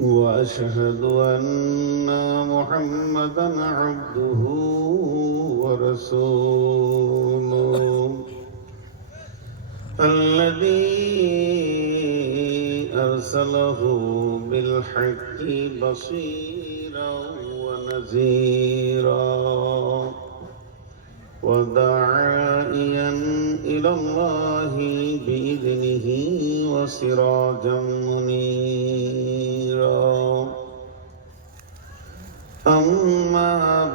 وأشهد أن محمدا عبده ورسوله الذي أرسله بالحق بصيرا ونذيرا وداعيا إلى الله بإذنه وسراجا منيرا. أما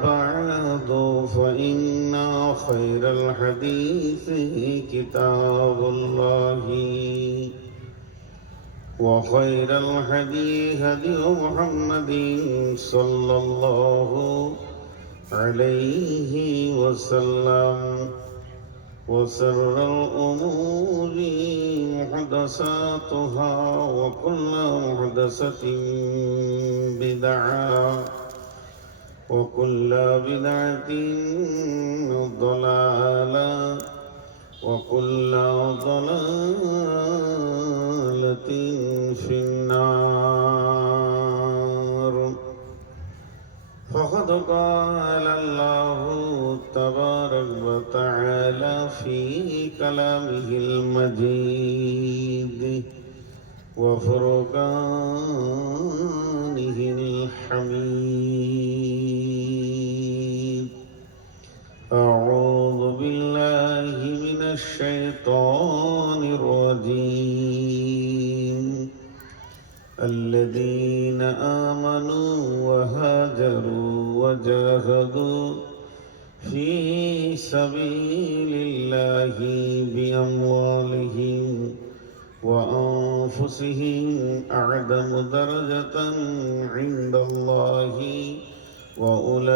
بعد فإن خير الحديث كتاب الله وخير الهدي هدي محمد صلى الله عليه وسلم وشر الأمور محدثاتها وكل محدثة بدعة وكل بدعة ضلالة وكل ضلالة في النار. فقد قال الله تبارك وتعالى في كلامه المجيد وفرقانه الحميد. أعوذ بالله من الشيطان الرجيم. الذين آمنوا وهاجروا وجاهدوا في سبيل الله بأموالهم وأنفسهم أعظم درجة عند الله وأولئك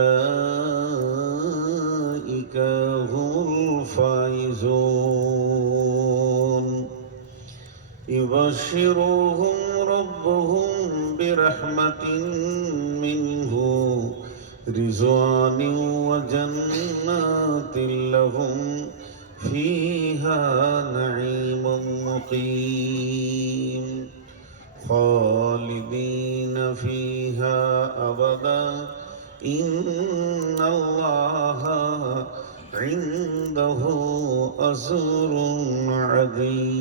هم الفائزون. يبشرهم ربهم برحمة منه رضوان وجنات لهم فيها نعيم مقيم خالدين فيها أبدا إن الله عنده أجر عظيم.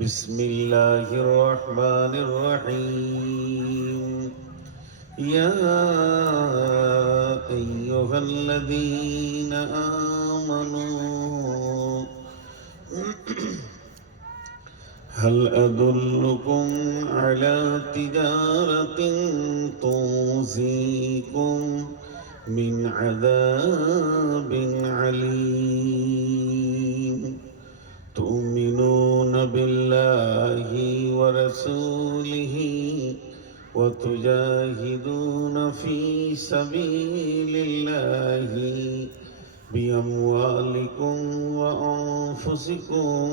بسم الله الرحمن الرحيم. يا أيها الذين آمنوا هل أدلكم على تجارة تنجيكم من عذاب عليم تؤمنون بالله ورسوله وتجاهدون في سبيل الله بأموالكم وأنفسكم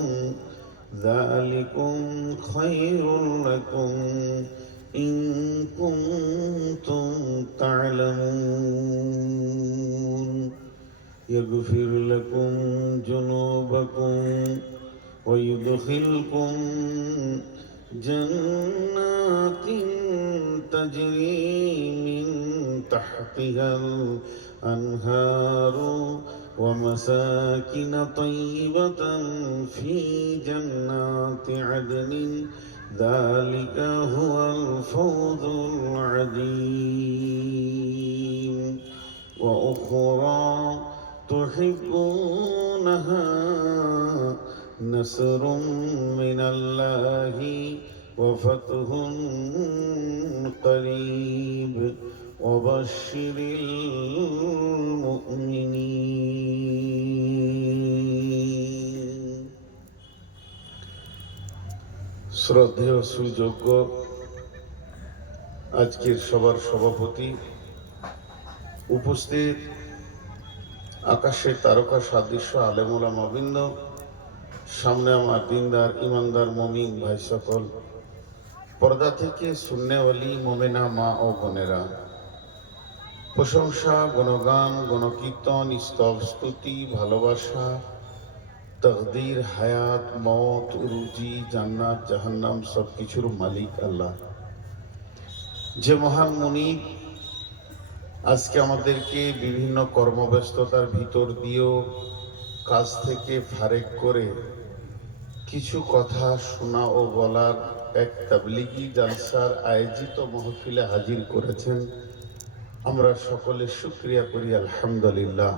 ذلكم خير لكم إن كنتم تعلمون. يغفر لكم ذنوبكم ويدخلكم جنات تجري من تحتها الأنهار ومساكن طيبة في جنات عدن ذلك هو الفوز العظيم. وأخرى تحبونها نصر من الله وفتح قريب وبشر المؤمنين. শ্রদ্ধেয় সুযোগ্য আজকের সবার সভাপতি, উপস্থিত আকাশের তারকা সাদৃশ্য আলেম ওলামাবৃন্দ, সামনে আমার দিনদার ইমানদার মুমিন ভাই সকল, পর্দা থেকে সুন্নেওয়ালি মোমেনা মা ও বোনেরা, প্রশংসা, গুণগান, গণকীর্তন, স্তব, স্তুতি, ভালোবাসা তকদির, হায়াত, মত, রুজি, জান্নাত, জাহান্নাম সব কিছুর মালিক আল্লাহ। যে মহান মুনিব আজকে আমাদেরকে বিভিন্ন কর্মব্যস্ততার ভিতর দিয়েও কাজ থেকে ফারেক করে কিছু কথা শোনা ও বলার এক তাবলিগি জালসার আয়োজিত মাহফিলে হাজির করেছেন, আমরা সকলে শুকরিয়া করি আলহামদুলিল্লাহ।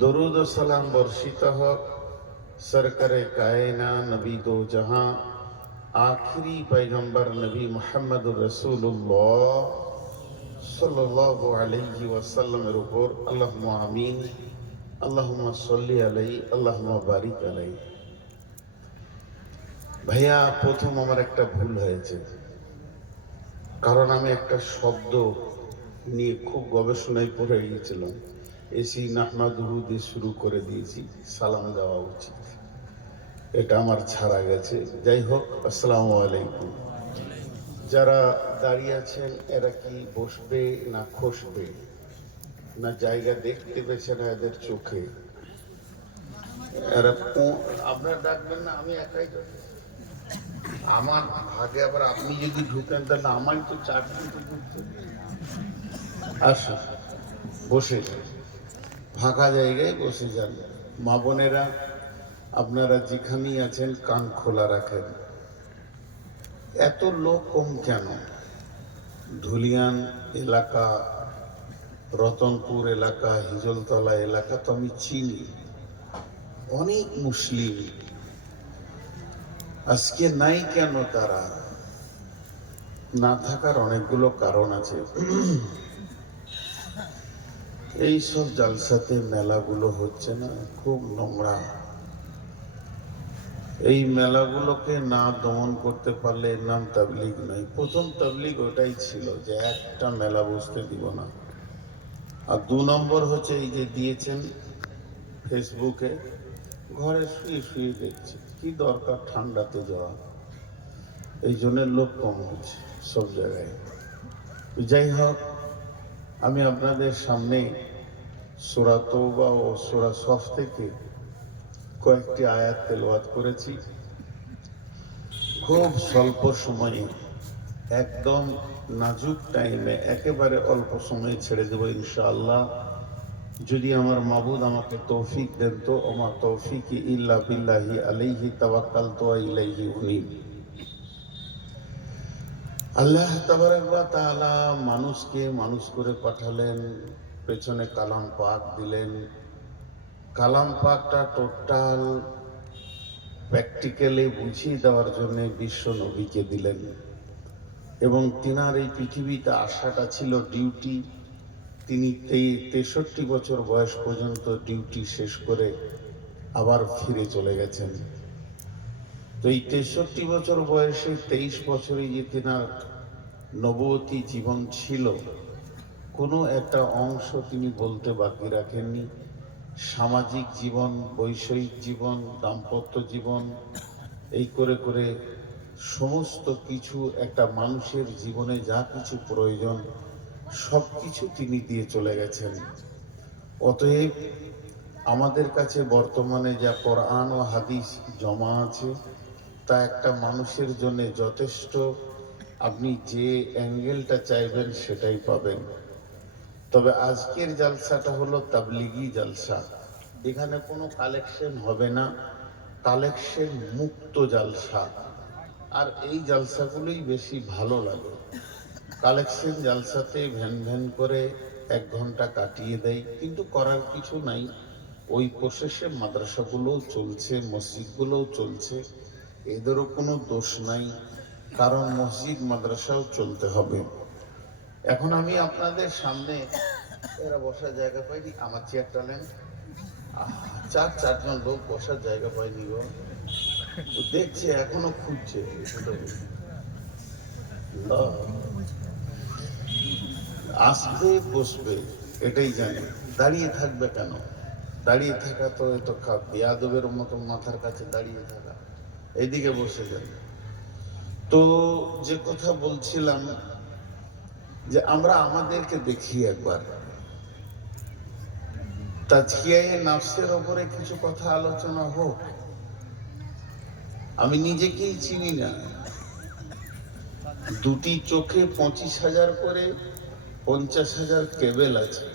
দরুদ ও সালাম বর্ষিত হোক সরকারে কায়না নবী দো জাহাं আখিরি পয়গম্বর নবী মুহাম্মদুর রাসূলুল্লাহ সাল্লাল্লাহু আলাইহি ওয়াসাল্লামের উপর। আল্লাহুম্মা আমিন, আল্লাহুম্মা সাল্লি আলাইহি, আল্লাহুম্মা বারিক আলাইহি। ভাইয়া, প্রথম আমার একটা ভুল হয়েছে, কারণ আমি একটা শব্দ নিয়ে খুব গবেষণায় পড়ে গিয়েছিলাম। এসি নাহমাদুহু দিয়ে শুরু করে দিয়েছি, সালাম দেওয়া উচিত, এটা আমার ছাড়া গেছে। যাই হোক, আসসালামু আলাইকুম। যারা দাঁড়িয়ে আছেন এরা কি বসবে না খসবে, না জায়গা দেখতে পেয়েছে না এদের চোখে? এরা আপনার ডাকবেন না, আমি একাই যাবো। আমার ভাগে আবার আপনি যদি ঢুকেন তাহলে আমারই তো চাকরি তো ঢুকতে। আসুন, বসে যান, ফাঁকা জায়গায় বসে যান। মা বোনেরা, আপনারা যেখানেই আছেন কান খোলা রাখেন। এত লোক কম কেন? ধুলিয়ান এলাকা, রতনপুর এলাকা, হিজলতলা এলাকা তো আমি চিনি, অনেক মুসলিম। আজকে নাই কেন? তারা না থাকার অনেকগুলো কারণ আছে। এই সব জালসাতে মেলাগুলো হচ্ছে না, খুব নোংরা। এই মেলাগুলোকে না দমন করতে পারলে এর নাম তাবলিগ নয়। প্রথম তাবলিগ ওটাই ছিল যে একটা মেলা বসতে দিব না। আর 2 নম্বর হচ্ছে এই যে দিয়েছেন ফেসবুকে, ঘরে শুয়ে শুয়ে দেখছে, কি দরকার ঠান্ডাতে যাওয়া? এই জন্য লোক কম হচ্ছে সব জায়গায়। যাই হোক, আমি আপনাদের সামনে সূরা তওবা ও সূরা সফ থেকে কয়েকটি আয়াত তেলাওয়াত করেছি। খুব স্বল্প সময়ে, একদম নাজুক টাইমে, একেবারে অল্প সময়ে ছেড়ে দেব ইনশাআল্লাহ, যদি আমার মাবুদ আমাকে তৌফিক দেন তো। ওমা তৌফিকি ইল্লা বিল্লাহি আলাইহি তাওয়াক্কালতু ওয়া ইলাইহি উনীব। আল্লাহ তাবারাক ওয়া তাআলা মানুষকে মানুষ করে পাঠালেন, পেছনে কালাম পাক দিলেন। কালাম পাকটা টোটাল প্র্যাকটিক্যালি বুঝিয়ে দেওয়ার জন্য বিশ্ব নবীকে দিলেন, এবং তিনার এই পৃথিবীতে আসাটা ছিল ডিউটি। তিনি 63 বছর বয়স পর্যন্ত ডিউটি শেষ করে আবার ফিরে চলে গেছেন। তো এই 63 বছর বয়সে 23 বছরে যে তিনার নবুয়তি জীবন ছিল, কোনো একটা অংশ তিনি বলতে বাকি রাখেননি। সামাজিক জীবন, বৈষয়িক জীবন, দাম্পত্য জীবন, এই করে করে সমস্ত কিছু একটা মানুষের জীবনে যা কিছু প্রয়োজন সব কিছু তিনি দিয়ে চলে গেছেন। অতএব আমাদের কাছে বর্তমানে যা কোরআন ও হাদিস জমা আছে তা একটা মানুষের জন্য যথেষ্ট। আপনি যে অ্যাঙ্গেলটা চাইবেন সেটাই পাবেন। তবে আজকের জালসাটা হলো তাবলিগি জালসা। এখানে কোনো কালেকশন হবে না, কালেকশন মুক্ত জালসা। আর এই জালসাগুলোই বেশি ভালো লাগে। কালেকশন জালসাতে ভ্যান ভ্যান করে 1 ঘন্টা কাটিয়ে দেয়, কিন্তু করার কিছু নাই। ওই প্রসেসে মাদ্রাসাগুলোও চলছে, মসজিদগুলোও চলছে, এদেরও কোনো দোষ নাই, কারণ মসজিদ মাদ্রাসাও চলতে হবে। এখন আমি আপনাদের সামনে, এরা বসার জায়গা পাইনি, আমার চেয়ারটা নেন। 4-4 জন লোক বসার জায়গা পায়নি গো, দেখছে এখনো খুঁজছে। আসবে বসবে এটাই জানে, দাঁড়িয়ে থাকবে কেন? দাঁড়িয়ে থাকা তো এতো বেয়াদবের মতো মাথার কাছে দাঁড়িয়ে থাকা। এইদিকে বসে যান। তো যে কথা বলছিলাম, যে আমরা আমাদেরকে দেখি একবার, তাজকিয়ায়ে নাফসের ওপরে কিছু কথা আলোচনা হোক। আমি নিজেকেই চিনি না। দুটি চোখে 25,000 করে 50,000 কেবেল আছে।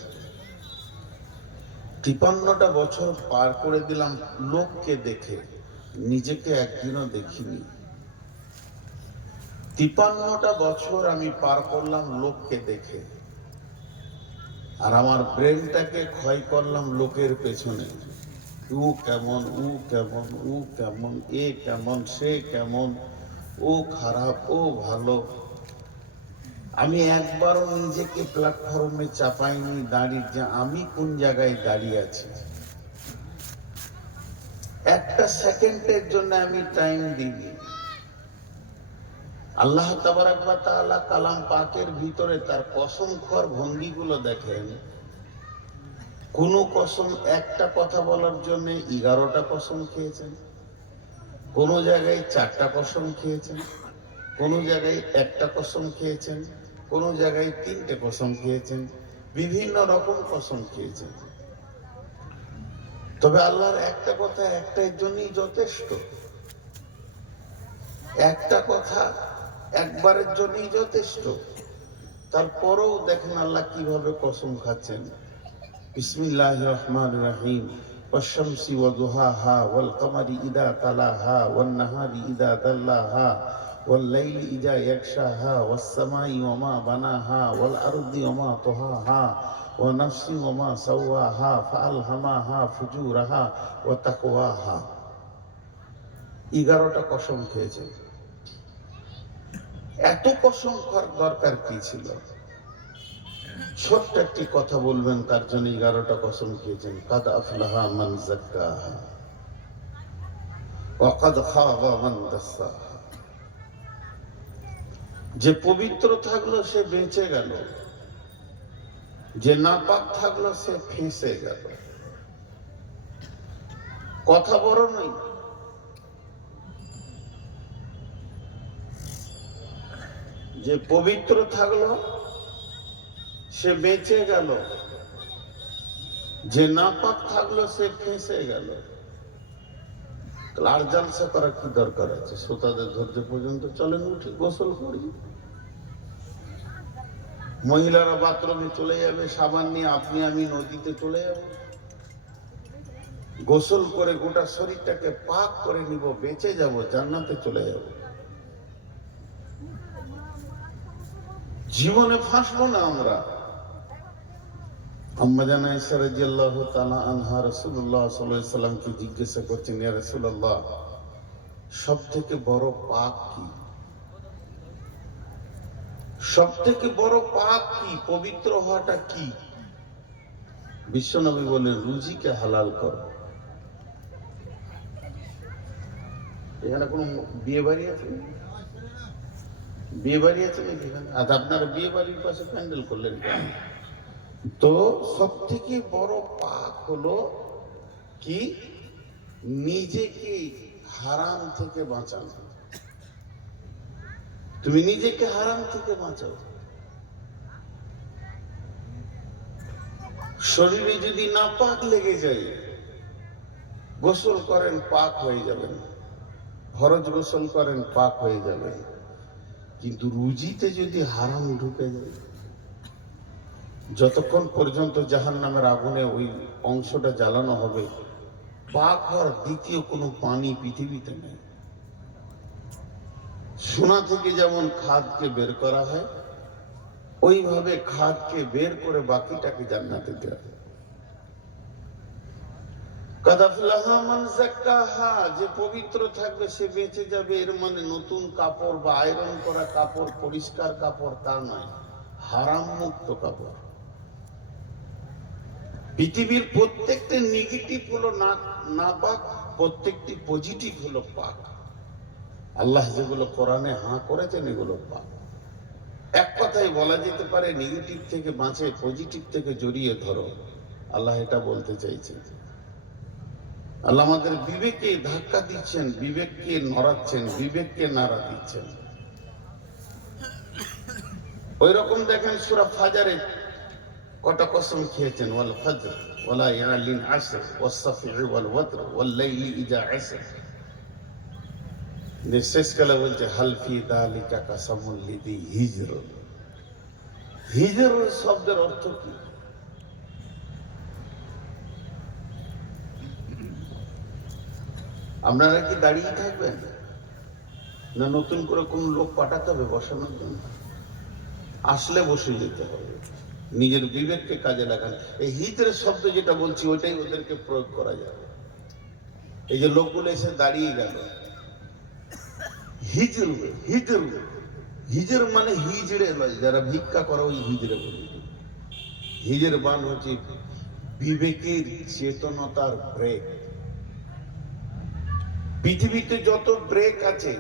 53টা বছর পার করে দিলাম লোককে দেখে, নিজেকে একদিনও দেখিনি। 53টা বছর আমি পার করলাম লোককে দেখে, আর আমার ব্রেনটাকে ক্ষয় করলাম লোকের পেছনে। ও কেমন, ও কেমন, ও কেমন, এ কেমন, সে কেমন, ও খারাপ, ও ভালো। আমি একবারও নিজেকে প্ল্যাটফর্মে চাপাইনি দাঁড়িয়ে যে আমি কোন জায়গায় দাঁড়িয়ে আছি। একটা সেকেন্ডের জন্য আমি টাইম দিইনি। আল্লাহ তাবারাক ওয়া তাআলা কালাম পাকের ভিতরে তার কসমখোর ভঙ্গিগুলো দেখেন। কোন কসম একটা কথা বলার জন্য 11টা কসম খেয়েছেন, কোন জায়গায় 4টা কসম খেয়েছেন, কোন জায়গায় একটা কসম খেয়েছেন, কোন জায়গায় 3টে কসম খেয়েছেন, বিভিন্ন রকম কসম খেয়েছেন। তবে আল্লাহর একটা কথা একটার জন্যই যথেষ্ট। একটা কথা একবারের জন্যই যথেষ্ট। তারপরেও দেখেন আল্লাহ কিভাবে কসম খাচ্ছেন। বিসমিল্লাহির রহমানির রহিম। ওয়াশ-শামসি ওয়া দুহাহা ওয়াল কামারি ইযা তালাহা ওয়ান নাহারি ইযা দাল্লাহা ওয়াল লাইলি ইযা ইয়াগশাহা ওয়াস সামাই ওয়া মা বানাহা ওয়াল আরদি ওয়া মা তাহাহা ওয়া নাফসি ওয়া মা সাওয়াহা ফাআলহামাহা ফুজুরাহা ওয়া তাকওয়াহা। 11টা কসম খেয়েছে। এত কসম খাওয়ার দরকার কি ছিল? ছোট্ট একটি কথা বলবেন, তার জন্য 11টা কসম খেয়েছেন। কাদ আফলাহা মান যাক্কাহা ওয়া কাদ খাবা মান দাসসাহা। যে পবিত্র থাকলো সে বেঁচে গেল, যে নাপাক থাকলো সে ফেঁসে গেল। কথা বড় নয়। যে পবিত্র থাকলো সে বেঁচে গেল, যে নাপাক থাকলো সে ফেঁসে গেল। আর জালসা করার কি দরকার আছে? শ্রোতাদের ধৈর্য পর্যন্ত চলেন, উঠে গোসল করি। মহিলারা বাথরুমে চলে যাবে সাবান নিয়ে, আপনি আমি নদীতে চলে যাব, গোসল করে গোটা শরীরটাকে পাক করে নিব, বেঁচে যাব, জান্নাতে চলে যাব। জীবনে ফাঁসবো না আমরা। আম্মা জান আয়েশা রাদিয়াল্লাহু তাআলা আনহা রাসূলুল্লাহ সাল্লাল্লাহু আলাইহি সাল্লামকে জিজ্ঞাসা করছেন, ইয়া রাসূলুল্লাহ, সবথেকে বড় পাক কি? সবথেকে বড় পাক কি? পবিত্র হওয়াটা কি? বিশ্বনবী বলেন, রুজিকে হালাল করো। এখানে কোন বিয়ে বাড়ি আছে? বিয়ে বাড়ি আছে নাকি? আজ আপনারা বিয়ে বাড়ির পাশে প্যান্ডেল করলেন কেন? তো সব থেকে বড় পাক হলো কি? নিজেকে হারাম থেকে বাঁচানো। তুমি নিজেকে হারাম থেকে বাঁচাও। শরীরে যদি নাপাক লেগে যায়, গোসল করেন পাক হয়ে যাবেন, ফরজ গোসল করেন পাক হয়ে যাবেন। কিন্তু রুজিতে যদি হারাম ঢুকে যায়, যতক্ষণ পর্যন্ত জাহান্নামের আগুনে ওই অংশটা জ্বালানো হবে, পাক হওয়ার দ্বিতীয় কোনো পানি পৃথিবীতে নেই। সোনা থেকে যেমন খাদকে বের করা হয়, ওইভাবে খাদকে বের করে বাকিটাকে জান্নাতে দেওয়া হয়। কাদ আফলাহা মান যাক্কাহা, যে পবিত্র থাকবে সে বেঁচে যাবে। এর মানে নতুন কাপড় বা আয়রন করা কাপড়, পরিষ্কার কাপড় তা নয়, হারাম মুক্ত কাপড়। পৃথিবীর প্রত্যেকটি নেগেটিভ হলো নাপাক, প্রত্যেকটি পজিটিভ হলো পাক। আল্লাহ যেগুলো কোরআনে হাঁ করেছেন এগুলো পাক। এক কথায় বলা যেতে পারে, নেগেটিভ থেকে বাঁচে, পজিটিভ থেকে জড়িয়ে ধরো। আল্লাহ এটা বলতে চাইছেন। আল্লাহ আমাদের বিবেকে ধাক্কা দিচ্ছেন, বিবেককে নড়াচ্ছেন, বিবেককে নাড়া দিচ্ছেন। ওই রকম দেখেন সূরা ফাজারে কটা কসম খেয়েছেন, ওয়াল ফজর ওয়ালা ইয়ালিন আসর ওয়াস সাফি ওয়াল ওয়াতর ওয়াল লাইলি ইজা আসর। শেষকালে বলছে হালফি দালিকা কাসামুল লিদি হিজর। হিজর শব্দের অর্থ কি? আপনারা কি দাঁড়িয়ে থাকবেন, না নতুন করে কোন লোক পাঠাতে হবে বসানোর জন্য? আসলে বসে যেতে হবে, নিজের বিবেককে কাজে লাগান। এই হিজরের শব্দ যেটা বলছি ওইটাই ওদেরকে প্রয়োগ করা যাবে। এই যে লোকগুলো এসে দাঁড়িয়ে গেল, হিজর হিজর হিজর মানে হিজড়ে নয়, যারা ভিক্ষা করে ওই হিজড়ে বলি। হিজর বান হচ্ছে বিবেকের চেতনতার ব্রেক। পৃথিবীতে যত ব্রেক আছে,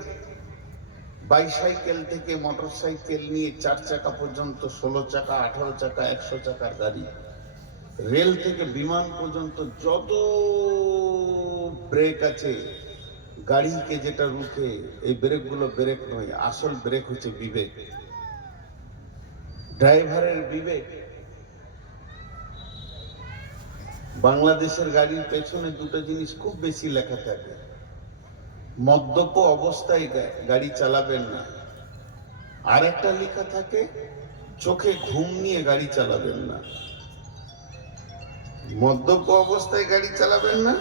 বাইসাইকেল থেকে মোটর সাইকেল নিয়ে 4 চাকা পর্যন্ত, 16 চাকা, 18 চাকা, 100 চাকার গাড়ি, রেল থেকে বিমান পর্যন্ত যত ব্রেক আছে, গাড়িকে যেটা রুখে, এই ব্রেকগুলো ব্রেক নয়, আসল ব্রেক হচ্ছে বিবেক, ড্রাইভারের বিবেক। বাংলাদেশের গাড়ির পেছনে দুটো জিনিস খুব বেশি লেখা থাকে, মদ্যপ অবস্থায় গাড়ি চালাবেন না, আর একটা লেখা থাকে চোখে ঘুম নিয়ে গাড়ি চালাবেন না। মদ্যপ অবস্থায় গাড়ি চালাবেন না,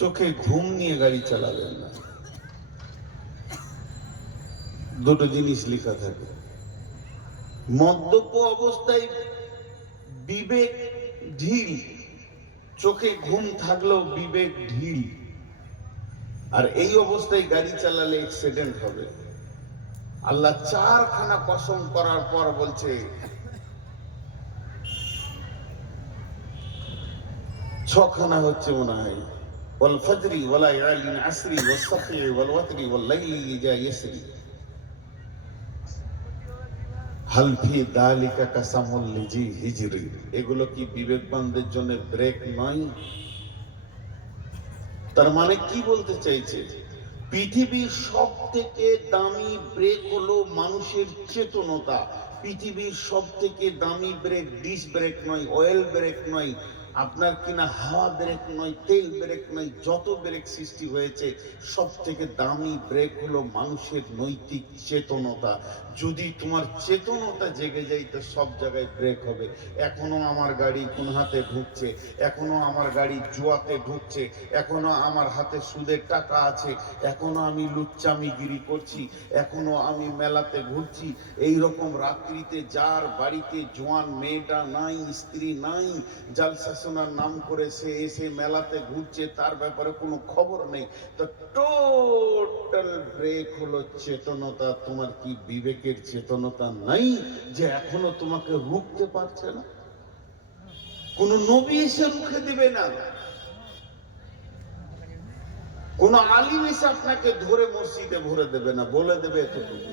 চোখে ঘুম নিয়ে গাড়ি চালাবেন না, দুটো জিনিস লেখা থাকে। মদ্যপ অবস্থায় বিবেক ঢিল, চোখে ঘুম থাকলেও বিবেক ঢিল, আর এই অবস্থায় গাড়ি চালালে অ্যাক্সিডেন্ট হবে। আল্লাহ 4খানা কসম করার পর বলছে, 6খানা হচ্ছে মনে হয়, ওয়াল ফজরি ওয়ালা ইয়ালিন আসরি ওয়াস সাফি ওয়াল ওয়াতরি ওয়াল লাইলি ইজা ইয়াসরি হাল ফি দালিকা কাসামুল লিজি হিজরি। এগুলো কি বিবেকবানদের জন্য ব্রেক নয়? তার মানে কি বলতে চাইছে? পৃথিবীর সব থেকে দামি ব্রেক হলো মানুষের চেতনতা। পৃথিবীর সব থেকে দামি ব্রেক ডিস ব্রেক নয়, অয়েল ব্রেক নয়, আপনার কিনা হাওয়া ব্রেক নয়, তেল ব্রেক নয়, যত ব্রেক সৃষ্টি হয়েছে সব থেকে দামি ব্রেক হলো মানুষের নৈতিক চেতনতা। যদি তোমার চেতনতা জেগে যায় তো সব জায়গায় ব্রেক হবে। এখনো আমার গাড়ি কোন হাতে ঢুকছে, এখনো আমার গাড়ি জুয়াতে ঢুকছে, এখনো আমার হাতে সুদের টাকা আছে, এখনো আমি লুচ্চামিগিরি করছি, এখনো আমি মেলাতে ঘুরছি। এই রকম রাত্রিতে যার বাড়িতে জোয়ান মেয়েটা নাই, স্ত্রী নাই, জালসা শোনার নাম করে সে এসে মেলাতে ঘুরছে, তার ব্যাপারে কোনো খবর নেই। তো টোটাল ব্রেক হলো চেতনতা। তোমার কি বিবেকের চেতনতা নাই যে এখনো তোমাকে রুখতে পারছে না? কোন নবী এসে রুখে দিবে না, কোন আলিম এসে আপনাকে ধরে মসজিদে ভরে দেবে না, বলে দেবে এতটুকু।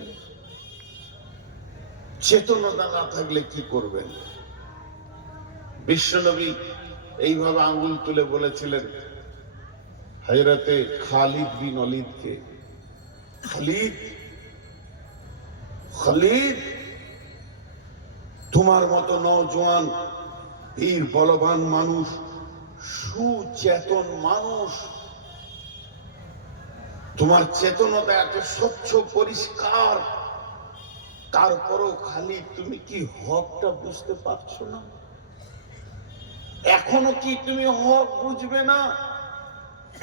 চেতনতা না থাকলে কি করবেন? বিশ্বনবী এইভাবে আঙ্গুল তুলে বলেছিলেন হযরতে খালিদ বিন ওলীদকে, খালিদ, খালিদ, তোমার মতো নওজোয়ান বীর বলবান মানুষ, সুচেতন মানুষ, তোমার চেতনতা এত স্বচ্ছ পরিষ্কার, তারপরও খালিদ তুমি কি হকটা বুঝতে পারছো না? এখনো কি তুমি হক বুঝবে না?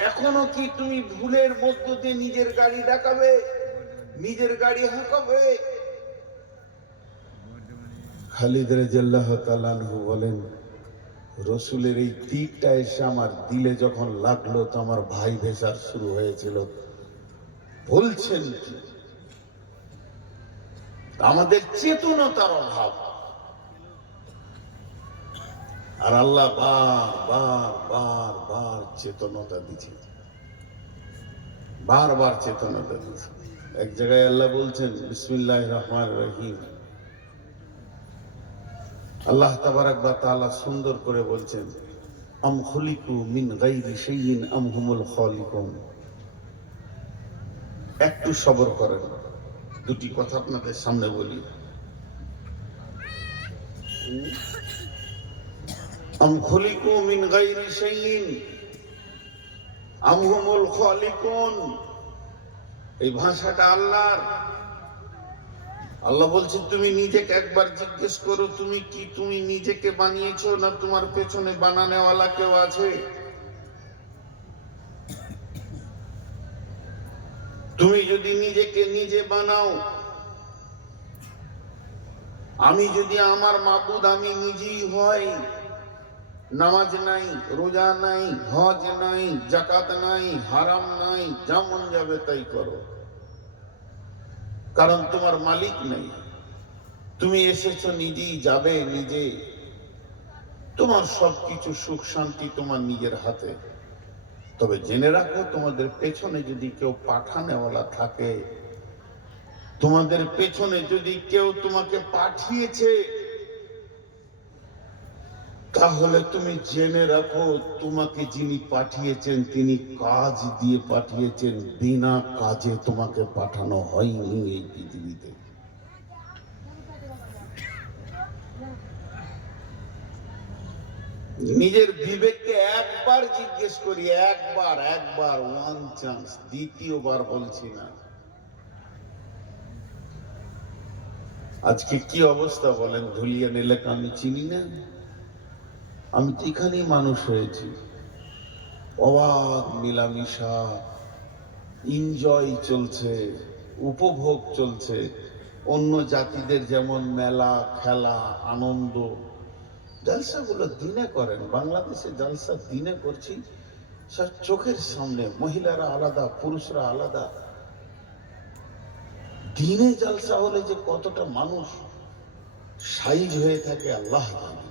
এখনো কি তুমি ভুলের মধ্য দিয়ে নিজের গাড়ি ডাকাবে, নিজের গাড়ি হাঁকাবে? খালিদ রাদিয়াল্লাহু তাআলা আনহু বলেন, রসুলের এই তীরটা এসে আমার দিলে যখন লাগলো তো আমার ভাই ভেসার শুরু হয়েছিল। বলছেন কি? আমাদের চেতনতার অভাব। আর আল্লাহ বার চেতনতা দিচ্ছে, বারবার চেতনতা দিচ্ছে। এক জায়গায় আল্লাহ বলছেন বিসমিল্লাহির রহমানির রহিম, আল্লাহ তাবারাক ওয়া তাআলা সুন্দর করে বলছেন আম খুলিকু মিন গায়রি শাইইন আম হুমুল খালিকুন। একটু সবর করেন, দুটি কথা আপনাদের সামনে বলি। আম খুলিকু মিন গায়রি শাইইন আম হুমুল খালিকুন। এই ভাষাটা আল্লাহর। আল্লাহ বলছে তুমি নিজেকে একবার জিজ্ঞেস করো, তুমি কি তুমি নিজেকে বানিয়েছো না তোমার পেছনে বানানোওয়ালা কেউ আছে? তুমি যদি নিজেকে নিজে বানাও, আমি যদি আমার মাবুদ আমি নিজেই হয়, নামাজ নাই, রোজা নাই, হজ নাই, যাকাত নাই, হারাম নাই, যেমন যাবে তাই করো, কারণ তোমার মালিক নেই। তুমি এসেছো নিজেই যাবে নিজে, তোমার সবকিছু সুখ শান্তি তোমার নিজের হাতে। তবে জেনে রাখো, তোমাদের পেছনে যদি কেউ পাঠানেওয়ালা থাকে, তোমাদের পেছনে যদি কেউ তোমাকে পাঠিয়েছে, তাহলে তুমি জেনে রাখো তোমাকে যিনি পাঠিয়েছেন তিনি কাজ দিয়ে পাঠিয়েছেন, বিনা কাজে তোমাকে পাঠানো হয়নি এই পৃথিবীতে। নিজের বিবেককে একবার জিজ্ঞেস করি, একবার একবার ওয়ান চান্স, দ্বিতীয়বার বলছি না। আজকে কি অবস্থা বলেন? ধুলিয়ান এলাকা আমি চিনি না, আমি তো এখানেই মানুষ হয়েছি। অবাধ মিলামিশা, এনজয় চলছে, উপভোগ চলছে। অন্য জাতিদের যেমন মেলা খেলা আনন্দ, জলসাগুলো দিনে করেন, বাংলাদেশে জলসা দিনে করছি সব চোখের সামনে, মহিলারা আলাদা পুরুষরা আলাদা। দিনে জলসা হলে যে কতটা মানুষ সাইজ হয়ে থাকে আল্লাহ জানে।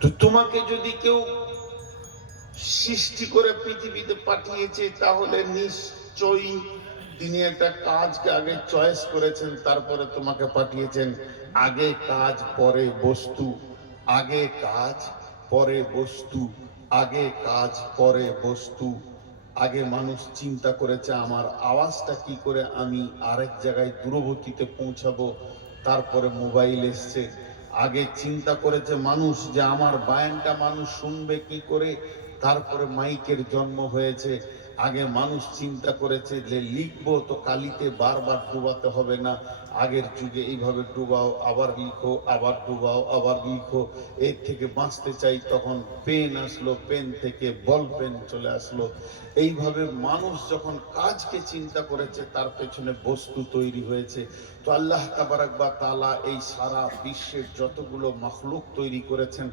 তো তোমাকে যদি কেউ সৃষ্টি করে পৃথিবীতে পাঠিয়েছে, তাহলে নিশ্চয়ই তিনি একটা কাজকে আগে চয়েস করেছেন, তারপরে তোমাকে পাঠিয়েছেন। আগে কাজ পরে বস্তু, আগে কাজ পরে বস্তু, আগে কাজ পরে বস্তু। আগে মানুষ চিন্তা করেছে আমার আওয়াজটা কি করে আমি আরেক জায়গায় দূরবর্তীতে পৌঁছাবো, তারপরে মোবাইল এসছে। আগে চিন্তা করেছে মানুষ যে আমার বায়ানটা মানুষ শুনবে কি করে, তারপরে মাইকের জন্ম হয়েছে। আগে মানুষ চিন্তা করেছে যে লিখবো তো কালিতে বারবার ডুবাতে হবে না, আগের যুগে এইভাবে ডুবাও আবার লিখো, আবার ডুবাও আবার লিখো। এর থেকে বাঁচতে চাই, তখন পেন আসলো, পেন থেকে বল পেন চলে আসলো। এইভাবে মানুষ যখন কাজকে চিন্তা করেছে, তার পেছনে বস্তু তৈরি হয়েছে। তো আল্লাহ তাবারাক ওয়া তাআলা এই সারা বিশ্বের যতগুলো মাখলুক তৈরি করেছেন,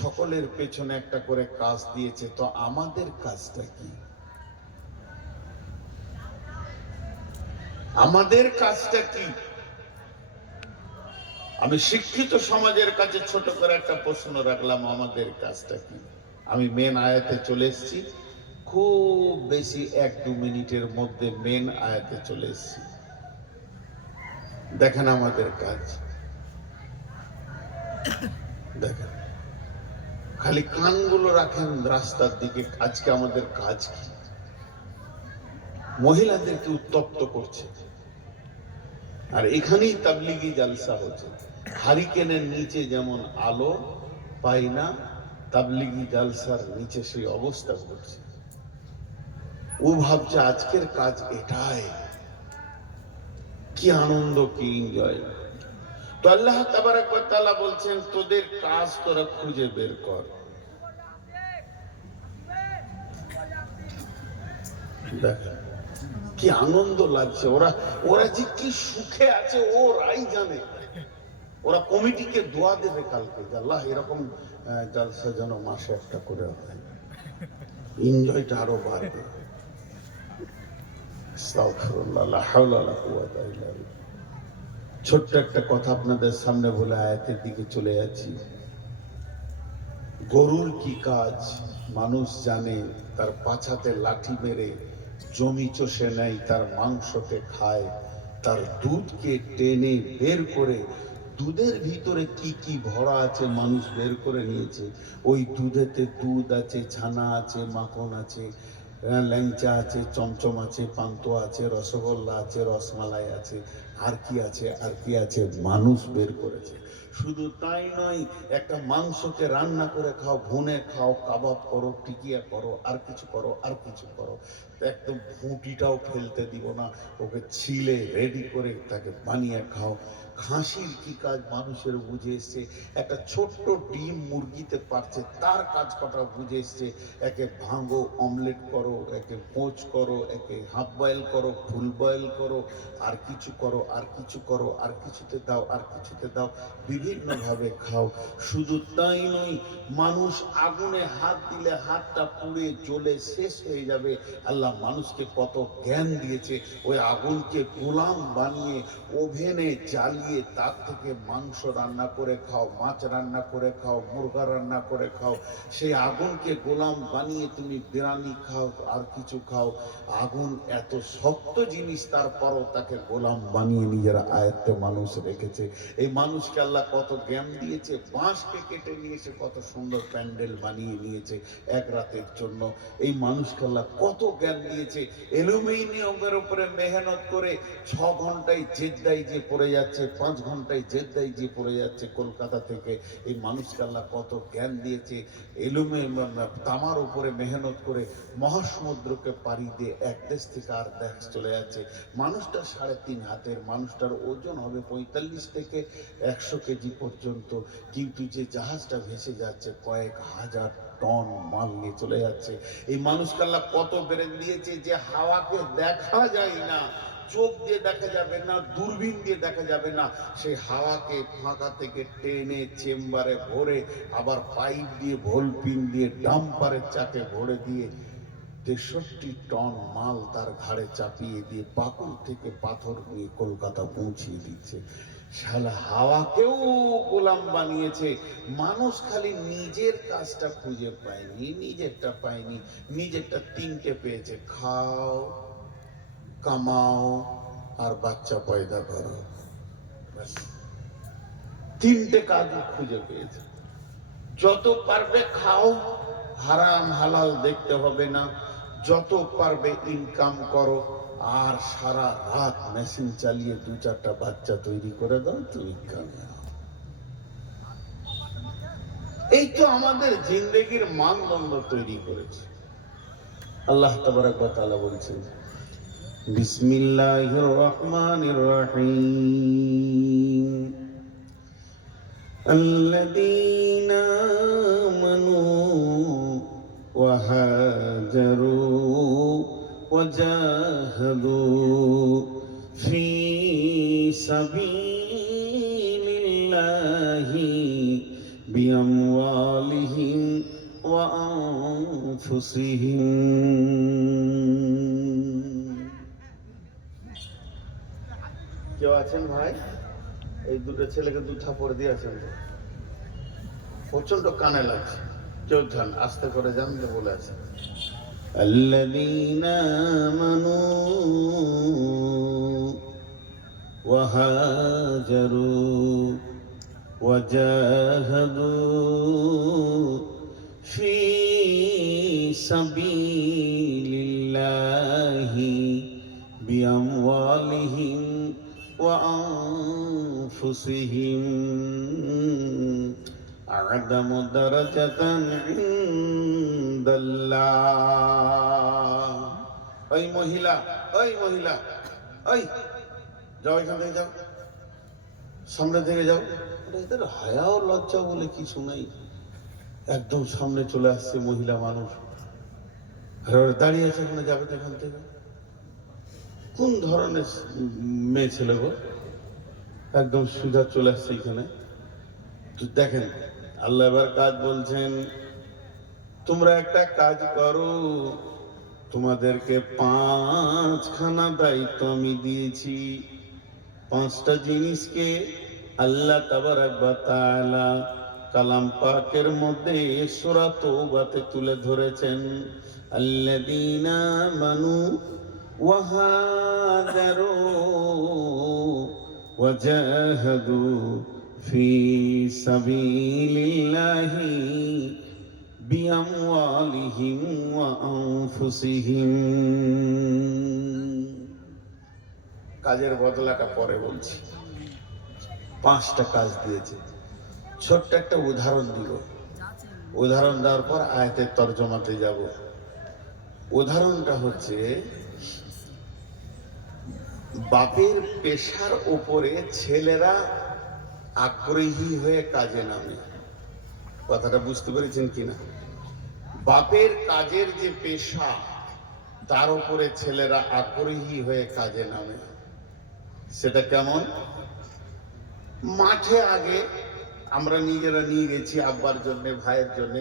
সকলের পেছনে একটা করে কাজ দিয়েছে। তো আমাদের কাজটা কি? আমাদের কাজটা কি? আমি শিক্ষিত সমাজের কাছে ছোট করে একটা প্রশ্ন রাখলাম, আমাদের কাজটা কি? আমি মেন আয়াতে চলে এসেছি, খুব বেশি 1-2 মিনিটের মধ্যে মেন আয়াতে চলে এসেছি। দেখেন আমাদের কাজ, দেখেন, খালি কানগুলো রাখেন রাস্তার দিকে। আজকে আমাদের কাজ কি? মহিলাদেরকে উত্তপ্ত করছে, আর এখানেই তাবলিগি জালসা হচ্ছে। হারিকেনের নিচে যেমন আলো পাই না, তাবলিগি জালসার নিচে সেই অবস্থা ঘটছে। ও ভাবছে আজকের কাজ এটাই, কি আনন্দ, কি এনজয়। তো আল্লাহ তাবারাক ওয়া তাআলা বলছেন তোদের কাজ তোরা খুঁজে বের কর। দেখেন কি আনন্দ লাগছে, ওরা ওরা যে কি সুখে আছে ওরাই জানে। ওরা কমিটিকে দোয়া দেবে কালকে, আল্লাহ এরকম জালসা যেন মাসে একটা করে হয়, এনজয়টা আরো বাড়বে। আস্তাগফিরুল্লাহ, লা হাওলা ওয়ালা কুওয়াতা ইল্লা বিল্লাহ। ছোট্ট একটা কথা আপনাদের সামনে বলে আয়াতের দিকে চলে যাচ্ছি। গরুর কি কাজ মানুষ জানে, তার পাছাতে লাঠি মেরে জমি চষে নেয়, তার মাংসকে খায়, তার দুধকে টেনে বের করে, দুধের ভিতরে কি কি ভরা আছে মানুষ বের করে নিয়েছে। ওই দুধেতে দুধ আছে, ছানা আছে, মাখন আছে, ল্যাংচা আছে, চমচম আছে, পান্তুয়া আছে, রসগোল্লা আছে, রসমালাই আছে। আর কি আছে, আর কি আছে, মানুষ বের করেছে। শুধু তাই নয়, একটা মাংসকে রান্না করে খাও, ভুনে খাও, কাবাব করো, টিকিয়া করো, আর কিছু করো, আর কিছু করো, একদম ফুটিটাও ফেলতে দিব না, ওকে ছিলে রেডি করে তাকে বানিয়ে খাও। খাসির কি কাজ মানুষের বুঝে এসছে, একটা ছোট্ট ডিম মুরগিতে পারছে তার কাজ কটা বুঝে এসছে। একে ভাঙো, অমলেট করো, একে পোচ করো, একে হাফ বয়েল করো, ফুল বয়েল করো, আর কিছু করো, আর কিছু করো, আর কিছুতে দাও, আর কিছুতে দাও, বিভিন্নভাবে খাও। শুধু তাই নয়, মানুষ আগুনে হাত দিলে হাতটা পুড়ে জ্বলে শেষ হয়ে যাবে। আল্লাহ মানুষকে কত জ্ঞান দিয়েছে, ওই আগুনকে গোলাম বানিয়ে ওভেনে জ্বালিয়ে তার থেকে মাংস রান্না করে খাও, মাছ রান্না করে খাও, মুরগা রান্না করে খাও। সেই আগুনকে গোলাম বানিয়ে তুমি বিরিয়ানি খাও, আর কিছু খাও। আগুন এত শক্ত জিনিস, তারপরও তাকে গোলাম বানিয়ে নিজের আয়ত্তে মানুষ রেখেছে। এই মানুষকে আল্লাহ কত জ্ঞান দিয়েছে, বাঁশকে কেটে নিয়েছে, কত সুন্দর প্যান্ডেল বানিয়ে নিয়েছে এক রাতের জন্য। এই মানুষকে আল্লাহ কত জ্ঞান দিয়েছে, অ্যালুমিনিয়ামের উপরে মেহনত করে 6 ঘন্টায় জেদ্দায় যে পড়ে যাচ্ছে, 5 ঘন্টায় জেদ্দায় যে পড়ে যাচ্ছে কলকাতা থেকে। এই মানুষকে আল্লাহ কত জ্ঞান দিয়েছে, তামার উপরে মেহনত করে মহাসমুদ্রকে পাড়ি দিয়ে এক দেশ থেকে আর দেশ চলে যাচ্ছে। মানুষটা 3.5 হাতের, মানুষটার ওজন হবে 45 থেকে 100 কেজি পর্যন্ত, কিন্তু যে জাহাজটা ভেসে যাচ্ছে কয়েক হাজার টন মাল নিয়ে চলে যাচ্ছে। এই মানুষকে আল্লাহ কত ব্রেন দিয়েছে, যে হাওয়াকে দেখা যায় না, চোখ দিয়ে দেখা যাবে না, দূরবীন দিয়ে দেখা যাবে না, সেই হাওয়াকে ফাঁকা থেকে টেনে চেম্বারে ভরে, আবার পাইপ দিয়ে, ভোলপিন দিয়ে, ডাম্পারের চাকে ভরে দিয়ে 63 টন মাল তার ঘাড়ে চাপিয়ে দিয়ে পাকুড় থেকে পাথর নিয়ে কলকাতা পৌঁছিয়ে দিচ্ছে। শালা হাওয়াকেও গোলাম বানিয়েছে। মানুষ খালি নিজের কাজটা খুঁজে পায়নি, নিজেরটা পায়নি, নিজেরটা 3টে পেয়েছে, খাও, কামাও, আর বাচ্চা পয়দা করো। 3টে কাজ খুঁজে পেয়েছে। যত পারবে খাও, হারাম হালাল দেখতে হবে না, যত পারবে ইনকাম করো, আর সারা রাত মেশিন চালিয়ে 2-4টা বাচ্চা তৈরি করে দাও, তুমি কামিয়াব। এই তো আমাদের জিন্দেগির মানদণ্ড তৈরি করেছে। আল্লাহ তাবারক ওয়া তাআলা বলছেন, বিসমিল্লাহির রহমানির রহিম, আল্লাযীনা আমানু ওয়া হাজারু ওয়া জাহাদু ফি সাবিলিল্লাহি বিআমওয়ালিহিম ওয়া আনফুসিহিম। কেউ আছেন ভাই? এই দুটো ছেলেকে 2 থাপড় দিয়েছেন, প্রচন্ড কানে লাগছে। কেউ যান, আস্তে করে যান, বলে আছে, আল্লাযীনা আমানু ওয়া হাজারু ওয়া জাহাদু ফি সাবিলিল্লাহি বিআমওয়ালিহিম ওয়া আনফুসিহিম আ'যামু দারাজাতান ইনদাল্লাহ। ওই মহিলা, ওই মহিলা, ওই যাও, এখান থেকে যাও, সামনে থেকে যাও। এদের হায়া ও লজ্জা বলে কিছু নাই। একদম সামনে চলে আসছে মহিলা মানুষ, দাঁড়িয়ে আছে, এখানে যাবে তো এখান থেকে। কোন ধরনের মেয়ে ছেলে গো, একদম সুজা চলে আসছে এখানে। তো দেখেন, আল্লাহ এবার কাজ বলছেন, তোমরা একটা কাজ করো, তোমাদেরকে 5খানা দায়িত্ব আমি দিয়েছি। 5টা জিনিসকে আল্লাহ তাবারক ওয়া তাআলা কালাম পাকের মধ্যে সূরা তওবাতে তুলে ধরেছেন। আল্লাযীনা আমানু ওয়া হাজারু ওয়া জাহাদু ফি সাবিলিল্লাহি বিআমওয়ালিহিম ওয়া আনফুসিহিম। কাজের বদলাটা পরে বলছি। 5টা কাজ দিয়েছে। ছোট্ট একটা উদাহরণ দিব, উদাহরণ দেওয়ার পর আয়াতের তর্জমাতে যাব। উদাহরণটা হচ্ছে, বাপের পেশার উপরে ছেলেরা আগ্রহী হয়ে কাজে নামে। কথাটা বুঝতে পেরেছেন কিনা? বাপের কাজের যে পেশা, তার উপরে ছেলেরা আগ্রহী হয়ে কাজে নামে। সেটা কেমন? মাঠে আগে আমরা নিজেরা নিয়ে গেছি আব্বার জন্য, ভাইয়ের জন্য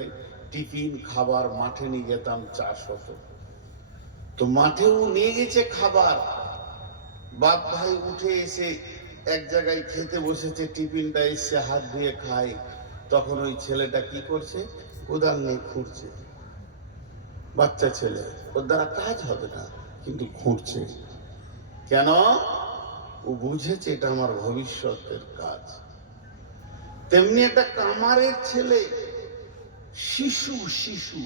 টিফিন খাবার মাঠে নিয়ে যেতাম, চাষ হতো। তো মাঠেও নিয়ে গেছে খাবার, বাপ ভাই উঠে এসে এক জায়গায় খেতে বসেছে, টিফিনটা এসে হাত ধুয়ে খায়। তখন ওই ছেলেটা কি করছে? কোদাল নিয়ে খুঁড়ছে। বাচ্চা ছেলে, ওর দ্বারা কাজ হবে না, কিন্তু খুঁড়ছে। কেন? ও বুঝেছে এটা আমার ভবিষ্যতের কাজ। তেমনি একটা কামারের ছেলে, শিশু শিশু,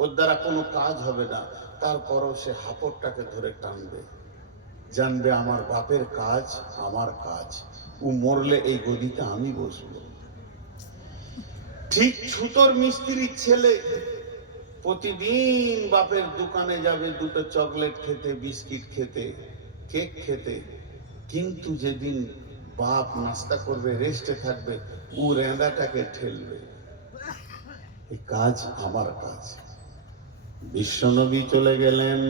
ওর দ্বারা কোনো কাজ হবে না, তারপরও সে হাপড়টাকে ধরে টানবে, জানবে আমার বাপের কাজ আমার কাজ, ও মরলে এই গদিতে আমি বসবো। ঠিক ছুতোর মিস্ত্রির ছেলে প্রতিদিন বাপের দোকানে যাবে দুটো চকলেট খেতে, বিস্কিট খেতে, কেক খেতে, কিন্তু যেদিন বাপ নাস্তা করবে, রেস্টে থাকবে, ও রেঁদাটাকে ঠেলবে। এই কাজ আমার কাজ। বিশ্বনবী চলে গেলেন,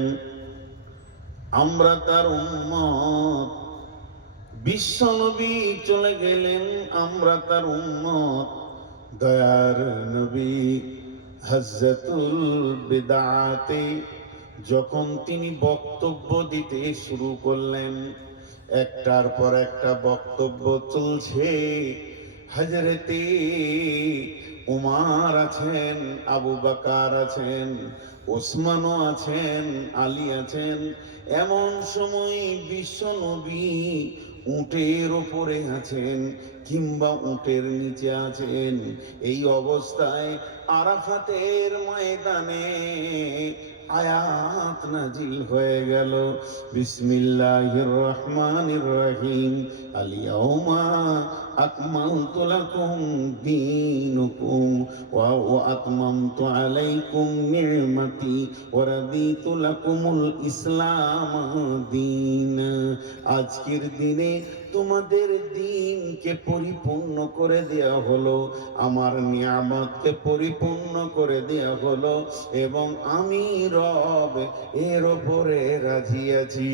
আমরা তার উম্মত। বিশ্বনবী চলে গেলেন, আমরা তার উম্মত। দয়ার নবী হযরতুল বিদআতে যখন তিনি বক্তব্য দিতে শুরু করলেন, একটার পর একটা বক্তব্য চলছে। হযরতে উমার আছেন, আবু বকর আছেন, ওসমানও আছেন, আলী আছেন। এমন সময় বিশ্বনবী উটের উপরে আছেন কিংবা উটের নিচে আছেন। এই অবস্থায় আরাফাতের ময়দানে আয়াত নাজিল হয়ে গেল, বিসমিল্লাহির রহমানির রহিম, আল ইয়াউমা আকমালতু লাকুম দীনুকুম ওয়া আতমামতু আলাইকুম নি'মাতি ওয়া রাদিতু লাকুমুল ইসলাম দীন। আজকের দিনে তোমাদের দিনকে পরিপূর্ণ করে দেয়া হলো, আমার নিয়ামতকে পরিপূর্ণ করে দেয়া হলো, এবং আমি রব এর ওপরে রাজি আছি।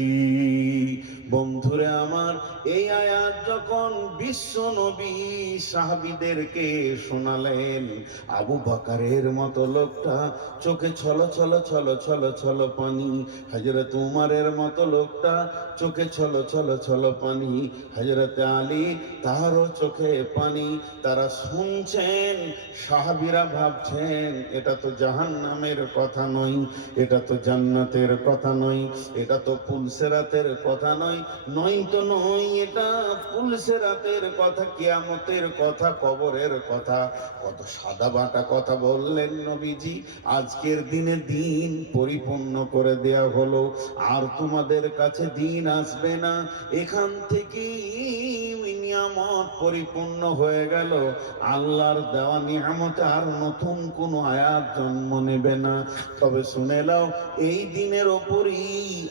বন্ধুরে আমার, এই আয়াত যখন বিশ্ব নবী সাহাবীদেরকে শোনালেন, আবু বকরের মতো লোকটা চোখে ছলো ছলো ছলো ছলো ছলো পানি, হযরত উমারের মতো লোকটা চোখে ছলো ছলো ছলো পানি, হযরত আলী তারও চোখে পানি। তারা শুনছেন, সাহাবীরা ভাবছেন এটা তো জাহান্নামের কথা নয়, এটা তো জান্নাতের কথা নয়, এটা তো পুলসেরাতের কথা নয়, নয় তো নয়, এটা পুলসেরাতের কথা, কিয়ামতের কথা, কবরের কথা। কত সাদা বাঁকা কথা বললেন নবীজি। আজকের দিনে দিন পরিপূর্ণ করে দেয়া হলো, আর তোমাদের কাছে দিন আসবে না। এখান থেকেই নিয়ামত পরিপূর্ণ হয়ে গেল। আল্লাহর দেওয়া নিয়ামতে আর নতুন কোনো আয়াত জন্ম নেবে না। তবে শুনে নাও, এই দিনের ওপরই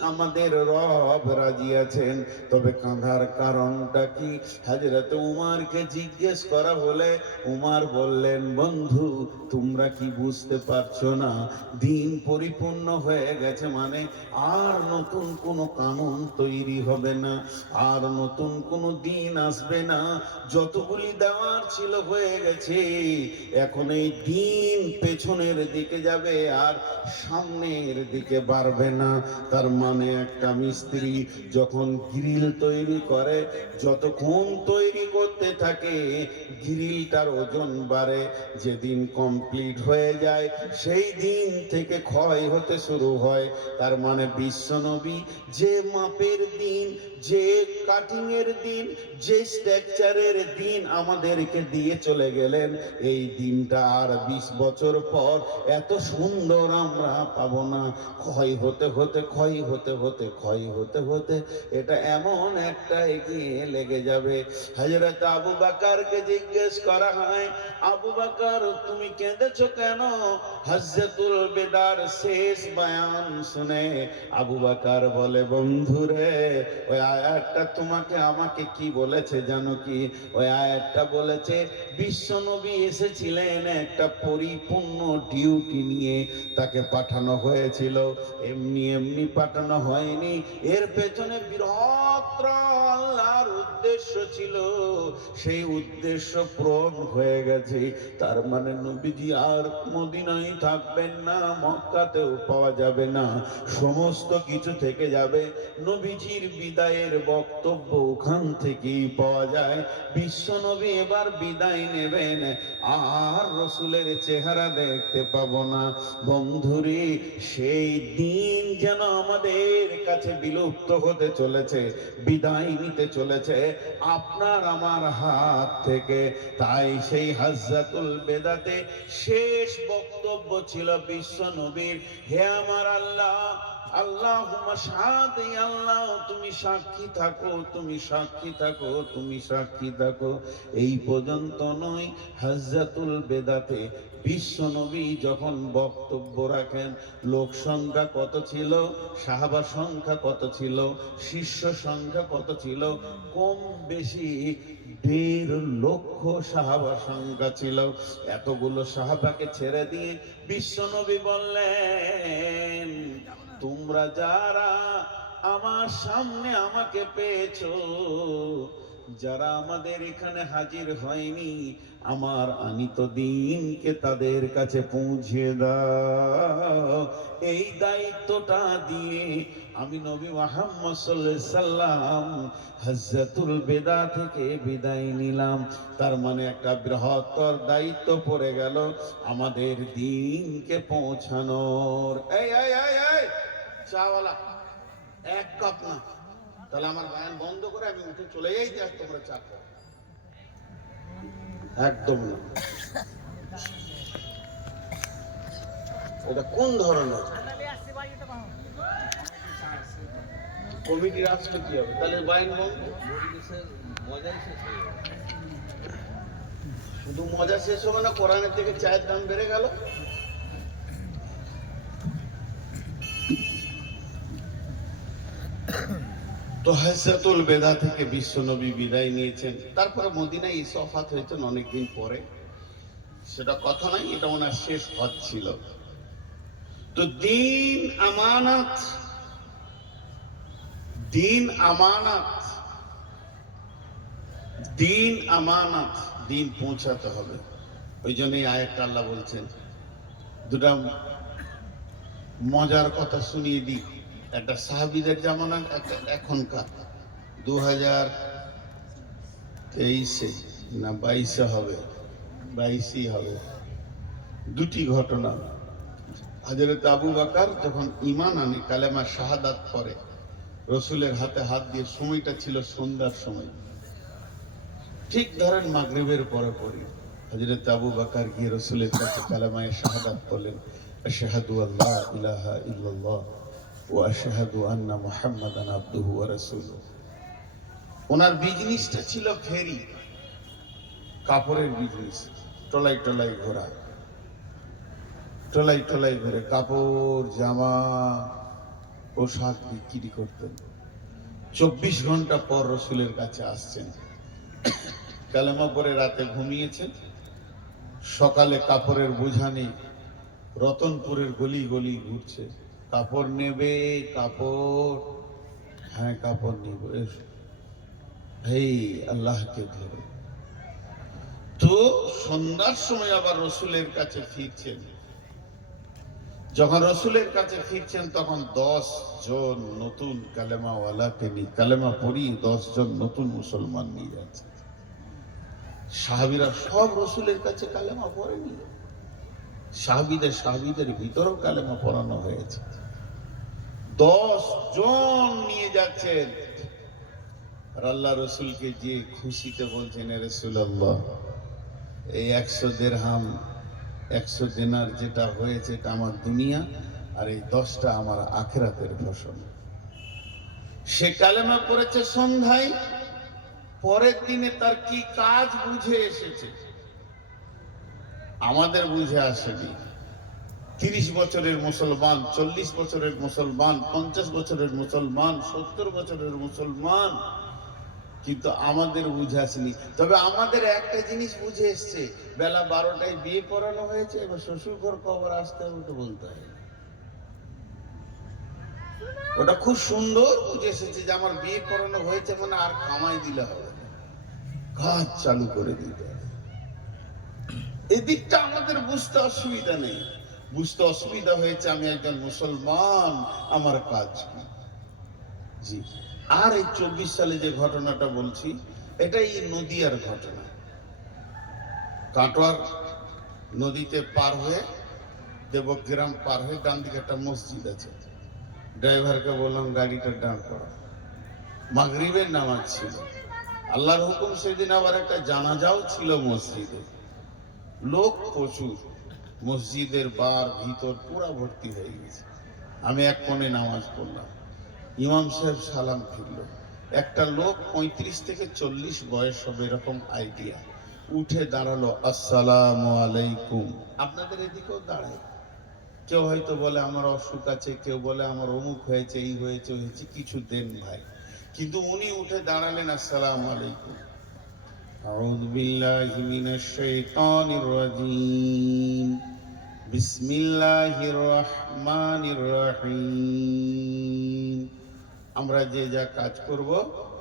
আমাদের রব রাজি আছেন। তবে কাঁধার কারণটা কি? হযরত উমারকে জিজ্ঞেস করা হলে উমার বললেন, বন্ধু তোমরা কি বুঝতে পারছো না? দিন পরিপূর্ণ হয়ে গেছে মানে আর নতুন কোনো কানুন তৈরি হবে না, আর নতুন কোনো দিন আসবে না। যতগুলি দেওয়ার ছিল হয়ে গেছে। এখন এই দিন পেছনের দিকে যাবে আর সামনের দিকে বাড়বে না। তার মানে একটা মিস্ত্রি যখন গ্রিল তৈরি করে, যতক্ষণ তৈরি করতে থাকে গ্রিলটার ওজন বাড়ে, যেদিন কমপ্লিট হয়ে যায় সেই দিন থেকে ক্ষয় হতে শুরু হয়। তার মানে বিশ্বনবী যে মাপের দিন, যে কাটিং এর দিন, যে স্ট্রাকচারের দিন আমাদেরকে দিয়ে চলে গেলেন, এই দিনটা আর 20 বছর পর এত সুন্দর আমরা পাবো না। ক্ষয় হতে হতে ক্ষয় হতে হতে ক্ষয় হতে হতে এটা এমন একটা এগিয়ে লেগে যাবে। হযরত আবু বকরকে জিজ্ঞেস করা হয়, আবু বকর তুমি কেঁদেছো কেন? হজ্জাতুল বেদার শেষ বয়ান শুনে আবু বকর বলে, বন্ধুরে ওই আয়াতটা তোমাকে আমাকে কি বলেছে জানো কি? ওই আয়াতটা বলেছে বিশ্বনবী এসেছিলেন একটা পরিপূর্ণ ডিউটি নিয়ে, তাকে পাঠানো হয়েছিল, এমনি এমনি পাঠানো হয়নি, এর পেছনে বৃহত্তর আল্লাহর উদ্দেশ্য ছিল। সেই উদ্দেশ্য পূরণ হয়ে গেছে। তার মানে নবীজি আর মদিনায় থাকবেন না, মক্কাতেও পাওয়া যাবে না, সমস্ত কিছু থেকে যাবে। নবীজির বিদায়ের বক্তব্য ওখান থেকেই পাওয়া যায়। বিশ্ব নবী এবার বিদায় নেবেন, আর রসুলের চেহারা দেখতে পাবো না। বন্ধুরে, সেই দিন যেন আমাদের কাছে বিলুপ্ত হতে চলেছে, বিদায় নিতে চলেছে আপনার আমার হাত থেকে। তাই সেই হজ্জাতুল বেদাতে শেষ বক্তব্য ছিল বিশ্ব নবীর, হে আমার আল্লাহ, আল্লাহুম্মা শাহাদ, আল্লাহ তুমি সাক্ষী থাকো, তুমি সাক্ষী থাকো, তুমি সাক্ষী থাকো। এই পর্যন্ত নয়, হজ্জাতুল বেদাতে বিশ্ব নবী যখন বক্তব্য রাখেন, লোক সংখ্যা কত ছিল, সাহাবা সংখ্যা কত ছিল, শিষ্য সংখ্যা কত ছিল? কম বেশি 1.5 লক্ষ সাহাবা সংখ্যা ছিল। এতগুলো সাহাবাকে ছেড়ে দিয়ে বিশ্ব নবী বললেন, তোমরা যারা আমার সামনে আমাকে পেয়েছো, যারা আমাদের এখানে হাজির হয়নি, আমার আনিত দিনকে তাদের কাছে পৌঁছে দাও। এই দায়িত্বটা দিয়ে আমি নবী মুহাম্মদ সাল্লাল্লাহু আলাইহি সাল্লাম হজ্জাতুল বেদা থেকে বিদায় নিলাম। তার মানে একটা বৃহত্তর দায়িত্ব পড়ে গেল আমাদের দিনকে পৌঁছানোর। এই এই এই এই চাওয়ালা, এক কাপ না, তাহলে আমার গান বন্ধ করে আমি উঠে চলে যাই, যে তোমরা চা খাও। একদম না। ওটা কোন ধরনের কমিটির আজকে কি হবে? তাহলে বাইন বন্ধ, শুধু মজা শেষ হবে না, কোরআনের থেকে চায়ের দাম বেড়ে গেল। তো হজ্জাতুল বেদা থেকে বিশ্ব নবী বিদায় নিয়েছেন, তারপরে মদিনায় ইসফাত হয়েছেন অনেকদিন পরে, সেটা কথা নাই, এটা ওনার শেষ হজ ছিল। তো দিন আমানত, দিন আমানত, দিন আমানত, দিন পৌঁছাতে হবে। ওই জন্যই আয়াতটা আল্লাহ বলছেন। দুটা মজার কথা শুনিয়ে দিই। একটা সাহাবীদের জামানা, একটা এখনকার 2023 না 22 হবে, 22ই হবে। দুটি ঘটনা। হযরত আবু বকর যখন ঈমান আনে, কালেমা শাহাদাত করে, রসুলের হাতে হাত দিয়ে, সময়টা ছিল সন্ধ্যার সময়, ঠিক ধরেন মাগরিবের পরে পরে হযরত আবু বকর গিয়ে রসুলের কাছে কালেমায়ে শাহাদাত বললেন, আশহাদু আল্লা ইলাহা ইল্লাল্লাহ ওয়া আশহাদু আন্না মুহাম্মাদান আবদুহু ওয়া রাসূলুহু। ওনার বিজনেসটা ছিল ফেরি, কাপড়ের বিজনেস, টলাই টলাই ঘোরা, টলাই টলাই ঘুরে কাপড়, জামা, পোশাক বিক্রি করতেন। 24 ঘন্টা পর রসুলের কাছে আসছেন, কালেমা পরে রাতে ঘুমিয়েছেন, সকালে কাপড়ের বোঝা নেই, রতনপুরের গলি গলি ঘুরছে, কাপড় নেবে, কাপড়, হ্যাঁ কাপড় নিব, হেই আল্লাহকে ধরো। তো সন্ধ্যার সময় আবার রসুলের কাছে ফিরছেন। যখন রসুলের কাছে ফিরছেন তখন 10 জন নতুন কালেমাওয়ালাকে নিয়ে, কালেমা পড়ি 10 জন নতুন মুসলমান নিয়ে যাচ্ছে। সাহাবীরা সব রসুলের কাছে কালেমা পড়েনি, সাহাবীদের ভিতরেও কালেমা পড়ানো হয়েছে। 10 জন নিয়ে যাচ্ছেন। আর আল্লাহ রসুলকে যে খুশিতে বলছেন, এ রাসূলুল্লাহ, এই 100 দিরহাম 100 দিনার যেটা হয়েছে এটা আমার দুনিয়া, আর এই 10টা আমার আখিরাতের ফসল। সে কালেমা পড়েছে সন্ধ্যায়, পরের দিনে তার কি কাজ বুঝে এসেছে, আমাদের বুঝে আসেনি। 30 বছরের মুসলমান, 40 বছরের মুসলমান, 50 বছরের মুসলমান, 70 বছরের মুসলমান, কিন্তু আমাদের বুঝে আসেনি। তবে আমাদের একটা জিনিস বুঝে এসছে, বেলা 12টায় বিয়ে পড়ানো হয়েছে, এবার শ্বশুর ঘর কবর আসতে হবে তো বলতে হয়। ওটা খুব সুন্দর বুঝে এসেছে যে আমার বিয়ে পড়ানো হয়েছে মানে আর কামাই দিলে হবে না, কাজ চালু করে দিতে হবে। এদিকটা আমাদের বুঝতে অসুবিধা নেই, বুঝতে অসুবিধা হয়েছে আমি একজন মুসলমান, আমার কাজ কি। জি। আর এই 24 সালে যে ঘটনাটা বলছি, এটাই নদিয়ার ঘটনা। কাটোয়ার নদীতে পার হয়ে, দেবগ্রাম পার হয়ে ডান দিকে একটা মসজিদ আছে। ড্রাইভারকে বললাম গাড়িটা দাঁড় করা। মাগরিবের নামাজ ছিল, আল্লাহর হুকুম সেদিন আবার একটা জানাজাও ছিল মসজিদে। লোক প্রচুর, মসজিদের বার ভিতর পুরা ভর্তি হয়ে গেছে। আমি এক কোণে নামাজ পড়লাম, ইমাম সাহেব সালাম ফিরল। একটা লোক 35 থেকে 40 বয়স হবে এরকম আইডিয়া, উঠে দাঁড়ালো, আসসালামু আলাইকুম। আপনাদের এদিকেও দাঁড়ায়, কেউ হয়তো বলে আমার অসুখ আছে, কেউ বলে আমার অমুক হয়েছে, এই হয়েছে হয়েছে, কিছু দেন ভাই। কিন্তু উনি উঠে দাঁড়ালেন, আসসালামু আলাইকুম। আউযু বিল্লাহি মিনাশ শাইতানির রাজীম, বিসমিল্লাহির রহমানির রহিম। আমরা যে যা কাজ করব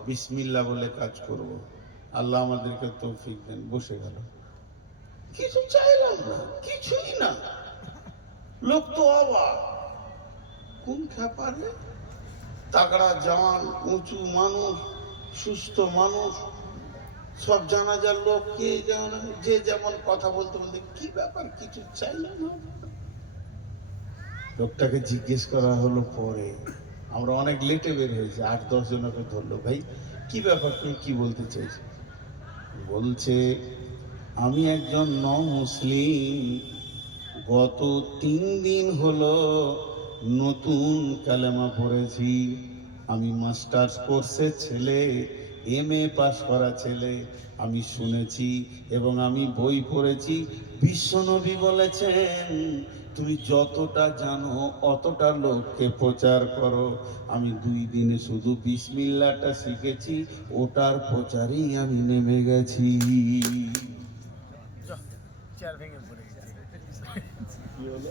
বিসমিল্লাহ বলে কাজ করব। আল্লাহ আমাদেরকে তৌফিক দেন। বসে গেল, কিছু চাইলাম না, কিছুই না। লোক তো অবাক, কোন খেপারে, তাগড়া জওয়ান, উঁচু মানুষ, সুস্থ মানুষ, সব জানাজার লোক, কে জানা, যে যেমন কথা বলতে বলতে, কি ব্যাপার, কিছু চাইলাম না। লোকটাকে জিজ্ঞেস করা হলো পরে, আমরা অনেক লেটে বের হয়েছি, 8-10 জনকে ধরলো, ভাই কি ব্যাপার, তুমি কি বলতে চাইছো? বলছে আমি একজন মুসলিম, গত 3 দিন হলো নতুন কালেমা পড়েছি। আমি মাস্টার্স কোর্সের ছেলে, MA পাস করা ছেলে। আমি শুনেছি এবং আমি বই পড়েছি, বিশ্বনবী বলেছেন তুমি যতটা জানো অতটা লোককে প্রচার করো। আমি 2 দিনে শুধু বিসমিল্লাহটা শিখেছি, ওটার প্রচারেই আমি নেমে গেছি। চেয়ার ভেঙে পড়ে গেছে। কি হলো?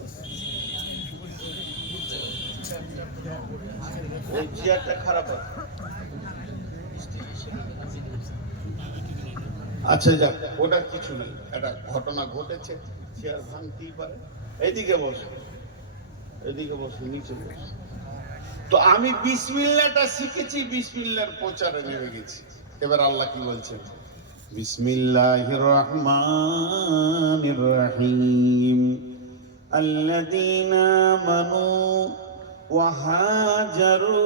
ওই চেয়ারটা খারাপ আছে। আচ্ছা যাক, ওটা কিছু নেই, একটা ঘটনা ঘটেছে, চেয়ার ভাঙতেই পারে। এদিকে বসো, এদিকে বসো, নিচে বসো। তো আমি বিসমিল্লাহটা শিখেছি, বিসমিল্লাহর প্রচারে নেমে গেছি। এবার আল্লাহ কি বলছেন, বিসমিল্লাহির রহমানির রহিম, আল্লাযীনা আমানু ওয়া হাজারু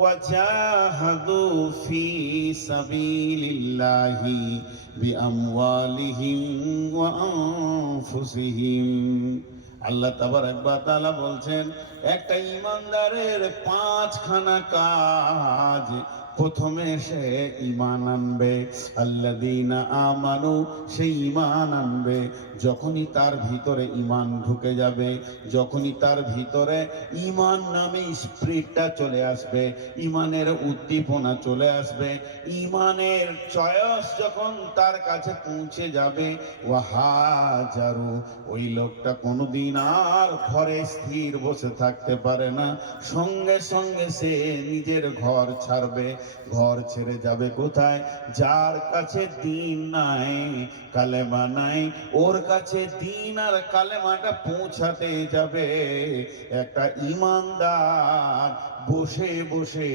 ওয়া জাহাদু ফি সাবিলিল্লাহি বিআমওয়ালিহিম ওয়া আনফুসিহিম। আল্লাহ তাবারক ওয়া তাআলা বলছেন, একটা ঈমানদারের 5খানা কাজ। প্রথমে সে ঈমান আনবে, আল্লাযীনা আমানু, সে ঈমান আনবে। যখনই তার ভিতরে ঈমান ঢুকে যাবে, যখনই তার ভিতরে ঈমান নামে স্পিরিটটা চলে আসবে, ঈমানের উদ্দীপনা চলে আসবে, ঈমানের চয়েস যখন তার কাছে পৌঁছে যাবে, ওয়াহাজারু, ওই লোকটা কোনোদিন আর ঘরে স্থির বসে থাকতে পারে না। সঙ্গে সঙ্গে সে নিজের ঘর ছাড়বে। ঘর ছেড়ে যাবে কোথায়? যার কাছে দিন নাই, কালেমা নাই, ওর কাছে দিন আর কালেমাটা পৌঁছাতে যাবে। একটা ঈমানদার বসে বসে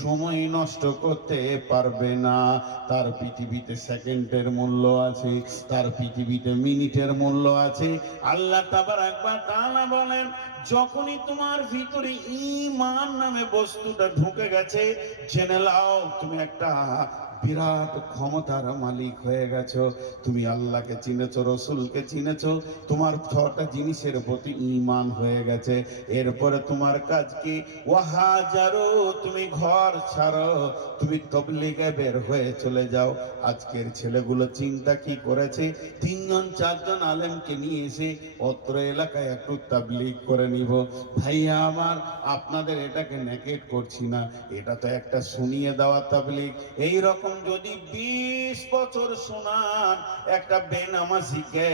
সময় নষ্ট করতে পারবে না। তার পৃথিবীতে সেকেন্ডের মূল্য আছে, তার পৃথিবীতে মিনিটের মূল্য আছে। আল্লাহ তাবারাক ওয়া তাআলা বলেন, যখনই তোমার ভিতরে ঈমান নামে বস্তুটা ঢুকে গেছে, জেনে নাও তুমি একটা বিরাট ক্ষমতার মালিক হয়ে গেছো। তুমি আল্লাহকে চিনেছো, রসুলকে চিনেছো, তোমার ছটা জিনিসের প্রতি ঈমান হয়ে গেছে। এরপরে তোমার কাজ কি? ওয়াহাজারো, তুমি ঘর ছাড়ো, তুমি তবলিগে বের হয়ে চলে যাও। আজকের ছেলেগুলো চিন্তা কি করেছে, 3-4 আলেমকে নিয়ে এসে অত্র এলাকায় একটু তাবলিগ করে নিব। ভাইয়া আমার, আপনাদের এটাকে নেকেট করছি না, এটা তো একটা শুনিয়ে দেওয়া তাবলিগ। এই রকম যদি 20 বছর শোনান একটা বেনামাজিকে,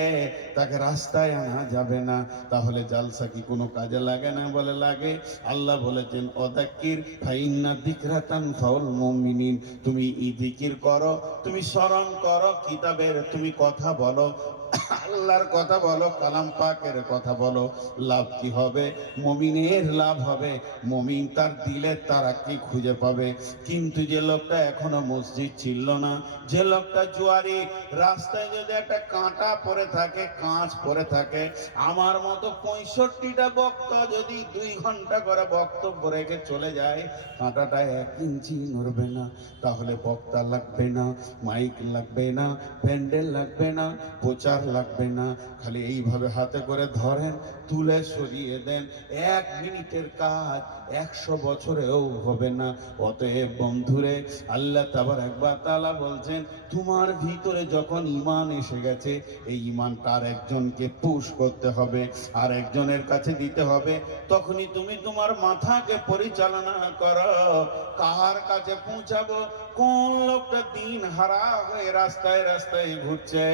তাকে রাস্তায় আনা যাবে না, তাহলে জালসা কি কোনো কাজে লাগে না? বলে লাগে। আল্লাহ বলেছেন, অযাক্কির ফাইন্না যিকরা তানফাউল মুমিনিন, তুমি জিকির করো, তুমি স্মরণ করো, কিতাবের তুমি কথা বলো, আল্লাহর কথা বলো, কালাম পাকের কথা বলো, লাভ কি হবে? মুমিনের লাভ হবে। মুমিন তার দিলের তারাক্কি খুঁজে পাবে। কিন্তু যে লোকটা এখনো মসজিদ ছিল না, যে লোকটা জুয়ারি, রাস্তায় যদি একটা কাঁটা পড়ে থাকে, কাঁচ পড়ে থাকে, আমার মতো 65টা বক্তা যদি 2 ঘন্টা করে বক্তব্য রেখে চলে যায়, কাঁটাটা 1 ইঞ্চি নড়বে না। তাহলে বক্তা লাগবে না, মাইক লাগবে না, প্যান্ডেল লাগবে না, প্রচার লাগবে না, খালি এইভাবে হাতে করে ধরেন, তুলে সরিয়ে দেন। 1 মিনিটের কাজ 100 বছরেও হবে না। অতএব বন্ধুরে, আল্লাহ তাবারাক ওয়া তাআলা বলছেন, তোমার ভিতরে যখন ঈমান এসে গেছে, এই ঈমানটা আর একজনকে পুশ করতে হবে, আর একজনের কাছে দিতে হবে। তখনই তুমি তোমার মাথাকে পরিচালনা করো, কার কাছে পৌঁছাবো। কোন লোকটা দিন হারা হয়ে রাস্তায় রাস্তায় ঘুরছে,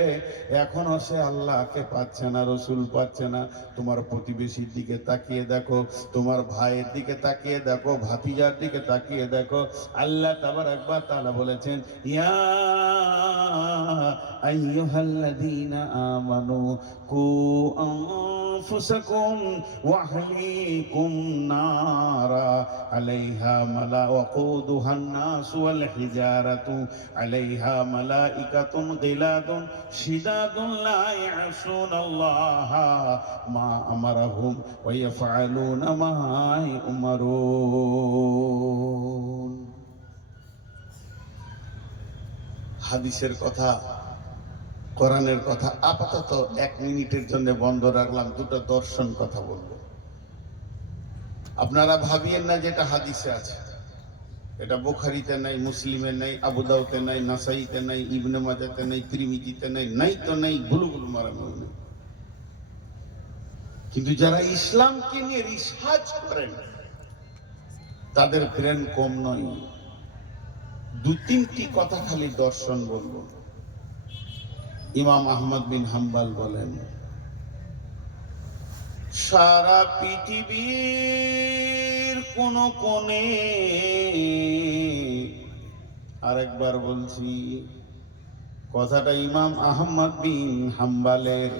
এখনো সে আল্লাহকে পাচ্ছে না, রসুল পাচ্ছে না। তোমার প্রতিবেশীর দিকে তাকিয়ে দেখো, তোমার ভাইয়ের দিকে তাকিয়ে দেখো, ভাতিজার দিকে তাকিয়ে দেখো। আল্লাহ তাবারাক ওয়া তাআলা বলেছেন, ইয়া আইয়ুহাল্লাযীনা আমানু কু আনফুসাকুম ওয়া আহলিকুম নারা আলাইহা ওয়াকুদুহান নাস ওয়াল হিজারাতু আলাইহা মালাইকাতুন গিলাদুন শিদাদুন লা ইয়াসুনাল্লাহা মা আমারাহুম ওয়া ইয়াফআলুনা মা ইউমারুন। হাদিসের কথা, কোরআনের কথা আপাতত 1 মিনিটের জন্য বন্ধ রাখলাম, দুটো দর্শন কথা বলবো। আপনারা ভাবিয়েন না যেটা হাদিসে আছে, এটা বুখারীতে নাই, মুসলিমে নাই, আবু দাউদে নাই, নাসাইতে নাই, ইবনে মাজাতে নাই, তিরমিজিতে নাই, নাই তো নাই, বুলুগুল মারামও নেই। কিন্তু যারা ইসলামকে নিয়ে রিসার্চ করেন, তাদের ব্রেন কম নয়। 2-3টি কথা খালি দর্শন বলবো। ইমাম আহমদ বিন হাম্বল বলেন, সারা পৃথিবীর কোন কোণে, আরেকবার বলছি কথাটা ইমাম আহমদ বিন হাম্বলের,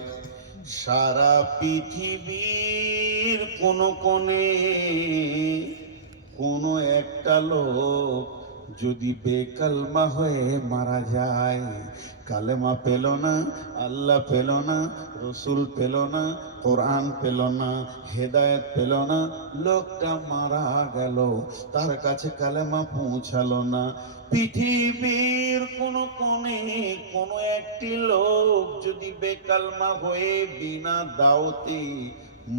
সারা পৃথিবীর কোন কোণে কোনো একটা লোক যদি বেকালমা হয়ে মারা যায়, কালেমা পেল না, আল্লাহ পেল না, রসুল পেল না, কোরআন পেল না, হেদায়েত পেল না, লোকটা মারা গেল, তার কাছে কালেমা পৌঁছালো না। পৃথিবীর কোন কোণে কোনো একটি লোক যদি বেকালমা হয়ে বিনা দাওতে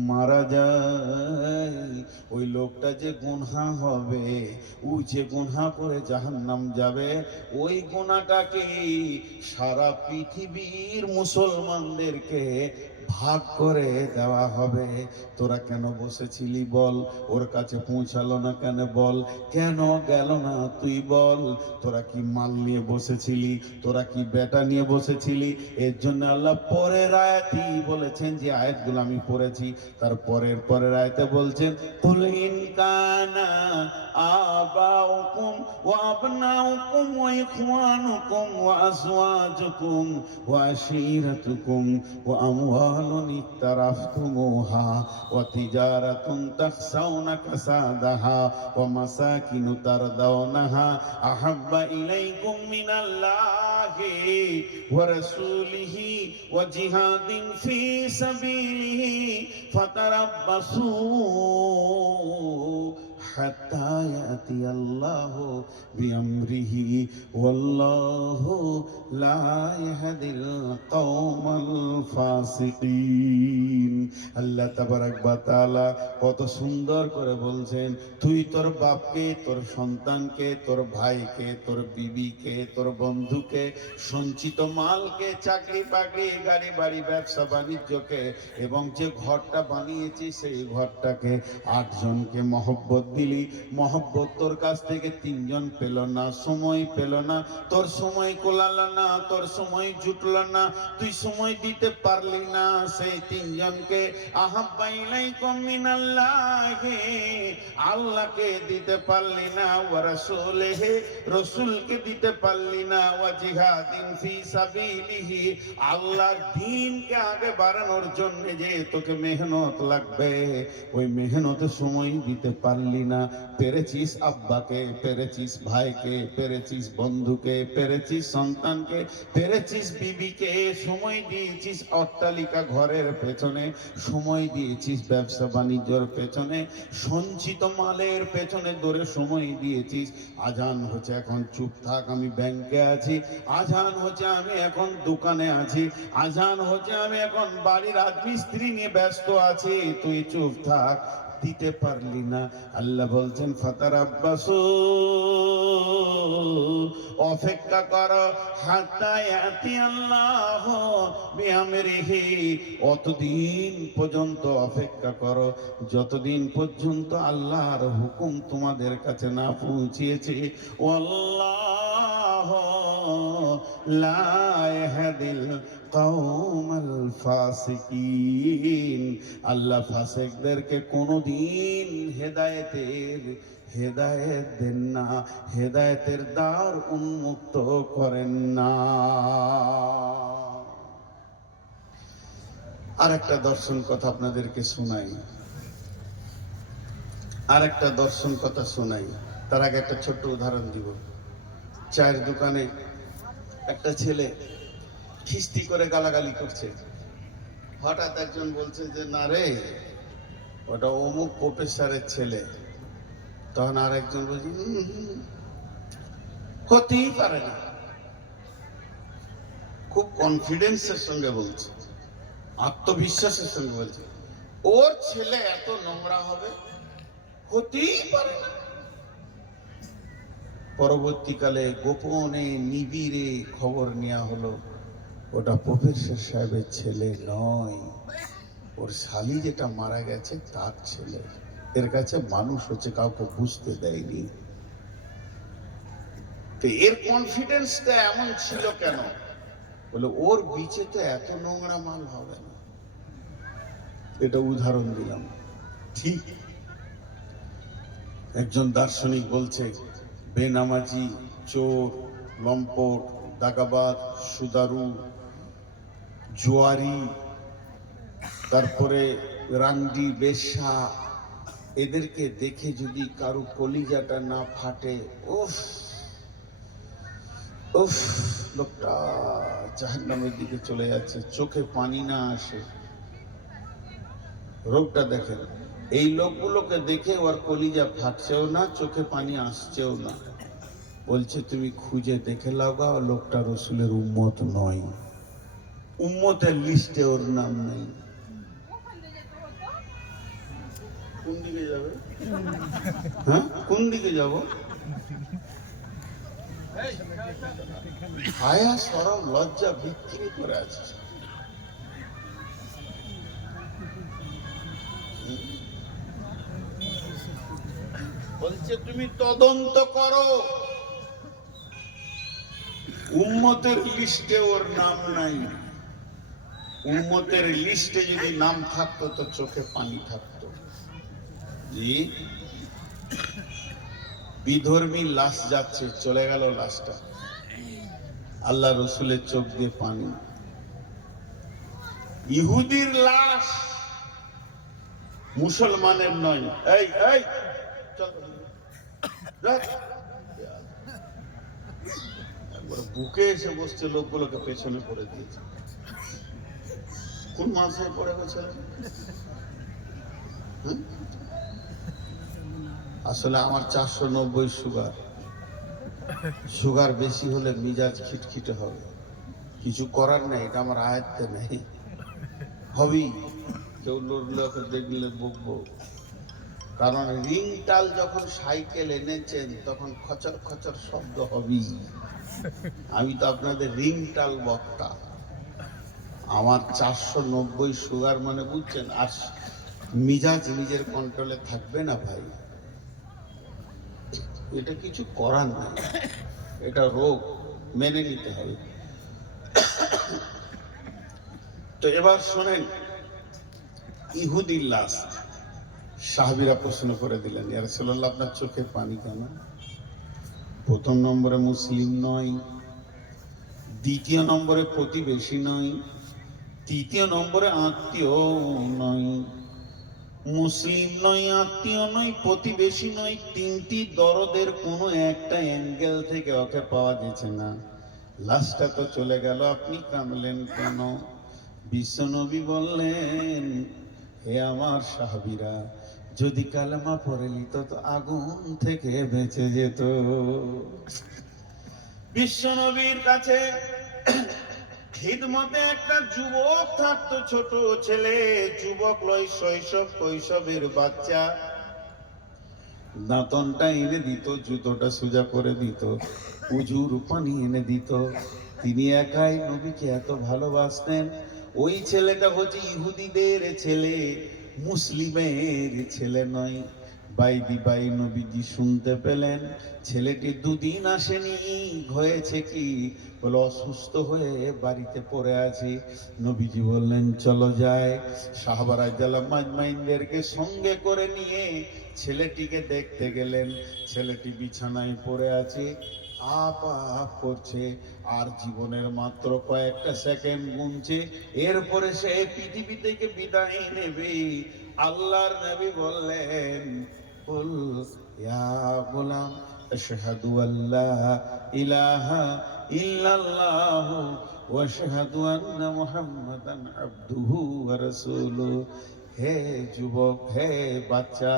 মারা যায়, ওই লোকটা যে গুনহা হবে, ও যে গুনহা করে জাহান্নাম যাবে, ওই গুনাহটাকে সারা পৃথিবীর মুসলমানদেরকে ভাগ করে দেওয়া হবে। তোরা কেন বসেছিলি বল, ওর কাছে পৌঁছালো না কেন বল, কেন গেল না তুই বল। তোরা কি মাল নিয়ে বসেছিলি, তোরা কি বেটা নিয়ে বসেছিলি? এর জন্য আল্লাহ পরের আয়াতই বলেছেন, যে আয়াতগুলো আমি পড়েছি তার পরের আয়াতে বলছেন, কুল ইন কানা আবাউকুম وأبناؤكم وإخوانكم وأزواجكم وعشيرتكم وأموال اقترفتموها وتجارة تخشون كسادها ومساكن ترضونها أحب إليكم من الله ورسوله وجهاد في سبيله فتربصوا حتى يأتي الله بأمره والله لا يهدي القوم الفاسقين আল্লাহ তাবারাক ওয়া তাআলা কত সুন্দর করে বলছেন, তুই তোর বাপকে, তোর সন্তানকে, তোর ভাইকে, তোর বিবিকে, তোর বন্ধুকে, সঞ্চিত মালকে, চাকরি বাকরি, গাড়ি বাড়ি, ব্যবসা বাণিজ্যকে এবং যে ঘরটা বানিয়েছিস সেই ঘরটাকে 8 জনকে মহব্বত দিলি, মহব্বত তোর কাছ থেকে 3 জন পেল না, সময় পেল না, তোর সময় কোলালো না, তোর সময় জুটলো না, তুই সময় দিতে পারলি না, সেই 3 জনকে আহাব্বা ইলাইকুম মিনাল্লাহি, আল্লাহকে দিতে পারলি না, ওয়া রাসূলিহি, রাসূলকে দিতে পারলি না, ওয়া জিহাদিন ফি সাবিলিহি, আল্লাহর দ্বীনকে আগে বাড়ানোর জন্য যে তোকে মেহনত লাগবে, ওই মেহনতে সময় দিতে পারলি না। পেরেছিস আব্বাকে, পেরেছিস ভাইকে, পেরেছিস বন্ধুকে, পেরেছিস সন্তানকে, পেরেছিস বিবিকে, সময় দিয়েছিস অট্টালিকা ঘরের পেছনে, সময় দিয়েছিস ব্যবসা বাণিজ্যের পেছনে, সঞ্চিত মালের পেছনে দৌড়ে সময় দিয়েছিস। আজান হচ্ছে এখন চুপ থাক, আমি ব্যাংকে আছি, আজান হচ্ছে আমি এখন দোকানে আছি, আজান হচ্ছে আমি এখন বাড়ির রাজমিস্ত্রি নিয়ে ব্যস্ত আছি, তুই চুপ থাক, দিতে পারলি না। আল্লাহ বলছেন ফাতারাব্বাসু, অপেক্ষা করো, হাত্তা ইয়াতি আল্লাহ বিআমরিহি, অতদিন পর্যন্ত অপেক্ষা করো যতদিন পর্যন্ত আল্লাহর হুকুম তোমাদের কাছে না পৌঁছিয়েছে। ওয়াল্লাহু লা ইয়াহদিল কওমাল ফাসিকিন, আল্লাহ ফাসিকদেরকে কোনোদিন হেদায়েত দেন না, হেদায়েতের দ্বার উন্মুক্ত করেন না। আর একটা দর্শন কথা আপনাদেরকে শোনাই, আর একটা দর্শন কথা শোনাই। তার আগে একটা ছোট্ট উদাহরণ দিব। চায়ের দোকানে একটা ছেলে খিস্তি করে গালাগালি করছে, হঠাৎ একজন বলছে যে না রে, ওটা অমুক প্রফেসরের ছেলে। তখন আর একজন বলছে হতেই পারে না, খুব কনফিডেন্সের সঙ্গে বলছে, আত্মবিশ্বাসের সঙ্গে বলছে, ওর ছেলে এত নোংরা হবে, হতেই পারে না। পরবর্তীকালে গোপনে নিবিড়ে খবর নেওয়া হলো, ওটা প্রফেসর সাহেবের ছেলে নয়, ওর শালি যেটা মারা গেছে তার ছেলে। এর কাছে মানুষ হচ্ছে, কাউকে বুঝতে দেয়নি। তো এর কনফিডেন্সটা এমন ছিল কেন? বলে ওর বিচে তো এত নোংরা মাল হবে না। এটা উদাহরণ দিলাম। ঠিক একজন দার্শনিক বলছে, বেনামাজি, চোর, লম্পট, দাগাবাজ, সুদারু, জুয়ারি, তারপরে রান্ডি, বেশ্যা, এদেরকে দেখে যদি কারো কলিজাটা না ফাটে, উফ উফ, লোকটা জাহান্নামের দিকে চলে যাচ্ছে, চোখে পানি না আসে। রোগটা দেখেন, এই লোকগুলোকে দেখে ওর কলিজা ফাটছেও না, চোখে পানি আসছেও না। বলছে তুমি খুঁজে দেখে লাগাও, লোকটা রসুলের উম্মত নয়, উম্মতের লিস্টে ওর নাম নেই। কোন দিকে যাবে? হ্যাঁ, কোন দিকে যাব? হায়া সরম লজ্জা বিক্রি করে আছে। বলছে তুমি তদন্ত করো, উম্মতের লিস্টে ওর নাম নাই। উম্মতের লিস্টে যদি নাম থাকতো তো চোখে পানি থাকতো। জি, বিধর্মী লাশ যাচ্ছে, চলে গেল লাশটা, আল্লাহ রসুলের চোখ দিয়ে পানি। ইহুদির লাশ, মুসলমানের নয়। এই এই চল, রাখ। একবার বুকে এসে বসছে, লোকগুলোকে পেছনে পড়ে দিয়েছে। কোন মাসে পড়ে গেছিলেন? আসলে আমার 490 সুগার। সুগার বেশি হলে মিজাজ খিটখিটে হবে, কিছু করার নেই, এটা আমার আয়ত্তে নেই, হবেই। কেউ লোকে দেখলে বকবো, কারণ রিং টাল যখন সাইকেল এনেছেন তখন খচর খচর শব্দ হবেই। আমি তো আপনাদের রিং টাল বক্তা। আমার 490 সুগার মানে বুঝছেন, আর মিজাজ নিজের কন্ট্রোলে থাকবে না ভাই, এটা কিছু করার নাই, এটা রোগ, মেনে নিতে হবে। তো এবার শোনেন, ইহুদির লাশ। সাহাবীরা প্রশ্ন করে দিলেন, ইয়া রাসূলুল্লাহ আপনার চোখে পানি কেন? প্রথম নম্বরে মুসলিম নয়, দ্বিতীয় নম্বরে প্রতিবেশী নয়, তৃতীয় নম্বরে আত্মীয় নয়। মুসলিম নয়, আত্মীয় নয়, প্রতিবেশী নয়, তিনটি দরদের কোনো একটা অ্যাঙ্গেল থেকে ওকে পাওয়া যাচ্ছে না। লাশটা তো চলে গেল, আপনি কাঁদলেন কেন? বিশ্বনবী বললেন, হে আমার সাহাবীরা, যদি কালেমা পড়ে নিত তো আগুন থেকে বেঁচে যেত। বিশ্বনবীর কাছে খিদমতে একটা যুবক থাকতো, ছোট ছেলে, যুবক লয়, শৈশব কৈশবের বাচ্চা। দাঁতনটা এনে দিত, জুতোটা সোজা করে দিত, উজুর পানি এনে দিত। তিনি একাই নবীকে এত ভালোবাসতেন। ওই ছেলেটা হচ্ছে ইহুদিদের ছেলে, মুসলিমের ছেলে নয়। বাইদি বাই নবীজি শুনতে পেলেন ছেলেটি দুদিন আসেনি। হয়েছে কি? বলে অসুস্থ হয়ে বাড়িতে পড়ে আছে। নবীজি বললেন চলো যায়। সাহাবারা জালাম মাজমাইনদেরকে সঙ্গে করে নিয়ে ছেলেটিকে দেখতে গেলেন। ছেলেটি বিছানায় পড়ে আছে, আপ আপ করছে, আর জীবনের মাত্র কয়েকটা সেকেন্ড গুনছে, এরপরে সে পৃথিবী থেকে বিদায় নেবে। আল্লাহর নবী বললেন, কুল ইয়া গোলাম আশহাদু আল্লা ইলাহা ইল্লাল্লাহ ওয়া আশহাদু আন্না মুহাম্মাদান আবদুহু ওয়া রাসূলুহু। হে যুবক, হে বাচ্চা,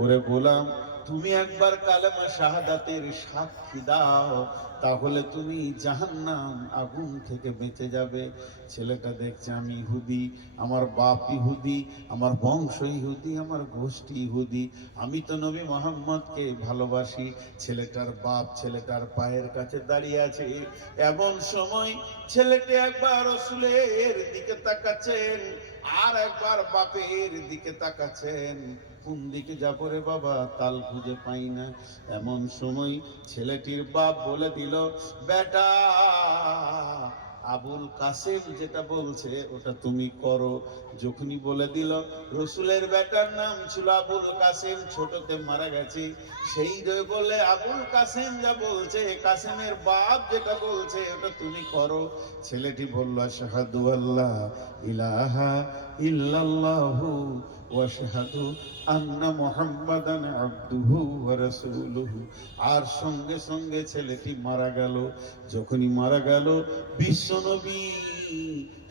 ওরে গোলাম, তুমি একবার কালেমা শাহাদাতের সাক্ষী দাও, তাহলে তুমি জাহান্নাম আগুন থেকে বেঁচে যাবে। ছেলেটা দেখছে আমি ইহুদি, আমার বাপ ইহুদি, আমার বংশ ইহুদি, আমার গোষ্ঠী ইহুদি, আমি তো নবী মোহাম্মদকে ভালোবাসি। ছেলেটার বাপ ছেলেটার পায়ের কাছে দাঁড়িয়ে আছে। এমন সময় ছেলেটি একবার রাসূলের দিকে তাকাচ্ছেন, আর একবার বাপের দিকে তাকাচ্ছেন। কোন দিকে যাবো রে বাবা, তাল খুঁজে পাই না। এমন সময় ছেলেটির বাপ বলে দিল, বেটা, আবুল কাসেম যেটা বলছে ওটা তুমি করো। যখনই বলে দিল, রসুলের বেটার নাম ছিল আবুল কাসেম, ছোটতে মারা গেছে, সেই বলে আবুল কাসেম যা বলছে, কাসেমের বাপ যেটা বলছে ওটা তুমি করো। ছেলেটি বলল, আশহাদু আল্লাহ ইলাহা ইল্লাল্লাহু ওয়া আশহাদু আন্না মুহাম্মাদান আবদুহু ওয়া রাসূলুহু। আর সঙ্গে সঙ্গে ছেলেটি মারা গেল। যখনই মারা গেল, বিশ্বনবী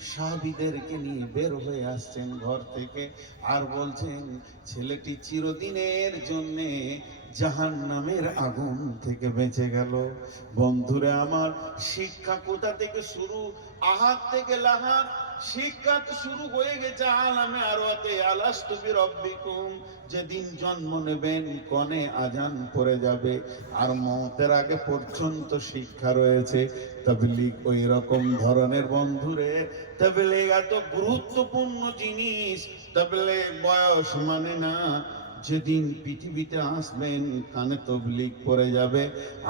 সাহাবীদেরকে নিয়ে বের হয়ে আসছেন ঘর থেকে, আর বলছেন ছেলেটি চিরদিনের জন্যে জাহান্নামের আগুন থেকে বেঁচে গেল। বন্ধুরা আমার, শিক্ষা কোথা থেকে শুরু? আহাত থেকে লাহাত। শিক্ষা তো শুরু হয়ে গেছে আলামে আরওয়াতে, আলাস্তু বিরাব্বিকুম। যেদিন জন্ম নেবেন কনে আজান পড়ে যাবে, আর মওতের আগে পর্যন্ত শিক্ষা রয়েছে। তাবলীগ ওই রকম ধরনের বন্ধুরে, তাবলীগ এত গুরুত্বপূর্ণ জিনিস। তাবলীগ বয়স মানে না, যেদিন পৃথিবীতে আসবেন কানে তবলিগ পড়ে যাবে,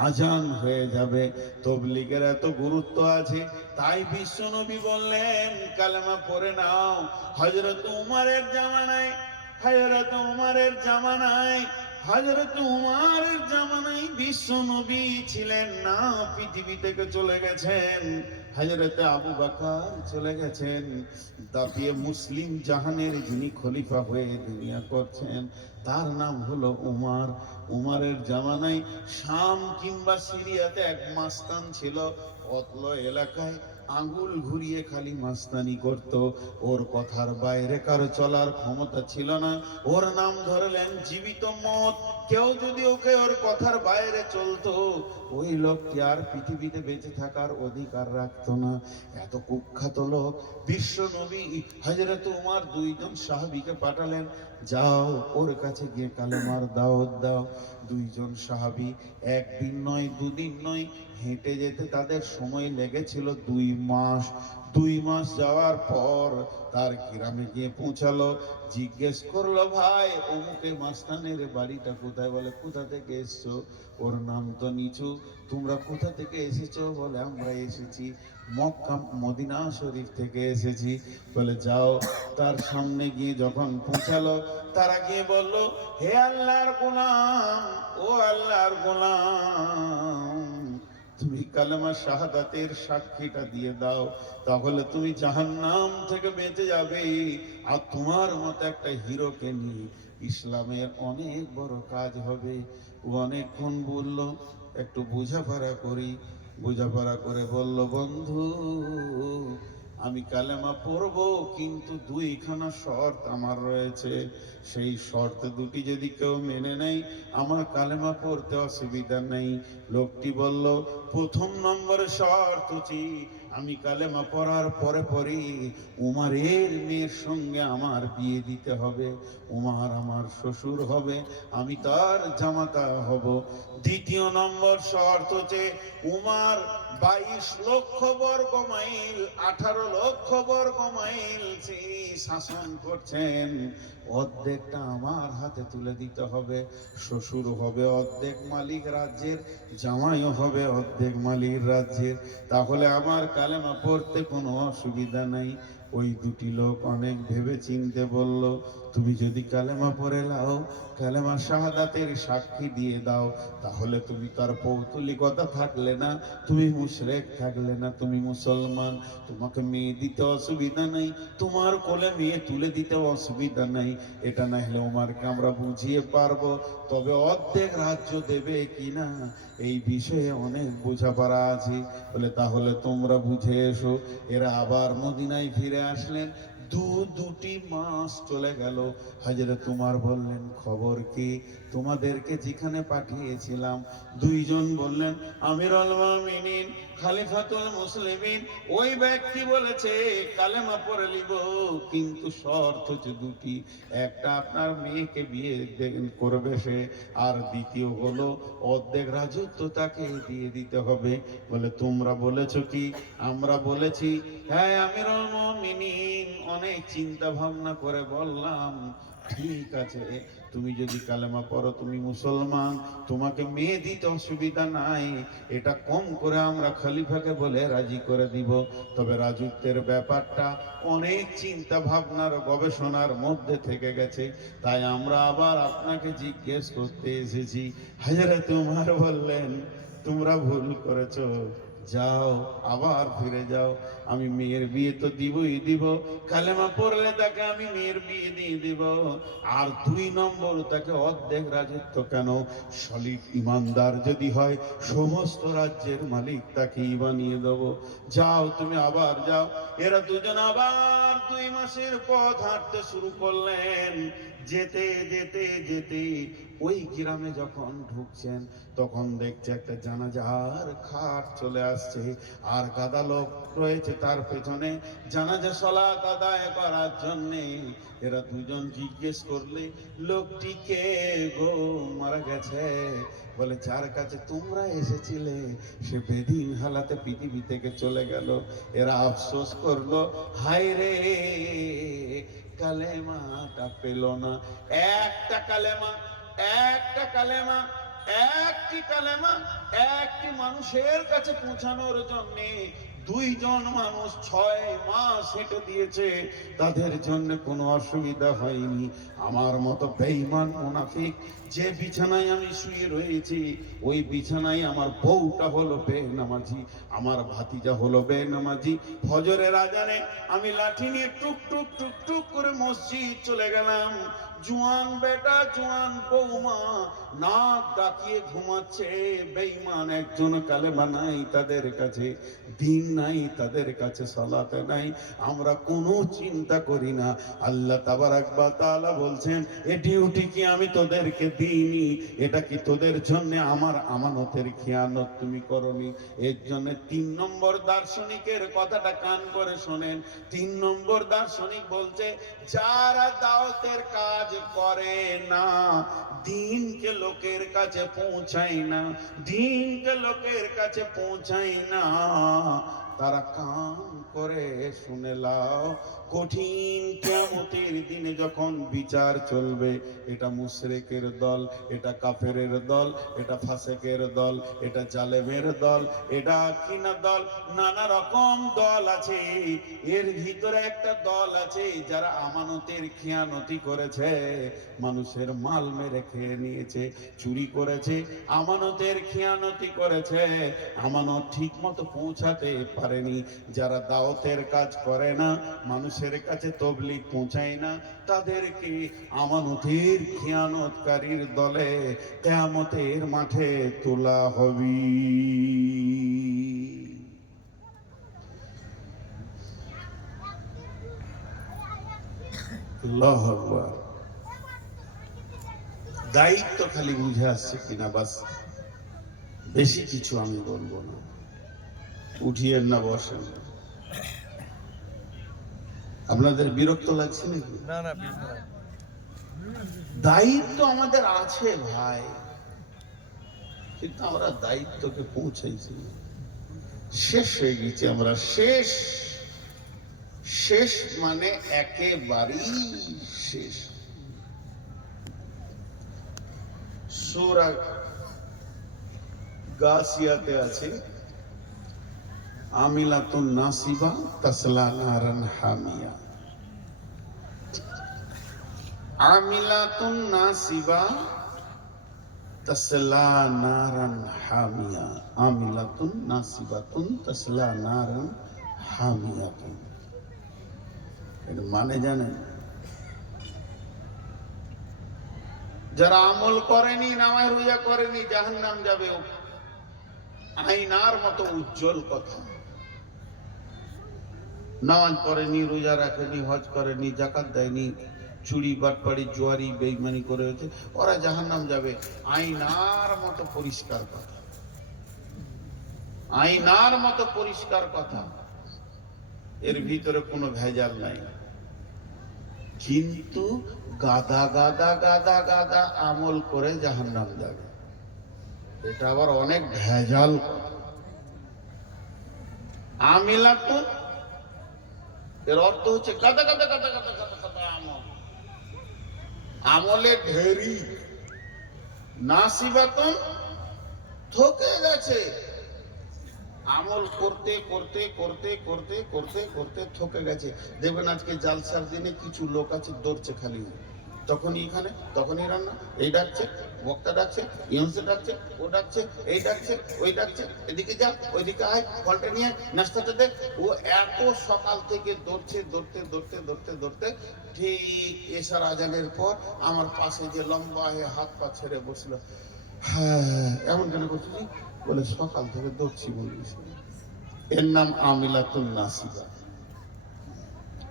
আজান হয়ে যাবে। তবলিগের এত গুরুত্ব আছে, তাই বিশ্বনবী বললেন কালেমা পড়ে নাও। হযরত উমরের জামানায়, হযরত উমরের জামানায়, হযরত উমরের জামানায় বিশ্ব নবী ছিলেন না, পৃথিবী থেকে চলে গেছেন। হযরতে আবু বকর চলে গেছেন, দাপিয়ে মুসলিম জাহানের যিনি খলিফা হয়ে দুনিয়া করছেন তার নাম হলো উমর। উমরের জামানায় শাম কিংবা সিরিয়াতে এক মাস্তান ছিল, অতল এলাকায় আঙ্গুল ঘুরিয়ে খালি মাস্তানি করত। ওর কথার বাইরে কারো চলার ক্ষমতা ছিল না। ওর নাম ধরলেন জীবিত মত। কেউ যদি ওকে ওর কথার বাইরে চলতো, ওই লোকটি আর পৃথিবীতে বেঁচে থাকার অধিকার রাখতো না। এত কুখ্যাত লোক। বিশ্ব নবী হযরত উমর দুইজন সাহাবীকে পাঠালেন, যাও ওর কাছে গিয়ে কালেমার দাওয়াত দাও। দুইজন সাহাবী একদিন নয় দুদিন নয় হেঁটে যেতে তাদের সময় লেগেছিল 2 মাস। 2 মাস যাওয়ার পর তার গ্রামে গিয়ে পৌঁছালো। জিজ্ঞেস করলো, ভাই অমুকে মাস্তানের বাড়িটা কোথায়? বলে, কোথা থেকে এসছো? ওর নাম তো নিচু। তোমরা কোথা থেকে এসেছো? বলে, আমরা এসেছি মক্কা মদিনা শরীফ থেকে এসেছি। বলে, যাও। তার সামনে গিয়ে যখন পৌঁছালো, তারা গিয়ে বলল, হে আল্লাহর গোলাম, ও আল্লাহর গোলাম, তুমি কালেমা শাহাদাতের সাক্ষীটা দিয়ে দাও, তাহলে তুমি জাহান্নাম থেকে বেঁচে যাবে। আর তোমার মতো একটা হিরোকে নিয়ে ইসলামের অনেক বড় কাজ হবে। ও অনেকক্ষণ বলল, একটু বোঝাপড়া করি। বোঝাপড়া করে বলল, বন্ধু আমি কালেমা পড়বো, কিন্তু 2খানা শর্ত আমার রয়েছে। সেই শর্ত দুটি যদি কেউ মেনে নেয়, আমার কালেমা পড়তে অসুবিধা নেই। লোকটি বলল, প্রথম নম্বরে শর্ত হচ্ছে আমি কালেমা পড়ার পরে পরেই উমারের মেয়ের সঙ্গে আমার বিয়ে দিতে হবে। উমার আমার শ্বশুর হবে, আমি তার জামাতা হব। দ্বিতীয় নম্বর শর্ত হচ্ছে উমার 22 লক্ষ বর্গ মাইল 18 লক্ষ বর্গ মাইল শাসন করছেন, অর্ধেকটা আমার হাতে তুলে দিতে হবে। শ্বশুর হবে অর্ধেক মালিক রাজ্যের, জামাইও হবে অর্ধেক মালিক রাজ্যের। তাহলে আমার কালেমা পড়তে কোনো অসুবিধা নাই। ওই দুটি লোক অনেক ভেবে চিনতে বলল, তুমি যদি কালেমা পড়ে নাও, কালেমা শাহাদাতের সাক্ষী দিয়ে দাও, তাহলে তুমি তার পৌতুলিকতা থাকলে না, তুমি মুশরিক থাকলে না, তুমি মুসলমান। তোমাকে মেয়ে দিতে অসুবিধা নাই, তোমার কোলে মেয়ে তুলে দিতে অসুবিধা নাই। এটা না হলে ওমারকে আমরা বুঝিয়ে পারবো, তবে অর্ধেক রাজ্য দেবে কিনা এই বিষয়ে অনেক বোঝাপড়া আছে। বলে, তাহলে তোমরা বুঝে এসো। এরা আবার মদিনায় ফিরে আসলেন। দুটি মাস চলে গেল। হযরত উমর বললেন, খবর কি? তোমাদেরকে যেখানে পাঠিয়েছিলাম, দুইজন বললেন, আমিরুল মুমিনিন খলিফাতুল মুসলিমিন ওই ব্যক্তি বলেছে কালেমা পড়ে নিব, কিন্তু শর্ত হচ্ছে দুটি। একটা আপনার মেয়েকে বিয়ে করবে সে, আর দ্বিতীয় হলো অর্ধেক রাজত্ব তাকে দিয়ে দিতে হবে। বলে, তোমরা বলেছো কি? আমরা বলেছি, হ্যাঁ আমিরুল মুমিনিন। অনেক চিন্তা ভাবনা করে বললাম, ঠিক আছে, তুমি যদি কালেমা পড়ো, তুমি মুসলমান, তোমাকে মেয়ে দিতে অসুবিধা নাই। এটা কম করে আমরা খলিফাকে বলে রাজি করে দিব। তবে রাজত্বের ব্যাপারটা অনেক চিন্তা ভাবনার গবেষণার মধ্যে থেকে গেছে, তাই আমরা আবার আপনাকে জিজ্ঞেস করতে এসেছি। হযরত উমর বললেন, তোমরা ভুল করেছো, যাও আবার ফিরে যাও। আমি মেয়ের বিয়ে তো দিবই দিব, কালেমা পড়লে তাকে আমি মেয়ের বিয়ে দিয়ে দিব। আর 2 নম্বর, তাকে অর্ধেক রাজত্ব কেন, সলিড ইমানদার যদি হয় সমস্ত রাজ্যের মালিক তাকেই বানিয়ে দেব। যাও, তুমি আবার যাও। এরা দুজন আবার 2 মাসের পথ হাঁটতে শুরু করলেন। যেতে যেতে যেতে ওই গ্রামে যখন ঢুকছেন, তখন দেখছে একটা জানাজার খাট চলে আসছে, আর গাদা লোক রয়েছে তার পেছনে জানাজা সালাত আদায় করার জন্যে। এরা দুজন জিজ্ঞেস করলে, লোকটি কে গো, মারা গেছে? বলে, যার কাছে তোমরা এসেছিলে সে বেদিন হালাতে পৃথিবী থেকে চলে গেল। এরা আফসোস করলো, হায় রে, কালেমাটা পেল না। একটা কালেমা, একটা কালেমা, একটি কালেমা একটি মানুষের কাছে পৌঁছানোর জন্যে দুইজন মানুষ 6 মাস হেঁটে দিয়েছে, তাদের জন্য কোনো অসুবিধা হয়নি। আমার মতো বেঈমান মুনাফিক, যে বিছানায় আমি শুয়ে রয়েছি ওই বিছানায় আমার বউটা হলো বেনামাজি, আমার ভাতিজা হলো বেনামাজি। ফজরের আজানে আমি লাঠি নিয়ে টুক টুক টুক টুক করে মসজিদ চলে গেলাম। জোয়ান বেটা, জোয়ান বৌমা নাক ডাকিয়ে ঘুমাচ্ছে। বেঈমান একজন, কালেমা নাই তাদের কাছে, দিন নাই তাদের কাছে, সালাতে নাই। আমরা কোনো চিন্তা করি না। আল্লাহ তাবারাক ওয়া তাআলা বলছেন, এ ডিউটি কি আমি তোদেরকে দিইনি? এটা কি তোদের জন্য আমার আমানতের খেয়ানত তুমি করনি? এর জন্য 3 নম্বর দার্শনিকের কথাটা কান করে শোনেন। 3 নম্বর দার্শনিক বলছে, যারা দাওয়াতের কাজ করে না, দিনকে লোকের কাছে পৌঁছায় না, দিনকে লোকের কাছে পৌঁছায় না, তারা কান করে শুনে লাও, কঠিন কিয়ামতের দিনে যখন বিচার চলবে, এটা মুশরিকের দল, এটা কাফেরের দল, এটা ফাসিকের দল, এটা জালেমের দল, এটা কিনা দল, নানা রকম দল আছে। এর ভিতরে একটা দল আছে যারা আমানতের খেয়ানতি করেছে, মানুষের মাল মেরে খেয়ে নিয়েছে, চুরি করেছে, আমানতের খেয়ানতি করেছে, আমানত ঠিক মতো পৌঁছাতে পারেনি। যারা দাওয়াতের কাজ করে না, মানুষের কাছে তবলিগ পৌঁছায় না, তাদেরকে আমানতের খেয়ানতকারীর দলে কিয়ামতের মাঠে তোলা হবে। আল্লাহু আকবার। দায়িত্ব খালি বুঝে আসছে কিনা বাস, বেশি কিছু আমি বলবো না। উঠিয়েন না, বসেন। আপনাদের বিরক্ত লাগছে নাকি? না না বিসমিল্লাহ। দায়িত্ব আমাদের আছে ভাই, কিন্তু আমরা দায়িত্বকে পৌঁছাইছি, শেষ হয়ে গেছি আমরা। শেষ, শেষ মানে একেবারেই শেষ। সূরা গাসিয়াতে আছে, আমিলাতুন নাসিবা তাসলা নারান হামিয়া। আমিলাতুন নাসিবা তাসলা নারান হামিয়া। আমিলাতুন নাসিবাতুন তাসলা নারান হামিয়াতুন, এর মানে জানেন? যারা আমল করেনি, নামাজ রোজা করেনি, জাহান্নাম যাবে। আয়নার মতো উজ্জ্বল কথা। নামাজ পড়েনি, রোজা রাখেনি, হজ করেনি, যাকাত দেয়নি, চুরি বাটপাড়ি জুয়ারি বেঈমানি করেছে, ওরা জাহান্নাম যাবে। আয়নার মতো পরিষ্কার কথা, আয়নার মতো পরিষ্কার কথা, এর ভিতরে কোনো ভেজাল নাই। কিন্তু গাদা গাদা গাদা গাদা আমল করে জাহান্নাম যাবে, এটা আবার অনেক ভেজাল কথা। আমিলাতুন এর অর্থ হচ্ছে গাদা গাদা গাদা গাদা গাদা গাদা আমল, আমলে ঢেরি। নাসিবাতুন ঠকে গেছে, আমল করতে করতে করতে করতে করতে করতে ঠকে গেছে। দেখবেন আজকে জালসার দিনে কিছু লোক আছে দৌড়ছে খালি, তখনই এখানে তখনই রান্না, এই ডাকছে, বক্তা ডাকছে, ইউনসে ডাকছে, ও ডাকছে, এই ডাকছে, ওই ডাকছে, এদিকে যা, ওইদিকে আয়, ফলটা নিয়ে, নাস্তাটা দে। ও এত সকাল থেকে দৌড়ছে, দৌড়তে দৌড়তে দৌড়তে দৌড়তে ঠিক এশার আজানের পর আমার পাশে যে লম্বা হয়ে হাত পা ছেড়ে বসলো। হ্যাঁ, এমন কেন করছিস? বলে সকাল থেকে দৌড়ছি বলছিস। এর নাম আমিলাতুন নাসিবা,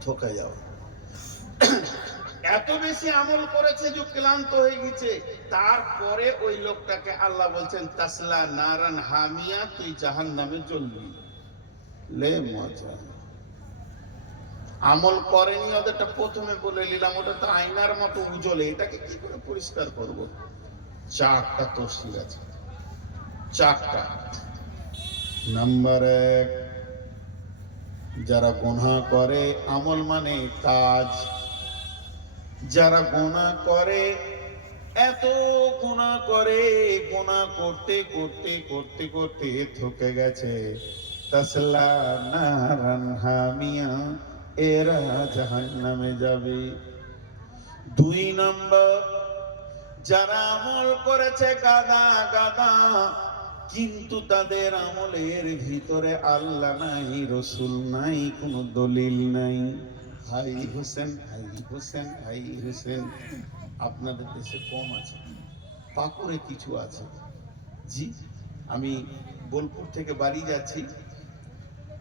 ঠকে যাওয়া। এত বেশি আমল করেছে যে ক্লান্ত হয়ে গেছে, তারপরে ওই লোকটাকে আল্লাহ বলছেন তাসলা নারান হামিয়া, তুই জাহান্নামে জ্বলবি। লে মজা। আমল করেনি ওদেরটা প্রথমে বলে নিলাম, ওটা তো আয়নার মতো উজ্জ্বলে, এটাকে কি করে পরিষ্কার করব? 4টা তফসিল আছে, 4টা। নাম্বার 1, যারা গুনাহ করে, আমল মানে কাজ, যারা গুনাহ করে, এত গুনাহ করে, গুনাহ করতে করতে করতে করতে থকে গেছে, তাসলা নারান হামিয়া, এরা জাহান্নামে যাবে। 2 নম্বর, যারা আমল করেছে গাদা গাদা, কিন্তু তাদের আমলের ভিতরে আল্লাহ নাই, রসুল নাই, কোনো দলিল নাই। হাই হোসেন, হাই হোসেন, হাই হোসেন। আপনাদের দেশে কম আছে, পাকুড়ে কিছু আছে। জি, আমি বোলপুর থেকে বাড়ি যাচ্ছি,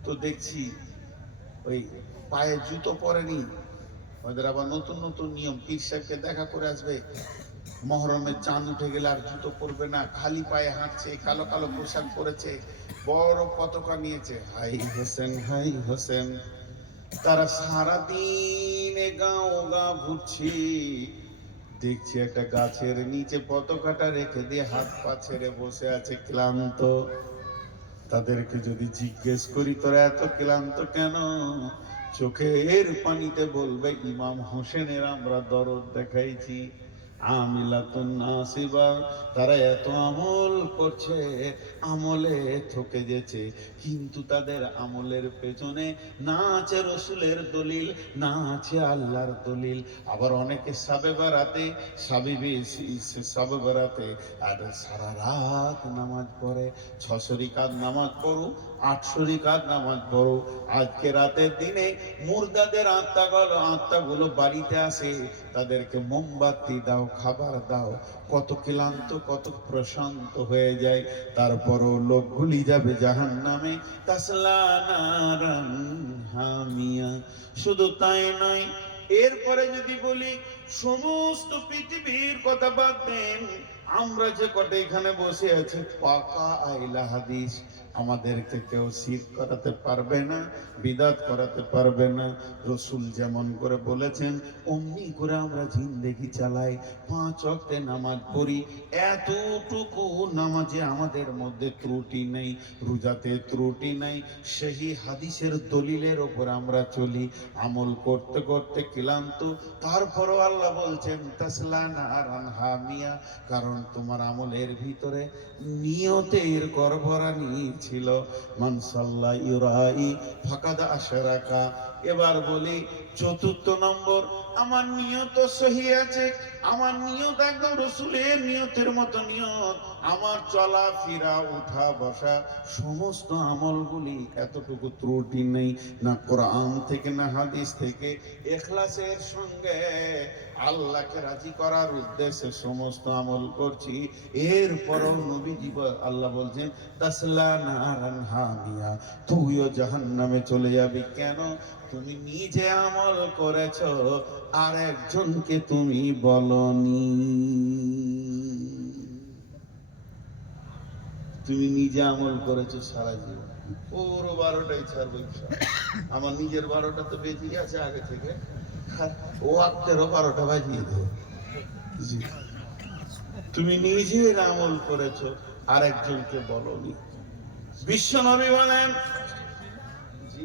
তো দেখছি ওই পায়ে জুতো পরেনি, ওদের আবার নতুন নতুন নিয়ম, পীর সাহেবকে দেখা করে আসবে, মহরমের চাঁদ উঠে গেলে আর জুতো পরবে না, খালি পায়ে হাঁটছে, কালো কালো পোশাক পরেছে, বড় পতাকা নিয়েছে। হাই হোসেন, হাই হোসেন। তারা সারাদিন গাঁও গাঁ ঘুরছে, দেখছি একটা গাছের নিচে পতাকাটা রেখে দিয়ে হাত পা ছেড়ে বসে আছে ক্লান্ত। তাদেরকে যদি জিজ্ঞেস করি তোরা এত ক্লান্ত কেন, চোখের পানিতে বলবে ইমাম হোসেনের আমরা দরদ দেখাইছি। আমিলাতুন নাসিবা, তারা এত আমল করছে, আমলে থকে গেছে, কিন্তু তাদের আমলের পেছনে না আছে রসুলের দলিল, না আছে আল্লাহর দলিল। আবার অনেকে সাবে বারাতে আর সারা রাত নামাজ পড়ে, 600 রিকাত নামাজ পড়ো, 800 রিকাত নামাজ পড়ো। আজকে রাতের দিনে মুর্দাদের আত্মাগুলো বাড়িতে আসে, তাদেরকে মোমবাতি দাও, খাবার দাও, কত ক্লান্ত, কত প্রশান্ত হয়ে যায়। তারপরও লোক ভুলি যাবে জাহান্নামে, তাসলা নারান হামিয়া। শুধু তাই নয়, এরপরে যদি বলি সমস্ত পৃথিবীর কথা বাদ দেন, আমরা যে কটা এখানে বসে আছি পাকা আইলা হাদিস, আমাদেরকে কেউ শিরক করাতে পারবে না, বিদাত করাতে পারবে না। রসুল যেমন করে বলেছেন অমনি করে আমরা জিন্দেগি চালাই, 5 ওয়াক্তে নামাজ পড়ি, এতটুকু নামাজে আমাদের মধ্যে ত্রুটি নেই, রোজাতে ত্রুটি নেই, সেই হাদিসের দলিলের ওপর আমরা চলি, আমল করতে করতে ক্লান্ত। তারপরও আল্লাহ বলছেন তাসলা নারান হামিয়া, কারণ তোমার আমলের ভিতরে নিয়তের গড়বড়ানি ছিল। মান সাল্লা ইউরাই ফাকাদ আশরাকা। এবার বলি 4 নম্বর, আমার নিয়ত সহি আছে, আমার নিয়ত একদম রসুলের নিয়তের মতো নিয়ত, আমার চলা ফিরা উঠা বসা সমস্ত আমলগুলি এতটুকু ত্রুটি নেই, না কোরআন থেকে না হাদিস থেকে, ইখলাসের সঙ্গে আল্লাহকে রাজি করার উদ্দেশ্যে সমস্ত আমল করছি। এরপরও নবীজি আল্লাহ বলছেন তাসলা নারান হামিয়া, তুইও জাহান্নামে চলে যাবি। কেন? তুমি নিজে আমল করেছো, আর একজনকে তুমি বলনি। তুমি নিজে আমল করেছো সারা জীবন, পুরো 12টাই ছাড়বো ইনশাআল্লাহ। আমার নিজের 12টা তো বেঁচে গেছে আগে থেকে, ও আত্মেরও 12টা বাজিয়ে দেবো। জি, তুমি নিজের আমল করেছো, আর একজনকে বলনি। বিশ্বনবী বলেন, জি,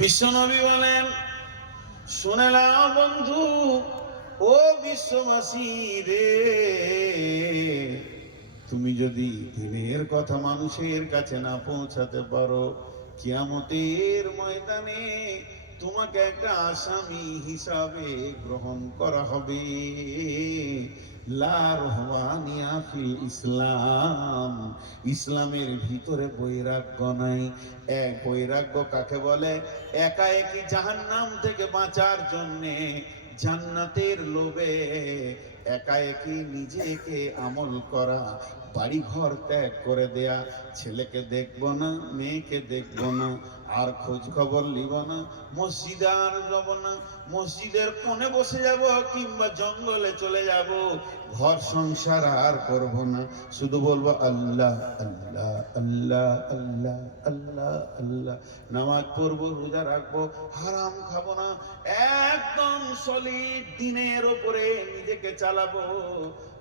বিশ্বনবী বলেন, শুনে নাও বন্ধু, ও বিশ্ববাসী রে, তুমি যদি দিনের কথা মানুষের কাছে না পৌঁছাতে পারো, কিয়ামতের ময়দানে তোমাকে একটা আসামি হিসাবে গ্রহণ করা হবে। লা রহমানিয়া ফিল ইসলাম, ইসলামের ভিতরে বৈরাগ্য নাই। এক বৈরাগ্য কাকে বলে? একা একই জাহান্নাম থেকে বাঁচার জন্যে জান্নাতের লোভে একা একই নিজেকে আমল করা, বাড়ি ঘর ত্যাগ করে দেয়া, ছেলেকে দেখবো না, মেয়েকে দেখবো না, আর খোঁজ খবর নিব না, মসজিদে আর যাব না, মসজিদের কোণে বসে যাব কিংবা জঙ্গলে চলে যাব, ঘর সংসার আর করব না, শুধু বলবো আল্লাহ আল্লাহ আল্লাহ আল্লাহ আল্লাহ আল্লাহ, নামাজ পড়বো, রোজা রাখবো, হারাম খাবো না, একদম সলিড দিনের উপরে নিজেকে চালাবো।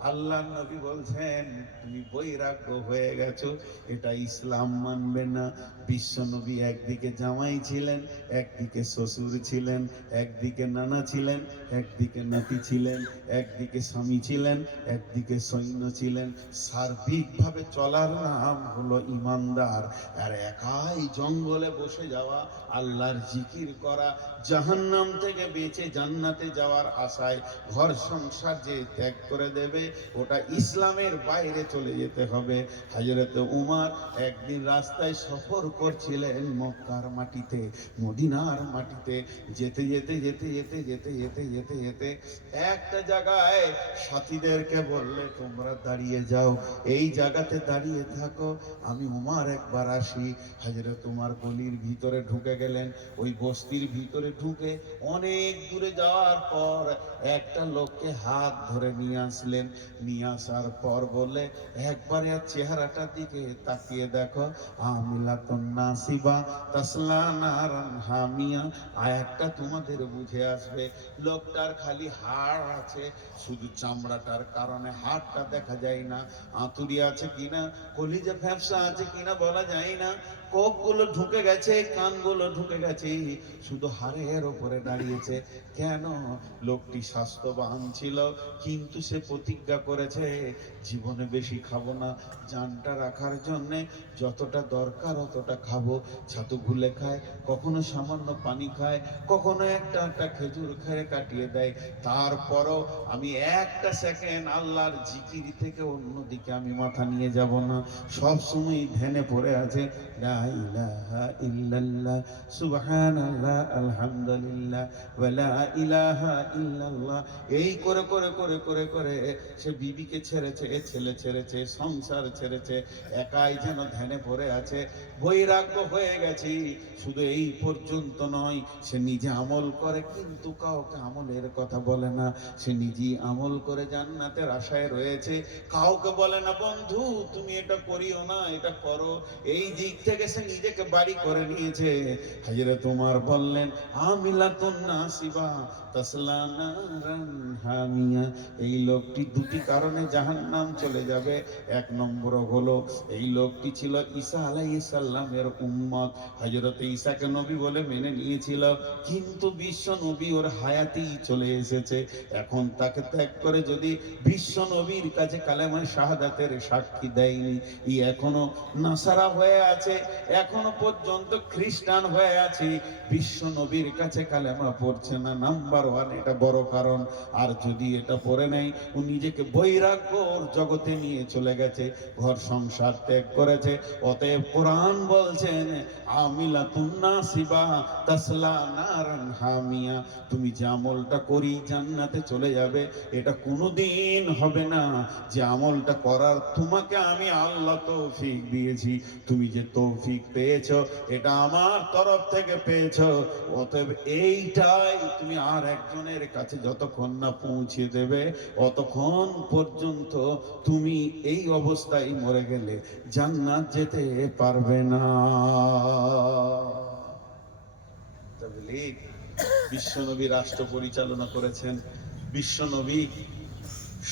আল্লাহ নবী বলছেন তুমি বৈরাগ্য হয়ে গেছো, এটা ইসলাম মানবে না। বিশ্ব নবী একদিন একদিকে জামাই ছিলেন, একদিকে শ্বশুর ছিলেন, একদিকে নানা ছিলেন, একদিকে নাতি ছিলেন, একদিকে স্বামী ছিলেন, একদিকে সৈন্য ছিলেন। সার্বিকভাবে চলার নাম হলো ইমানদার। আর একাই জঙ্গলে বসে যাওয়া, আল্লাহর জিকির করা, জাহান্নাম থেকে বেঁচে জান্নাতে যাওয়ার আশায় ঘর সংসার যে ত্যাগ করে দেবে, ওটা ইসলামের বাইরে চলে যেতে হবে। হযরত উমর একদিন রাস্তায় সফর করছিলেন মক্কার মাটিতে, মদিনার মাটিতে। যেতে যেতে যেতে যেতে যেতে যেতে যেতে যেতে একটা জায়গায় সাথীদেরকে বললে, তোমরা দাঁড়িয়ে যাও, এই জায়গাতে দাঁড়িয়ে থাকো, আমি উমর একবার আসি। হযরত উমর গলির ভিতরে ঢুকে গেলেন। ওই বস্তির ভিতরে ঢুকে অনেক দূরে যাওয়ার পর একটা লোককে হাত ধরে নিয়ে আসলেন। নিয়ে আসার পর বলে, একবারে আর চেহারাটার দিকে তাকিয়ে দেখো, আমিলাতুন নাসিবা তাসলা নারান হামিয়া। আয়াতটা তোমাদের বুঝে আসবে। লোকটার খালি হাড় আছে, শুধু চামড়াটার কারণে হাড়টা দেখা যায় না। আঁতুড়ি আছে কিনা, কলিজা ফ্যাপসা আছে কিনা বলা যায় না। কোকগুলো ঢুকে গেছে, কানগুলো ঢুকে গেছে, শুধু হাড়ের ওপরে দাঁড়িয়েছে। কেন? লোকটি স্বাস্থ্যবান ছিল, কিন্তু সে প্রতিজ্ঞা করেছে জীবনে বেশি খাবো না, জানটা রাখার জন্যে যতটা দরকার অতটা খাবো। ছাতু ঘুলে খায়, কখনো সামান্য পানি খায়, কখনো একটা একটা খেজুর খেয়ে কাটিয়ে দেয়। তারপরও আমি একটা সেকেন্ড আল্লাহর জিকির থেকে অন্যদিকে আমি মাথা নিয়ে যাব না। সব সময় ধ্যানে পড়ে আছে, লা ইলাহা ইল্লাল্লাহ সুবহানাল্লাহ আলহামদুলিল্লাহ ওয়া লা ইলাহা ইল্লাল্লাহ। এই করে করে করে করে করে সে বিবিকে ছেড়েছে, ছেলে ছেড়েছে, সংসার ছেড়েছে, একাই যেন ধ্যানে পড়ে আছে। বৈরাগ্য হয়ে গেছে। শুধু এই পর্যন্ত নয়, সে নিজে আমল করে কিন্তু কাউকে আমলের কথা বলে না। সে নিজেই আমল করে জান্নাতের আশায় রয়েছে, কাউকে বলে না বন্ধু তুমি এটা করিও না, এটা করো। এই দিক থেকে সে নিজেকে বাড়ি করে নিয়েছে। হযরত উমর বললেন, আমিলাতুন নাসিবা তাসলা নারান হামিয়া। এই লোকটি দুটি কারণে জাহান্নাম চলে যাবে। এক নম্বর হলো, এই লোকটি ছিল ঈসা আলাইহিস সালামের উম্মত। হযরত ঈসাকে নবী বলে মেনে নিয়েছিল, কিন্তু বিশ্ব নবী ওর হায়াতেই চলে এসেছে। এখন তাকে ত্যাগ করে যদি বিশ্ব নবীর কাছে কালেমা শাহাদাতের সাক্ষী দেয়নি, ই এখনো নাসারা হয়ে আছে, এখনো পর্যন্ত খ্রিস্টান হয়ে আছে, বিশ্ব নবীর কাছে কালেমা পড়ছে না। নাম্বার ওয়ান, এটা বড় কারণ। আর যদি এটা পড়ে নেই, ও নিজেকে বৈরাগ্যর জগতে নিয়ে চলে গেছে, ঘর সংসার ত্যাগ করেছে। অতএব কোরআন বলছেন, আমিলাতুন নাসিবা তাসলা নারান হামিয়া। তুমি যে আমলটা করি জান্নাতে চলে যাবে, এটা কোনোদিন হবে না যে আমলটা করার তোমাকে আমি আল্লাহ তৌফিক দিয়েছি। তুমি যে তৌফিক পেয়েছো, এটা আমার তরফ থেকে পেয়েছো। অতএব এইটাই তুমি আর একজনের কাছে যতক্ষণ না পৌঁছে দেবে, অতক্ষণ পর্যন্ত তুমি এই অবস্থায় মরে গেলে জান্নাত যেতে পারবে না। বিশ্বনবী রাষ্ট্র পরিচালনা করেছেন, বিশ্বনবী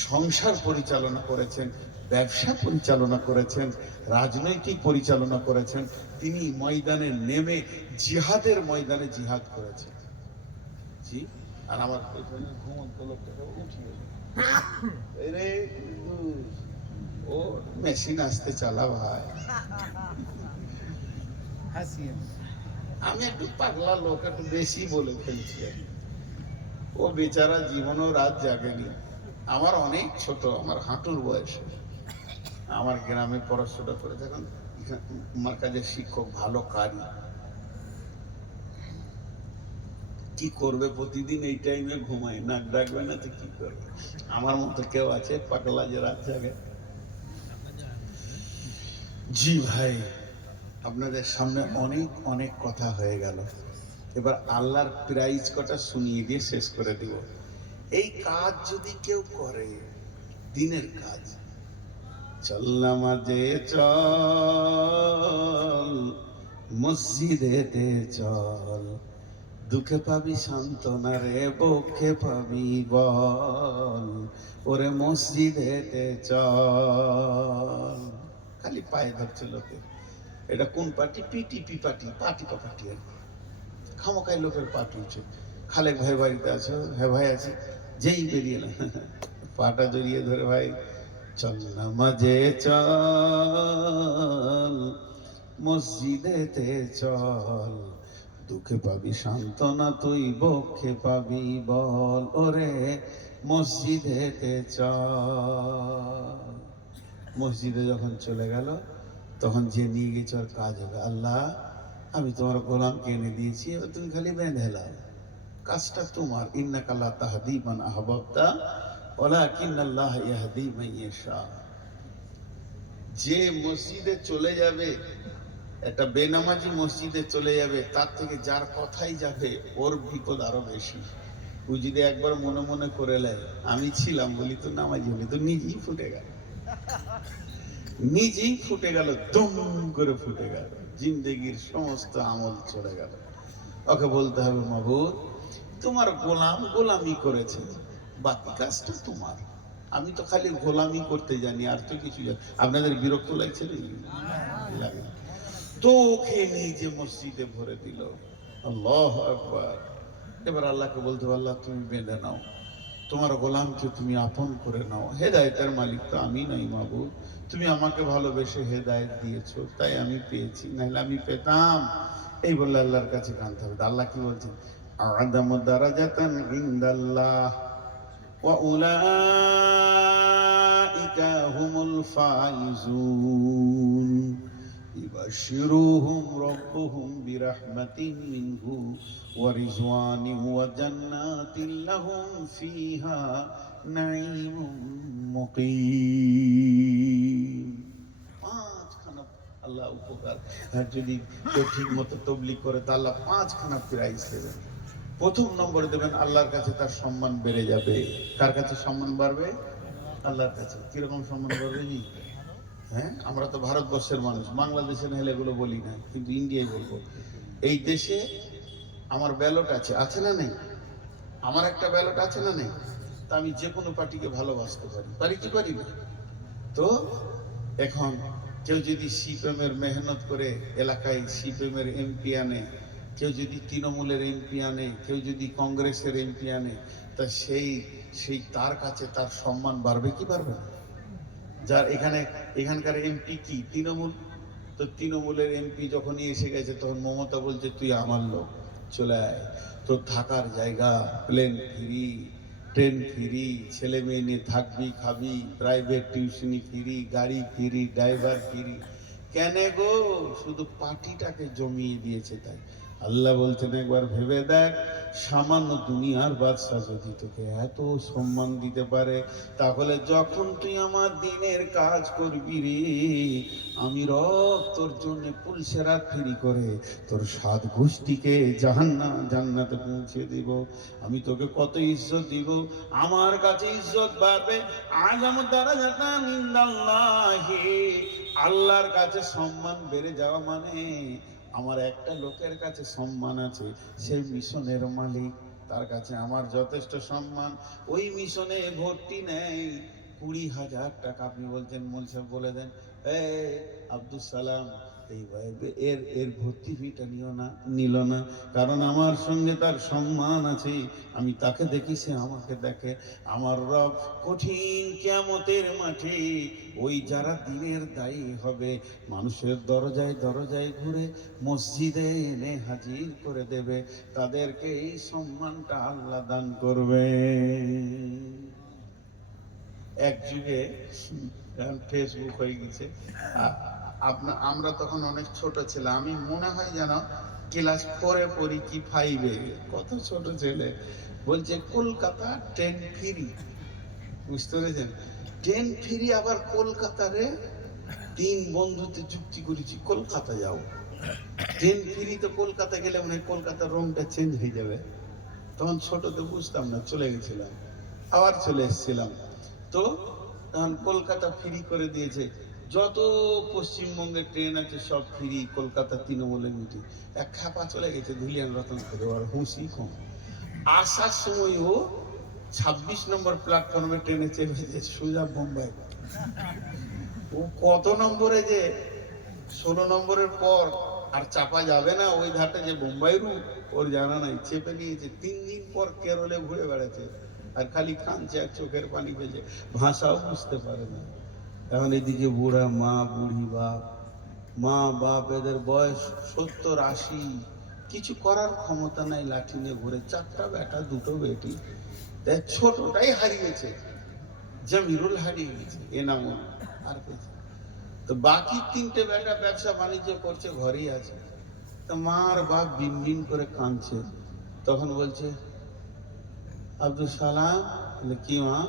সংসার পরিচালনা করেছেন, ব্যবসা পরিচালনা করেছেন, রাজনৈতিক পরিচালনা করেছেন। তিনি ময়দানে নেমে জিহাদের ময়দানে জিহাদ করেছেন। জি, আর আমার পেছনে ঘুমন্ত লোকটাকে উঠিয়ে রে, ও মেশিন আসতে চালা ভাই। হাসিয়ে আমি একটু পাগলা লোক, একটু বেশি বলে ফেলছি। ও বেচারা জীবনও রাত জাগেনি। আমার অনেক ছোট, আমার হাঁটুর বয়সে। আমার গ্রামে পড়াশোনা করে যখন আমার কাছে শিক্ষক ভালো কারি, কি করবে প্রতিদিন এই টাইমে ঘুমায়, নাক ডাকবে না তো কি করবে। আমার মতো কেউ আছে পাগলা যে রাত জাগে? জি ভাই, আপনাদের সামনে অনেক অনেক কথা হয়ে গেল। এবার আল্লাহর প্রাইজ কটা শুনিয়ে দিয়ে শেষ করে দিব। এই কাজ যদি কেউ করে, দিনের কাজ, চল নামাজে চল, মসজিদেতে চল, দুঃখে পাবি সান্ত্বনা রে, বক্ষে পাবি বল, ওরে মসজিদেতে চল। খালি পায়ে ধরছে লোকে, এটা কোন পার্টি? পিটিপি পার্টি, পার্টি আর কি। খামোখাই লোকের পা তুলছে। খালেক ভাই বাড়িতে আছো? হ্যাঁ ভাই আছি। যেই বেরিয়ে না পাটা জড়িয়ে ধরে, ভাই চল নামাজে চল, মসজিদেতে চল, দুঃখে পাবি সান্ত্বনা তুই, বক্ষে পাবি বল, ওরে মসজিদেতে চল। মসজিদে যখন চলে গেল তখন যে নিয়ে গেছে ওর কাজ হবে, আল্লাহ আমি তোমার গোলামকে এনে দিয়েছি, এবার তুমি খালি বেঁধে লাও, কাজটা তোমার। ইন্নাকা লা তাহদি মান আহবাবতা ওয়ালাকিন্নাল্লাহ ইয়াহদি মান ইয়াশা। যে মসজিদে চলে যাবে, একটা বেনামাজি মসজিদে চলে যাবে, তার থেকে যার কথাই যাবে ওর বিপদ আরো বেশি। ও যদি একবার মনে মনে করে নেয় আমি ছিলাম বলি তো নামাজি বলি, তো নিজেই ফুটে গেল, নিজেই ফুটে গেল, দুম করে ফুটে গেল, জিন্দেগির সমস্ত আমল চলে গেল। ওকে বলতে হবে, মাবুদ তোমার গোলাম গোলামি করেছে, বাকি কাজটা তোমার, আমি তো খালি গোলামি করতে জানি, আর তো কিছু জানি। আপনাদের বিরক্ত লাগছে? লাগে। তো ওকে নিজে মসজিদে ভরে দিল। আল্লাহু আকবার। এবার আল্লাহকে বলতে হবে, আল্লাহ তুমি বেঁধে নাও, তোমার গোলামকে তুমি আপন করে নাও। হেদায়েতের মালিক তো আমি নই মাবুদ, তুমি আমাকে ভালোবেসে হেদায়েত দিয়েছো তাই আমি পেয়েছি, নাহলে আমি পেতাম। এই বললে আল্লাহর কাছে কাঁদতে হবে। আল্লাহ কি বলছেন? আ'যামু দারাজাতান ইনদাল্লাহ ওয়া উলাইকা হুমুল ফাইজুন ইবাশশিরুহুম রাব্বুহুম বিরাহমাতিন মিনহু ওয়া রিজওয়ানিন ওয়া জান্নাতিন লাহুম ফিহা নাঈমুম মুকিম। পাঁচখানা আল্লাহ উপকার। আর যদি কেউ ঠিক মতো তবলিগ করে তা আল্লাহ পাঁচখানা প্রাইজ দেবেন। প্রথম নম্বরে দেবেন, আল্লাহর কাছে তার সম্মান বেড়ে যাবে। কার কাছে সম্মান বাড়বে? আল্লাহর কাছে। কিরকম সম্মান বাড়বে? জি হ্যাঁ, আমরা তো ভারতবর্ষের মানুষ, বাংলাদেশে না হলে এগুলো বলি না, কিন্তু ইন্ডিয়ায় বলবো। এই দেশে আমার ব্যালট আছে, আছে না নেই? আমার একটা ব্যালট আছে না নেই? তা আমি যে কোনো পার্টিকে ভালোবাসতে পারি, পারি কি পারি না? তো এখন কেউ যদি সিপিএমের মেহনত করে এলাকায় সিপিএমের এমপি আনে, কেউ যদি তৃণমূলের এমপি আনে, কেউ যদি কংগ্রেসের এমপি আনে, তা সেই তার কাছে তার সম্মান বাড়বে কি বাড়বে না? যার এখানকার এমপি কি তৃণমূল, তো তৃণমূলের এমপি যখনই এসে গেছে তখন মমতা বলছে তুই আমার লোক, চলে আয়, তোর থাকার জায়গা, প্লেন ফ্রি, ট্রেন ফ্রি, ছেলে মেয়ে নিয়ে থাকবি খাবি, প্রাইভেট টিউশনি ফ্রি, গাড়ি ফ্রি, ড্রাইভার ফ্রি। কেন গো? শুধু পার্টিটাকে জমিয়ে দিয়েছে তাই। আল্লাহ বলছেন একবার ভেবে দেখ, সামান্য দুনিয়ার বাদশা যদি তোকে এত সম্মান দিতে পারে, তাহলে যখন তুই আমার দিনের কাজ করবি রে, আমি রব তোর জন্য পুলসেরাত ফ্রি করে তোর 7 গোষ্ঠীকে জান্নাতে পৌঁছে দিব। আমি তোকে কত ইজ্জত দিব, আমার কাছে ইজ্জত বাড়বে। আ'যামু দারাজাতান ইনদাল্লাহি, আল্লাহর কাছে সম্মান বেড়ে যাওয়া মানে আমার একটা লোকের কাছে সম্মান আছে, সে মিশনের মালিক, তার কাছে আমার যথেষ্ট সম্মান। ওই মিশনে ভর্তি নেই 20,000 টাকা। আপনি বলছেন মোল সাহেব বলে দেন, আব্দুল সালাম এর ভর্তি ফিটা নিল না, কারণ আমার সঙ্গে তার সম্মান আছে, আমি তাকে দেখি, সে আমাকে দেখে। আমার রব কঠিন কিয়ামতের মাঠে ওই যারা দিনের দায়ী হবে, মানুষের দরজায় দরজায় ঘুরে মসজিদে এনে হাজির করে দেবে, তাদেরকে এই সম্মানটা আল্লাহ দান করবে। এক যুগে ফেসবুক হয়ে গেছে, আমরা তখন অনেক ছোট ছিলাম, আমি মনে হয় যেন ক্লাস 4-এ পড়ি কি 5-এ, কত ছোট ছেলে বলছে কলকাতা ট্রেন ফ্রি। বুঝতে পেরেছেন? ট্রেন ফ্রি আবার কলকাতারে। 3 বন্ধুতে চুক্তি করেছি কলকাতা যাও, ট্রেন ফ্রি, তো কলকাতা গেলে মনে হয় কলকাতার রংটা চেঞ্জ হয়ে যাবে। তখন ছোটতে বুঝতাম না, চলে গেছিলাম, আবার চলে এসেছিলাম। তো তখন কলকাতা ফ্রি করে দিয়েছে, যত পশ্চিমবঙ্গের ট্রেন আছে সব ফ্রি, কলকাতা তৃণমূলের মিটিং। এক খাপা চলে গেছে ধুলিয়ান রতন করে, আর হুঁশি কম। আসার সময় ও 26 নম্বর প্ল্যাটফর্মে ট্রেনে চেপেছে সোজা বোম্বাই। ও কত নম্বরে যে 16 নম্বরের পর আর চাপা যাবে না, ওই ধারটা যে বোম্বাই রুট ওর জানা নাই, চেপে নিয়েছে। 3 দিন পর কেরলে ঘুরে বেড়াচ্ছে আর খালি কাঁদছে আর চোখের পানি ফেলছে, ভাষাও বুঝতে পারে না। এখন এদিকে বুড়া মা, বুড়ি বাপ, মা বাপ এদের বয়স 70-80, কিছু করার ক্ষমতা নাই, লাঠি নিয়ে ঘুরে। 4টা বেটা 2টো বেটি, তাই ছোটটাই হারিয়েছে, জামিরুল হারিয়ে গেছে, এনামুল আর কিছু। তো বাকি 3টে বেটা ব্যবসা বাণিজ্য করছে, ঘরেই আছে। তো মা আর বাপ বিন বিন করে কাঁদছে। তখন বলছে আব্দুল সালাম, বলে কি মা?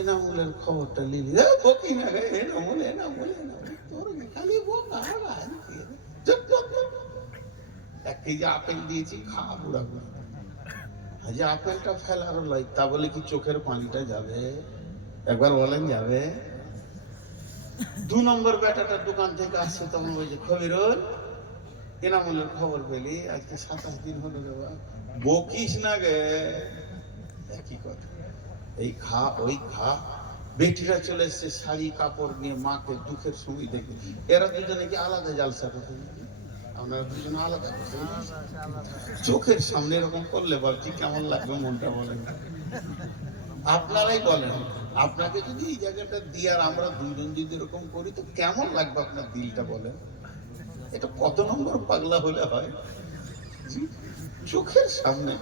এনামুলের খবরটা নিলি? বকি না রে, এনামুল এনামুল এনামুল, তোর খালি বোকা। 1 কেজি আপেল দিয়েছি, খা বুড়া বুড়া। আজ আপেলটা ফেলারও লয়, তা বলে কি চোখের পানিটা যাবে? একবার বলেন যাবে? 2 নম্বর বেটাটা দোকান থেকে আসছে, তখন বলছে খবিরুল, এনামুলের খবর পেলি? আজকে 27 দিন হলো রে বাবা। বকিস না গে, একই কথা। এই খা ওই খা। বেটিরা চলে এসছে শাড়ি কাপড় নিয়ে, মাকে দুঃখের সময় দেখে। এরা দুজনে কি আলাদা জালসা করতে, আপনারা দুজনে আলাদা করতে, চোখের সামনে এরকম করলে ভাবছি কেমন লাগবে মনটা, বলেন? আপনারাই বলেন, আপনাকে যদি এই জায়গাটা দিয়ে আর আমরা দুজন যদি এরকম করি তো কেমন লাগবে আপনার দিলটা, বলেন? এটা কত নম্বর পাগলা হলে হয়? চোখের সামনে,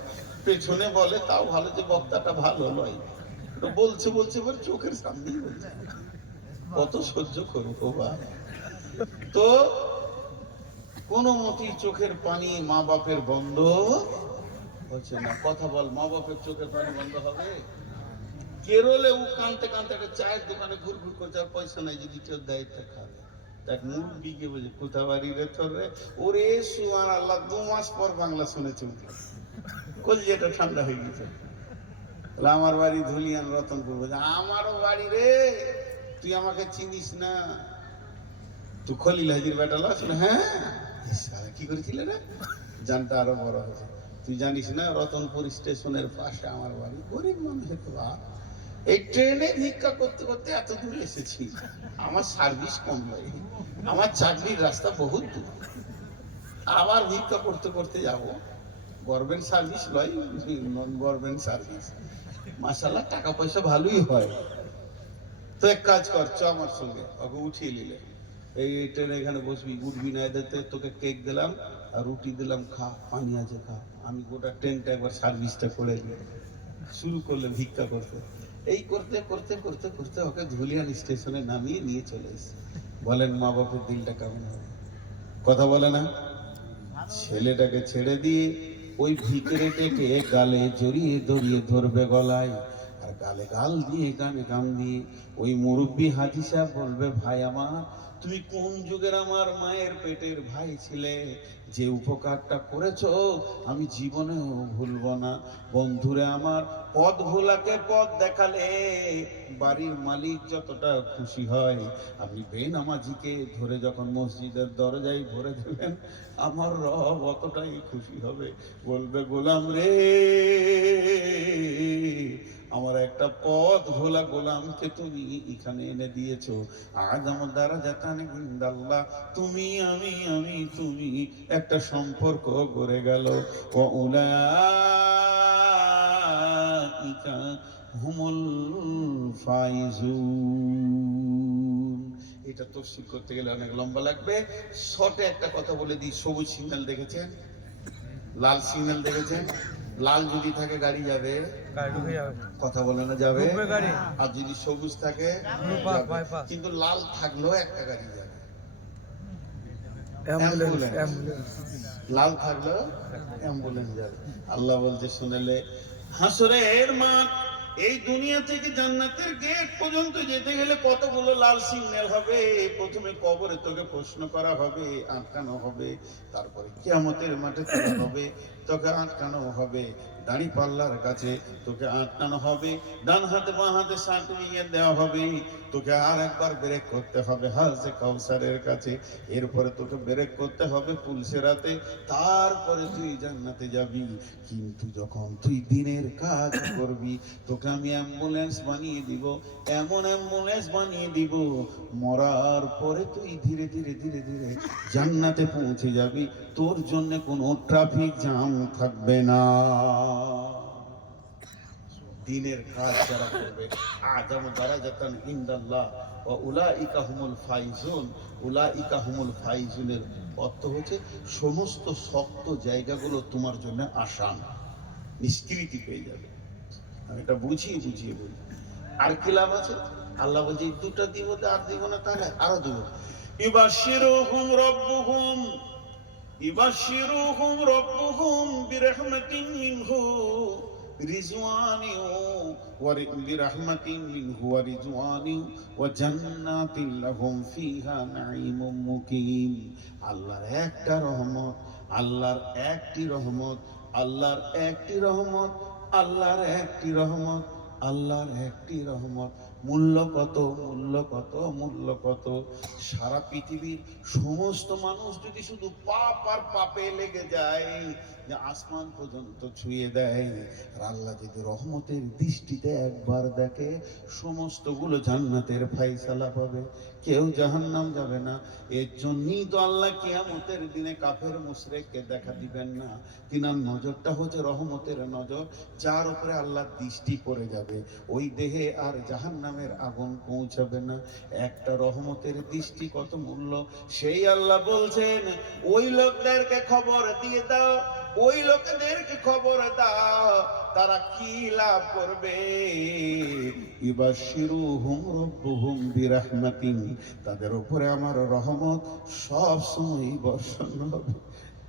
পেছনে বলে তাও ভালো, যে বক্তাটা ভালো নয়, তো বলছে বলছে বলে চোখের সামনেই বলছে। কত সহ্য করবো বা? তো কোন মতি চোখের পানি মা বাপের বন্ধ হচ্ছে না। কথা বল, মা বাপের চোখের পানি বন্ধ হবে? কেরলে ও কানতে কানতে একটা চায়ের দোকানে ঘুর ঘুর করছে, আর পয়সা নাই, যদি কেউ দেয় তা খাবে। দেখ মুরগি কে বলছে কোথা বাড়ি রে তোর রে, ওরে সুবহান আল্লাহ, 2 মাস পর বাংলা শুনেছে, কলিজাটা ঠান্ডা হয়ে গেছে। আমার বাড়ি ধুলিয়ান রতনপুর। বলছে আমারও বাড়ি রে, তুই আমাকে চিনিস না? তুই খলিল হাজির বেটা লাস? হ্যাঁ। কি করেছিল রে? জানটা আরো বড় হয়েছে। তুই জানিস না রতনপুর স্টেশনের পাশে আমার বাড়ি? গরিব মানুষের তো বাপ, এই ট্রেনে ভিক্ষা করতে করতে এত দূর এসেছি। আমার সার্ভিস কম লাগে, আমার চাকরির রাস্তা বহুত দূর, আবার ভিক্ষা করতে করতে যাব। গভর্নমেন্ট সার্ভিস নয়, নন গভর্নমেন্ট সার্ভিস। মাশাআল্লাহ টাকা পয়সা ভালোই হয়। তো এক কাজ কর, চ আমার সঙ্গে। ওকে উঠিয়ে নিলে, এই ট্রেনে এখানে বসবি, উঠবি না, এদের তোকে কেক দিলাম আর রুটি দিলাম, খা, পানি আছে খা। আমি গোটা ট্রেনটা একবার সার্ভিসটা করে দিই। শুরু করলে ভিক্ষা করতে। এই করতে করতে করতে করতে ওকে ধুলিয়ান স্টেশনে নামিয়ে নিয়ে চলে এসে। বলেন মা বাপের দিলটা কেমন হবে? কথা বলে না? ছেলেটাকে ছেড়ে দিয়ে ওই ভিতরে টেকে গালে জড়িয়ে দড়িয়ে ধরবে গলায়, আর গালে গাল দিয়ে গানে গান দিয়ে ওই মুরব্বী হাজি সাহেব বলবে, ভাই আমার, তুমি কোন যুগের আমার মায়ের পেটের ভাই ছিলে, যে উপকারটা করেছো আমি জীবনেও ভুলবো না। বন্ধুরে আমার, পথ ভোলাকে পথ দেখালে বাড়ির মালিক যতটা খুশি হয়, আপনি বেনামাজিকে ধরে যখন মসজিদের দরজায় ভরে দেবেন, আমার রব অতটাই খুশি হবে। বলবে গোলাম রে, আমার একটা পথ ভোলা গোলামকে তুমি এখানে এনে দিয়েছো। আজ আমার দ্বারা জাতানে ইনদাল্লাহ, তুমি আমি আমি তুমি একটা সম্পর্ক গড়ে গেল। ও উলাইকা হুমুল ফাইজুন। এটা তফসির করতে গেলে অনেক লম্বা লাগবে, শর্টে একটা কথা বলে দিই। সবুজ সিগন্যাল দেখেছেন? লাল সিগন্যাল দেখেছেন? লাল যদি থাকে গাড়ি যাবে, কথা বলে না, যাবে। আর যদি সবুজ থাকে যাবে। কিন্তু লাল থাকলেও একটা গাড়ি যাবে, লাল থাকলেও অ্যাম্বুলেন্স যাবে। আল্লাহ বলতে শুনেলে, হাসরের মাঠ, এই দুনিয়া থেকে জান্নাতের গেট পর্যন্ত যেতে গেলে কতগুলো লাল সিগন্যাল হবে। প্রথমে কবরে তোকে প্রশ্ন করা হবে, আটকানো হবে। তারপরে কিয়ামতের মাঠে তোলা হবে, তোকে আটকানো হবে। দাড়ি পাল্লার কাছে তোকে আটকানো হবে, ডান হাতে বাঁ হাতে সার্টিফিকেট দেওয়া হবে, তোকে আর একবার ব্রেক করতে হবে হাউজে কাউসারের কাছে, এরপরে তোকে ব্রেক করতে হবে পুলসেরাতে, তারপরে তুই জান্নাতে যাবি। কিন্তু যখন তুই দিনের কাজ করবি তোকে আমি অ্যাম্বুলেন্স বানিয়ে দিব, এমন অ্যাম্বুলেন্স বানিয়ে দিব, মরার পরে তুই ধীরে ধীরে ধীরে ধীরে জান্নাতে পৌঁছে যাবি, তোর জন্য কোনো ট্রাফিক জ্যাম থাকবে না। দিনের কাজ যারা করবে আযাম দারাজাতান ইনদাল্লাহ ওয়া উলাইকা হুমুল ফাইজুন, উলাইকা হুমুল ফাইজুনের অর্থ হচ্ছে সমস্ত শক্ত জায়গাগুলো তোমার জন্য আসান, নিষ্কৃতি পেয়ে যাবে। আমি এটা বুঝিয়ে বুঝিয়ে বলি। আর কি লাভ আছে? আল্লাহ বলছে এই দুটা দিব, আর দিব না তাহলে আরো দিব। ইবাশিরুহুম রাব্বুহুম, ইবাশিরুহুম রাব্বুহুম বিরহমাতিন মিনহু রিজওয়ানি ওয়া বিরহমাতিন মিনহু ওয়া রিজওয়ানি ওয়া জান্নাতিন লাহুম ফিহা নাঈমুম মুকিম। আল্লাহর একটা রহমত, আল্লাহর একটি রহমত, আল্লাহর একটি রহমত, আল্লাহর একটি রহমত, আল্লাহর একটি রহমত। মূল্য কত, মূল্য কত, মূল্য কত! সারা পৃথিবীর সমস্ত মানুষ যদি শুধু পাপ আর পাপে লেগে যায়, যে আসমান পর্যন্ত ছুঁয়ে দেয়, আর আল্লাহ যদি রহমতের দৃষ্টিতে একবার দেখে, সমস্তগুলো জান্নাতের ফায়সালা পাবে, কেউ জাহান্নাম যাবে না। এর জন্যই তো আল্লাহ কিয়ামতের দিনে কাফের মুশরিককে দেখা দিবেন না। তিনার নজরটা হচ্ছে রহমতের নজর, যার উপরে আল্লাহর দৃষ্টি পড়ে যাবে, ওই দেহে আর জাহান্নামের আগুন পৌঁছাবে না। একটা রহমতের দৃষ্টি কত মূল্য, সেই আল্লাহ বলছেন ওই লোকদেরকে খবর দিয়ে দাও, ওই লোকেদেরকে খবর দাও, তারা কি লাভ করবে। ইবাশিরুহুম রাব্বুহুম বিরাহমাতিন, তাদের উপরে আমার রহমত সব সময় বর্ষণ হবে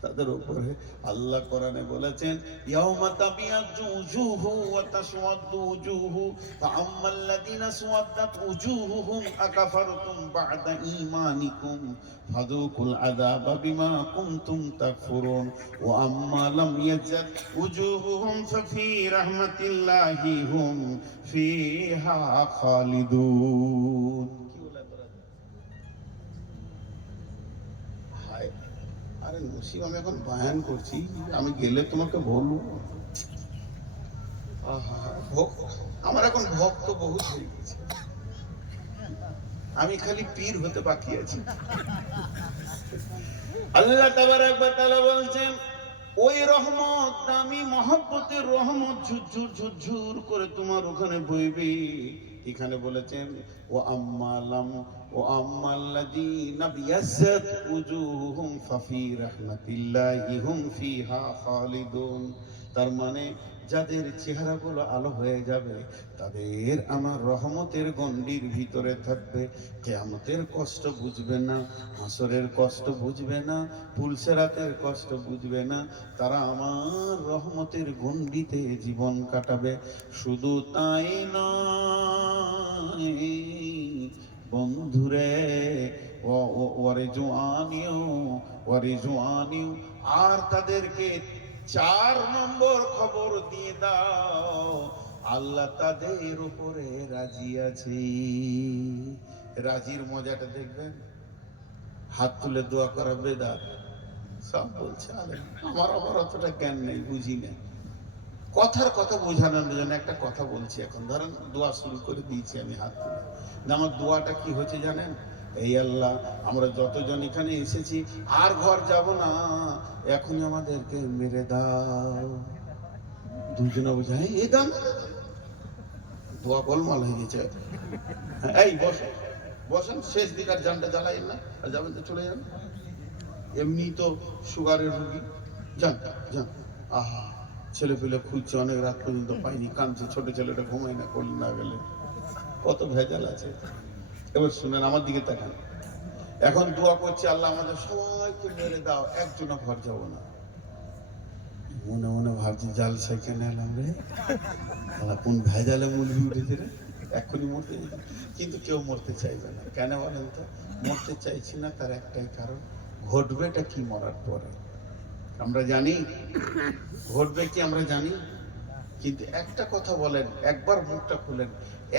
তাদের উপরে। আল্লাহ কোরআনে বলেছেন ইয়াউমা তাবিয়াজ্জু উজুহু ওয়া তাসওয়াদ্দু উজুহু ফাআম্মাল্লাযীনা সুওয়াদ্দাত উজুহুহুম আকাফারতুম বা'দা ঈমানিকুম ফাযুকুল আযাবা বিমা কুনতুম তাকফুরুন ওয়া আম্মা লাম ইয়াজাদ উজুহুহুম ফাফি রাহমাতিল্লাহি হুম ফিহা খালিদুন। কি বলে তোরা? হায়, আরে নসিব, আমি এখন বায়ান করছি, আমি গেলে তোমাকে বলবো। আহা, আমার এখন ভক্ত বহুত হয়ে গেছে, আমি খালি পীর হতে বাকি আছি। আল্লাহ তাবারক ওয়া তাআলা বলছেন ওই রহমত, দামি মহব্বতের রহমত ঝুরঝুর ঝুরঝুর করে তোমার ওখানে বইবে। এখানে বলেছেন ও আম্মালাম ও আম্মাল্লাযীনা বিয়াজ্জাত উজুহুহুম ফাফি রাহমাতিল্লাহি হুম ফিহা খালিদুন। তার মানে যাদের চেহারাগুলো আলো হয়ে যাবে তাদের আমার রহমতের গণ্ডির ভিতরে থাকবে, কিয়ামতের কষ্ট বুঝবে না, হাসরের কষ্ট বুঝবে না, পুলসেরাতের কষ্ট বুঝবে না, তারা আমার রহমতের গণ্ডিতে জীবন কাটাবে। শুধু তাই নয় বন্ধুরে, ওরে জোয়ানিও, আর তাদেরকে 4 নম্বর খবর দিয়ে দাও, আল্লাহ তাদের উপরে রাজি আছে। রাজির মজাটা দেখবেন, হাত তুলে দোয়া করা বেদাত, সব বলছে আলেম। আমার অতটা জ্ঞান নেই, বুঝি না, কথার কথা বোঝানোর জন্য একটা কথা বলছি। এখন ধরেন দোয়া শুরু করে দিয়েছি আমি হাত তুলে, আমার দোয়াটা কি হচ্ছে জানেন? এই আল্লাহ, আমরা যতজন এখানে এসেছি আর ঘর যাব না, এখনই আমাদেরকে মেরে দাও। দুজনে বোঝায় এই দাম, দোয়া গোলমাল হয়ে গেছে। এই বসেন বসেন, শেষ দিকার জানটা জ্বালাইন না, আর যাবেন তো চলে যান, এমনি তো সুগারের রুগী, যান যান। আহা, ছেলে পেলে খুঁজছে, অনেক রাত পর্যন্ত পাইনি, কাঁদছে, ছোট ছেলেটা ঘুমায় না, করলে না গেলে কত ভেজাল আছে। এবার শুনেন, আমার দিকে তাকান, এখন দোয়া করছে আল্লাহ আমাদের সবাইকে মেরে দাও, একজনও ঘর যাবো না। মনে মনে ভাবছি জাল সেখানে এলাম রে, কোন ভেজালে মুলবি উঠেছে রে, এক্ষুনি মরতে যেত। কিন্তু কেউ মরতে চাইবে না, কেন বলেন তো? মরতে চাইছি না তার একটাই কারণ, ঘটবেটা কি মরার পরে আমরা জানি, ঘটবে কি আমরা জানি। কিন্তু একটা কথা বলেন, একবার মুখটা খুলেন,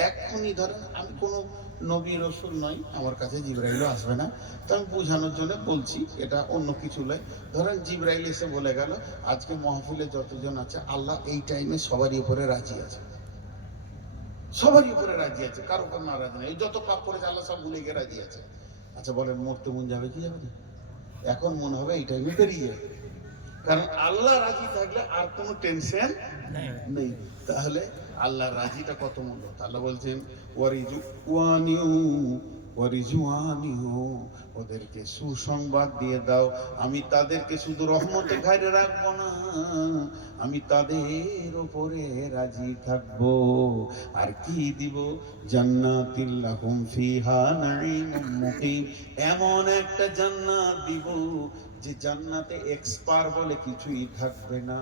এক্ষুনি ধরেন আমি কোনো নবী রসুল নই, আমার কাছে জিবরাইলও আসবে না, তো আমি বোঝানোর জন্য বলছি, এটা অন্য কিছু নয়। ধরেন জিবরাইল এসে বলে গেল আজকে মাহফিলে যতজন আছে আল্লাহ এই টাইমে সবারই উপরে রাজি আছে, সবারই উপরে রাজি আছে, কারো উপর নারাজ নেই, এই যত পাপ করেছে আল্লাহ সব ভুলে গিয়ে রাজি আছে। আচ্ছা বলেন মরতে মন যাবে কি যাবে না? এখন মনে হবে এই টাইমে বেরিয়ে যাবে, কারণ আল্লাহ রাজি থাকলে আর কোনো টেনশন নেই। তাহলে আল্লাহ রাজিটা কত মূল্য। আল্লাহ বলছেন ওয়ারিজুয়ানিহু, ওদেরকে সুসংবাদ দিয়ে দাও, আমি তাদেরকে শুধু রহমতে ঘাইরে রাখবো না, আমি তাদের উপরে রাজি থাকবো। আর কি দিব? জান্নাতিল লাহুম ফিহা নাঈমুম মুকিম, এমন একটা জান্নাত দিব যে জান্নাতে এক্সপার বলে কিছুই থাকবে না।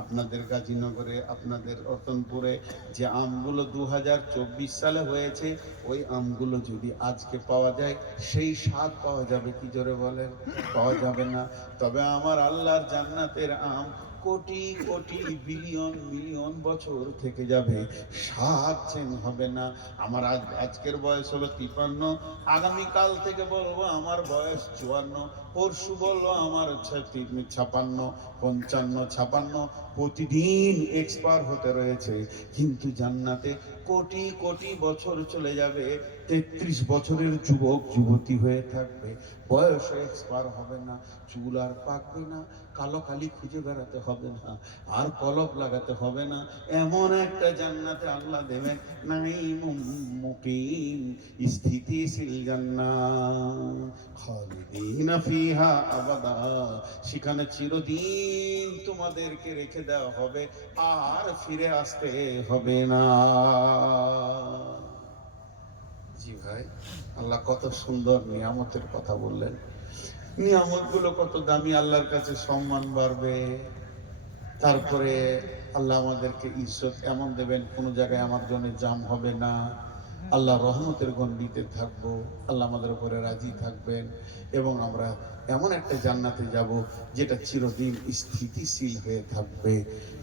আপনাদের গাজীনগরে, আপনাদের রতনপুরে যে আমগুলো 2024 সালে হয়েছে, ওই আমগুলো যদি আজকে পাওয়া যায় সেই স্বাদ পাওয়া যাবে কি? জোরে বলেন, পাওয়া যাবে না। তবে আমার আল্লাহর জান্নাতের আম কোটি কোটি বিলিয়ন মিলিয়ন বছর থেকে যাবে, স্বাদ চেঞ্জ হবে না। আমার আজকের বয়স হলো 53, আগামীকাল থেকে বলবো আমার বয়স 54, পরশু বললো আমার 56, 55, 56, প্রতিদিন এক্সপায়ার হতে রয়েছে। কিন্তু জান্নাতে কোটি কোটি বছর চলে যাবে, 33 বছরের যুবক যুবতী হয়ে থাকবে, বয়স এক্সপায়ার হবে না, চুল আর পাকবে না, কালো কালি খুঁজে বেড়াতে হবে না, আর কলপ লাগাতে হবে না। এমন একটা জান্নাতে আল্লাহ দেবেন, নাঈমুম মুকিম, স্থিতিশীল জান্নাত, খালিদিনা ফিহা আবাদা, সেখানে চিরদিন তোমাদেরকে রেখে দেওয়া হবে, আর ফিরে আসতে হবে না। জি ভাই, আল্লাহ কত সুন্দর নিয়ামতের কথা বললেন। নিয়ামত গুলো কত দামি, আল্লাহর কাছে সম্মান বাড়বে। তারপরে আল্লাহ আমাদেরকে ইজ্জত এমন দেবেন, কোনো জায়গায় আমার জন্য জাম হবে না, আল্লাহ রহমতের গণ্ডিতে থাকবো, আল্লাহ আমাদের উপরে রাজি থাকবেন, এবং আমরা এমন একটা জান্নাতে যাব যেটা চিরদিন স্থিতিশীল হয়ে থাকবে।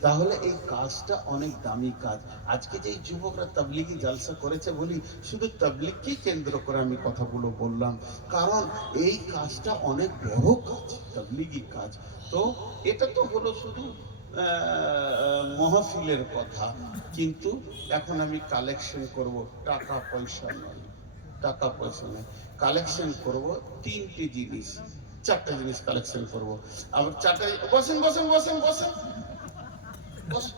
তাহলে এই কাজটা অনেক দামি কাজ। আজকে যে যুবকরা তাবলিগি জালসা করেছে বলি, শুধু তাবলিগকে কেন্দ্র করে আমি কথাগুলো বললাম, কারণ এই কাজটা অনেক বড় কাজ, তাবলিগি কাজ। তো এটা তো হলো শুধু মাহফিলের কথা, কিন্তু এখন আমি কালেকশন করব, টাকা পয়সা নয়, টাকা পয়সা নয়, কালেকশন করব 3টে জিনিস, 4টে জিনিস কালেকশন করব। আবার 4টে, বসেন বসেন বসেন বসেন বসেন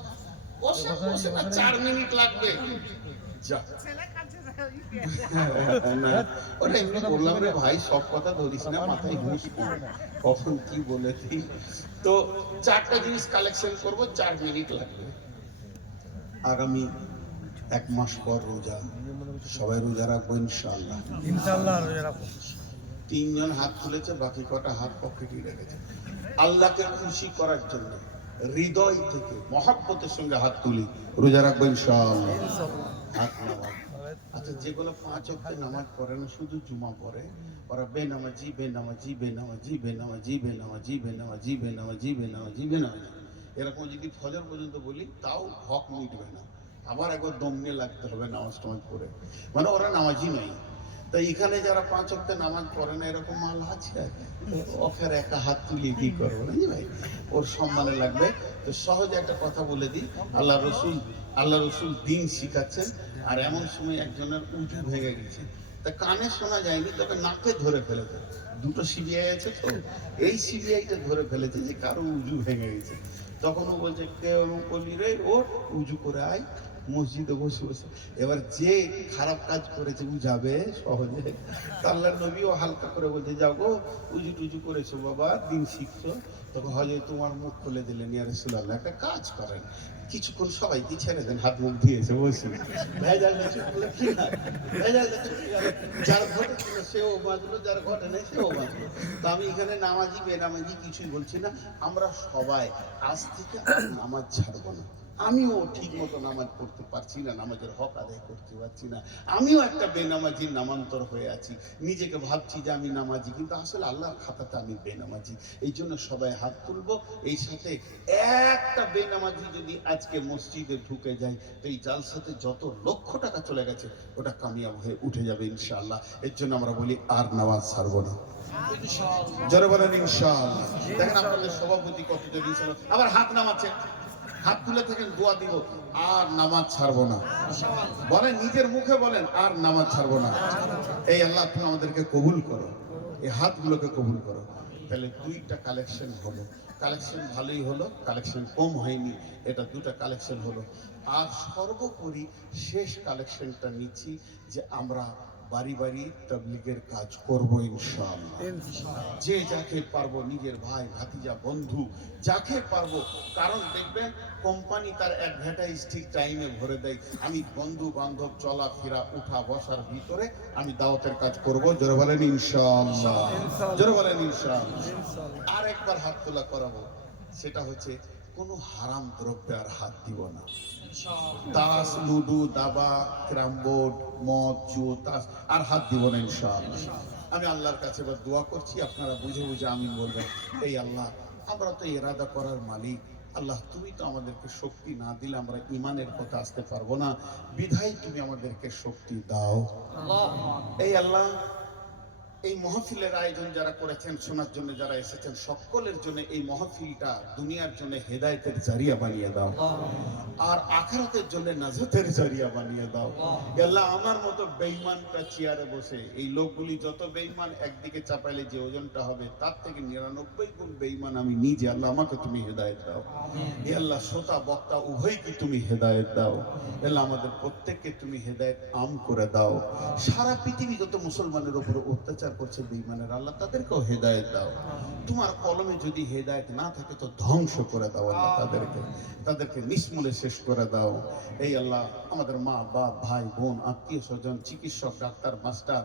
বসেন বসেন, আর 4 মিনিট লাগবে। যা না, ওটা এমনি বললাম রে ভাই, সব কথা ধরিস না, মাথায় ঘুষ কখন কি বলেছি। তো 4টা জিনিস কালেকশন করব, 4 মিনিট লাগবে। আগামী 1 মাস পর রোজা, সবাই রোজা রাখবো ইনশাআল্লাহ। ইনশাআল্লাহ রোজা রাখবো। 3 জন হাত তুলেছে, বাকি কটা হাত পকেটে রেখেছে। আল্লাহকে খুশি করার জন্য হৃদয় থেকে মহব্বতের সঙ্গে হাত তুলি, রোজা রাখবো ইনশাআল্লাহ। হাত নামাজ। আচ্ছা, যেগুলো 5 ওয়াক্ত নামাজ পড়ে না, শুধু জুমা পড়ে, ওরা বেনামাজি বেনামাজি বেনামাজি বেনামাজি বেনামাজি বেনামাজি বেনামাজি বেনামাজি বেনামাজি, এরকম যদি ফজর পর্যন্ত বলি তাও হক মিটবে না, আবার একবার দম নিয়ে লাগতে হবে নামাজ টামাজ পড়ে, মানে ওরা নামাজি নয়। তাই এখানে যারা 5 ওয়াক্ত নামাজ পড়ে না, এরকম মাল আছে, ওখানে একা হাত তুলিয়ে কি করবো নাকি ভাই, ওর সম্মানে লাগবে। তো সহজে একটা কথা বলে দিই, আল্লাহ রসুল দিন শিখাচ্ছেন, আর এমন সময় একজনের উঁচু ভেঙে গেছে, তা কানে শোনা যায়নি, তবে নাকে ধরে ফেলেছে, 2টো সিবিআই আছে, তো এই সিবিআইটা ধরে ফেলেছে যে কারো উজু ভেঙে গেছে। তখন ও বলছে, কেউ বলি রে, ওর উজু করে আয়, মসজিদে বসে বসে। এবার যে খারাপ কাজ করেছে ও যাবে সহজে, আল্লাহর নবীও হালকা করে বলছে, যাও গো, উজু টুজু করেছো বাবা, দিন শিখছো। তখন হয়তো তোমার মুখ খুলে দিলেন, ইয়া রাসূলুল্লাহ, একটা কাজ করেন, কিছুক্ষণ সবাইকে ছেড়ে দেন, হাত মুখ দিয়েছে বসে, ভেজাল যার ঘটে ছিল সেও বাঁচলো, যার ঘটে নেই সেও বাঁচলো। তো আমি এখানে নামাজি বেনামাজি কিছুই বলছি না, আমরা সবাই আজ থেকে আর নামাজ ছাড়বো না। আমিও ঠিক মতো নামাজ পড়তে পারছি না, নামাজের হক আদায় করতে পারছি না, আমিও একটা বেনামাজির নামান্তর হয়ে আছি। নিজেকে ভাবছি যে আমি নামাজি, কিন্তু আসলে আল্লাহর খাতাতে আমি বেনামাজি। এই জন্য সবাই হাত তুলবো। এই সাথে একটা বেনামাজি যদি আজকে মসজিদে ঢুকে যায়, তো এই জালসাতে যত লক্ষ টাকা চলে গেছে ওটা কামিয়াব হয়ে উঠে যাবে ইনশাআল্লাহ। এর জন্য আমরা বলি আর নামাজ ছাড়বো না। জোরে বলেন ইনশাআল্লাহ। দেখেন আপনাদের সভাপতি কত জোরে ইনশাআল্লাহ, আবার হাত নামাচ্ছে, হাত তুলে থাকেন, দোয়া দিব, আর নামাজ ছাড়বো না। বলেন, নিজের মুখে বলেন, আর নামাজ ছাড়বো না। এই আল্লাহ তুমি আমাদেরকে কবুল করো, এই হাতগুলোকে কবুল করো। তাহলে দুইটা কালেকশন হলো, কালেকশন ভালোই হলো, কালেকশন কম হয়নি, এটা দুটা কালেকশন হলো। আর সর্বোপরি শেষ কালেকশনটা নিচ্ছি যে আমরা বাড়ি বাড়ি তাবলীগের কাজ করব ইনশাআল্লাহ। যে যাকে পারবো, নিজের ভাই ভাতিজা বন্ধু যাকে পারবো। কারণ দেখবেন কোম্পানি তার অ্যাডভার্টাইজ ঠিক টাইমে ভরে দেয়। আমি বন্ধু বান্ধব চলাফেরা উঠা বসার ভিতরে আমি দাওয়াতের কাজ করব। জোরে বলেন ইনশাআল্লাহ, জোরে বলেন ইনশাআল্লাহ। আর একবার হাত তোলা করাবো, সেটা হচ্ছে কোনো হারাম দ্রব্যে আর হাত দিব না। তাস, লুডু, দাবা, ক্যারাম বোর্ড, মদ, জুয়া, তাস আর হাত দিব না ইনশাআল্লাহ। আমি আল্লাহর কাছে এবার দোয়া করছি, আপনারা বুঝে বুঝে আমিন বলবেন। এই আল্লাহ, আমরা তো ইরাদা করার মালিক। আল্লাহ, তুমি তো আমাদেরকে শক্তি না দিলে আমরা ইমানের পথে আসতে পারবো না, বিধায় তুমি আমাদেরকে শক্তি দাও। এই আল্লাহ, এই মহফিলের আয়োজন যারা করেছেন, শোনার জন্য যারা এসেছেন, সকলের জন্য এই মহফিলটা দুনিয়ার জন্য হেদায়েতের জারিয়া বানিয়ে দাও, আর আখিরাতের জন্য নাজাতের জারিয়া বানিয়ে দাও। আল্লাহ, আমার মতো বেঈমানটা চেয়ারে বসে, এই লোকগুলি যত বেঈমান, একদিকে চাপাইলে যে ওজনটা হবে তার থেকে 99 গুণ বেঈমান আমি নিজে। আল্লাহ, আমাকে তুমি হেদায়েত দাও। আল্লাহ, শ্রোতা বক্তা উভয়কে তুমি হেদায়েত দাও। আল্লাহ, আমাদের প্রত্যেককে তুমি হেদায়েত আম করে দাও। সারা পৃথিবী যত মুসলমানের উপরে অত্যাচার করছে বেঈমানের, আল্লাহ তাদেরকেও হেদায়েত দাও। তোমার কলমে যদি হেদায়েত না থাকে তো ধ্বংস করে দাও আল্লাহ, তাদেরকে নিষ্মূলে শেষ করে দাও। এই আল্লাহ, আমাদের মা বাপ ভাই বোন আত্মীয় স্বজন, চিকিৎসক ডাক্তার মাস্টার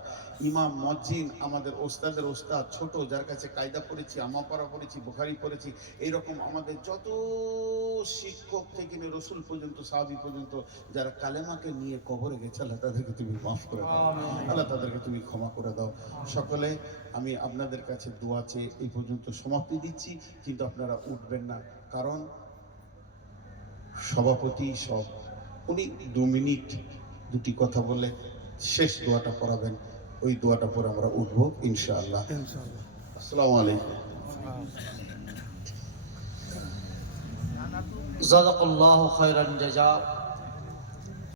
ইমাম মজ্জিন, আমাদের ওস্তাদের ওস্তাদ, ছোট যার কাছে কায়দা পড়েছি, আমাপাড়া পড়েছি, বুখারি পড়েছি, এইরকম আমাদের যত শিক্ষক থেকে নিয়ে রসুল পর্যন্ত, সাহাবী পর্যন্ত যারা কালেমাকে নিয়ে কবরে গেছে, আল্লাহ তাদেরকে তুমি মাফ করে দাও। আল্লাহ তাদেরকে তুমি ক্ষমা করে দাও। সকলে আমি আপনাদের কাছে দোয়া চেয়ে এই পর্যন্ত সমাপ্তি দিচ্ছি, কিন্তু আপনারা উঠবেন না, কারণ সভাপতি সব উনি 2 মিনিট দুটি কথা বলে শেষ দোয়াটা পড়াবেন। ওই দোয়াটা পরে আমরা উঠবো ইনশাআল্লাহ। আসসালামু আলাইকুম। জাযাকাল্লাহু খায়রান জাযা।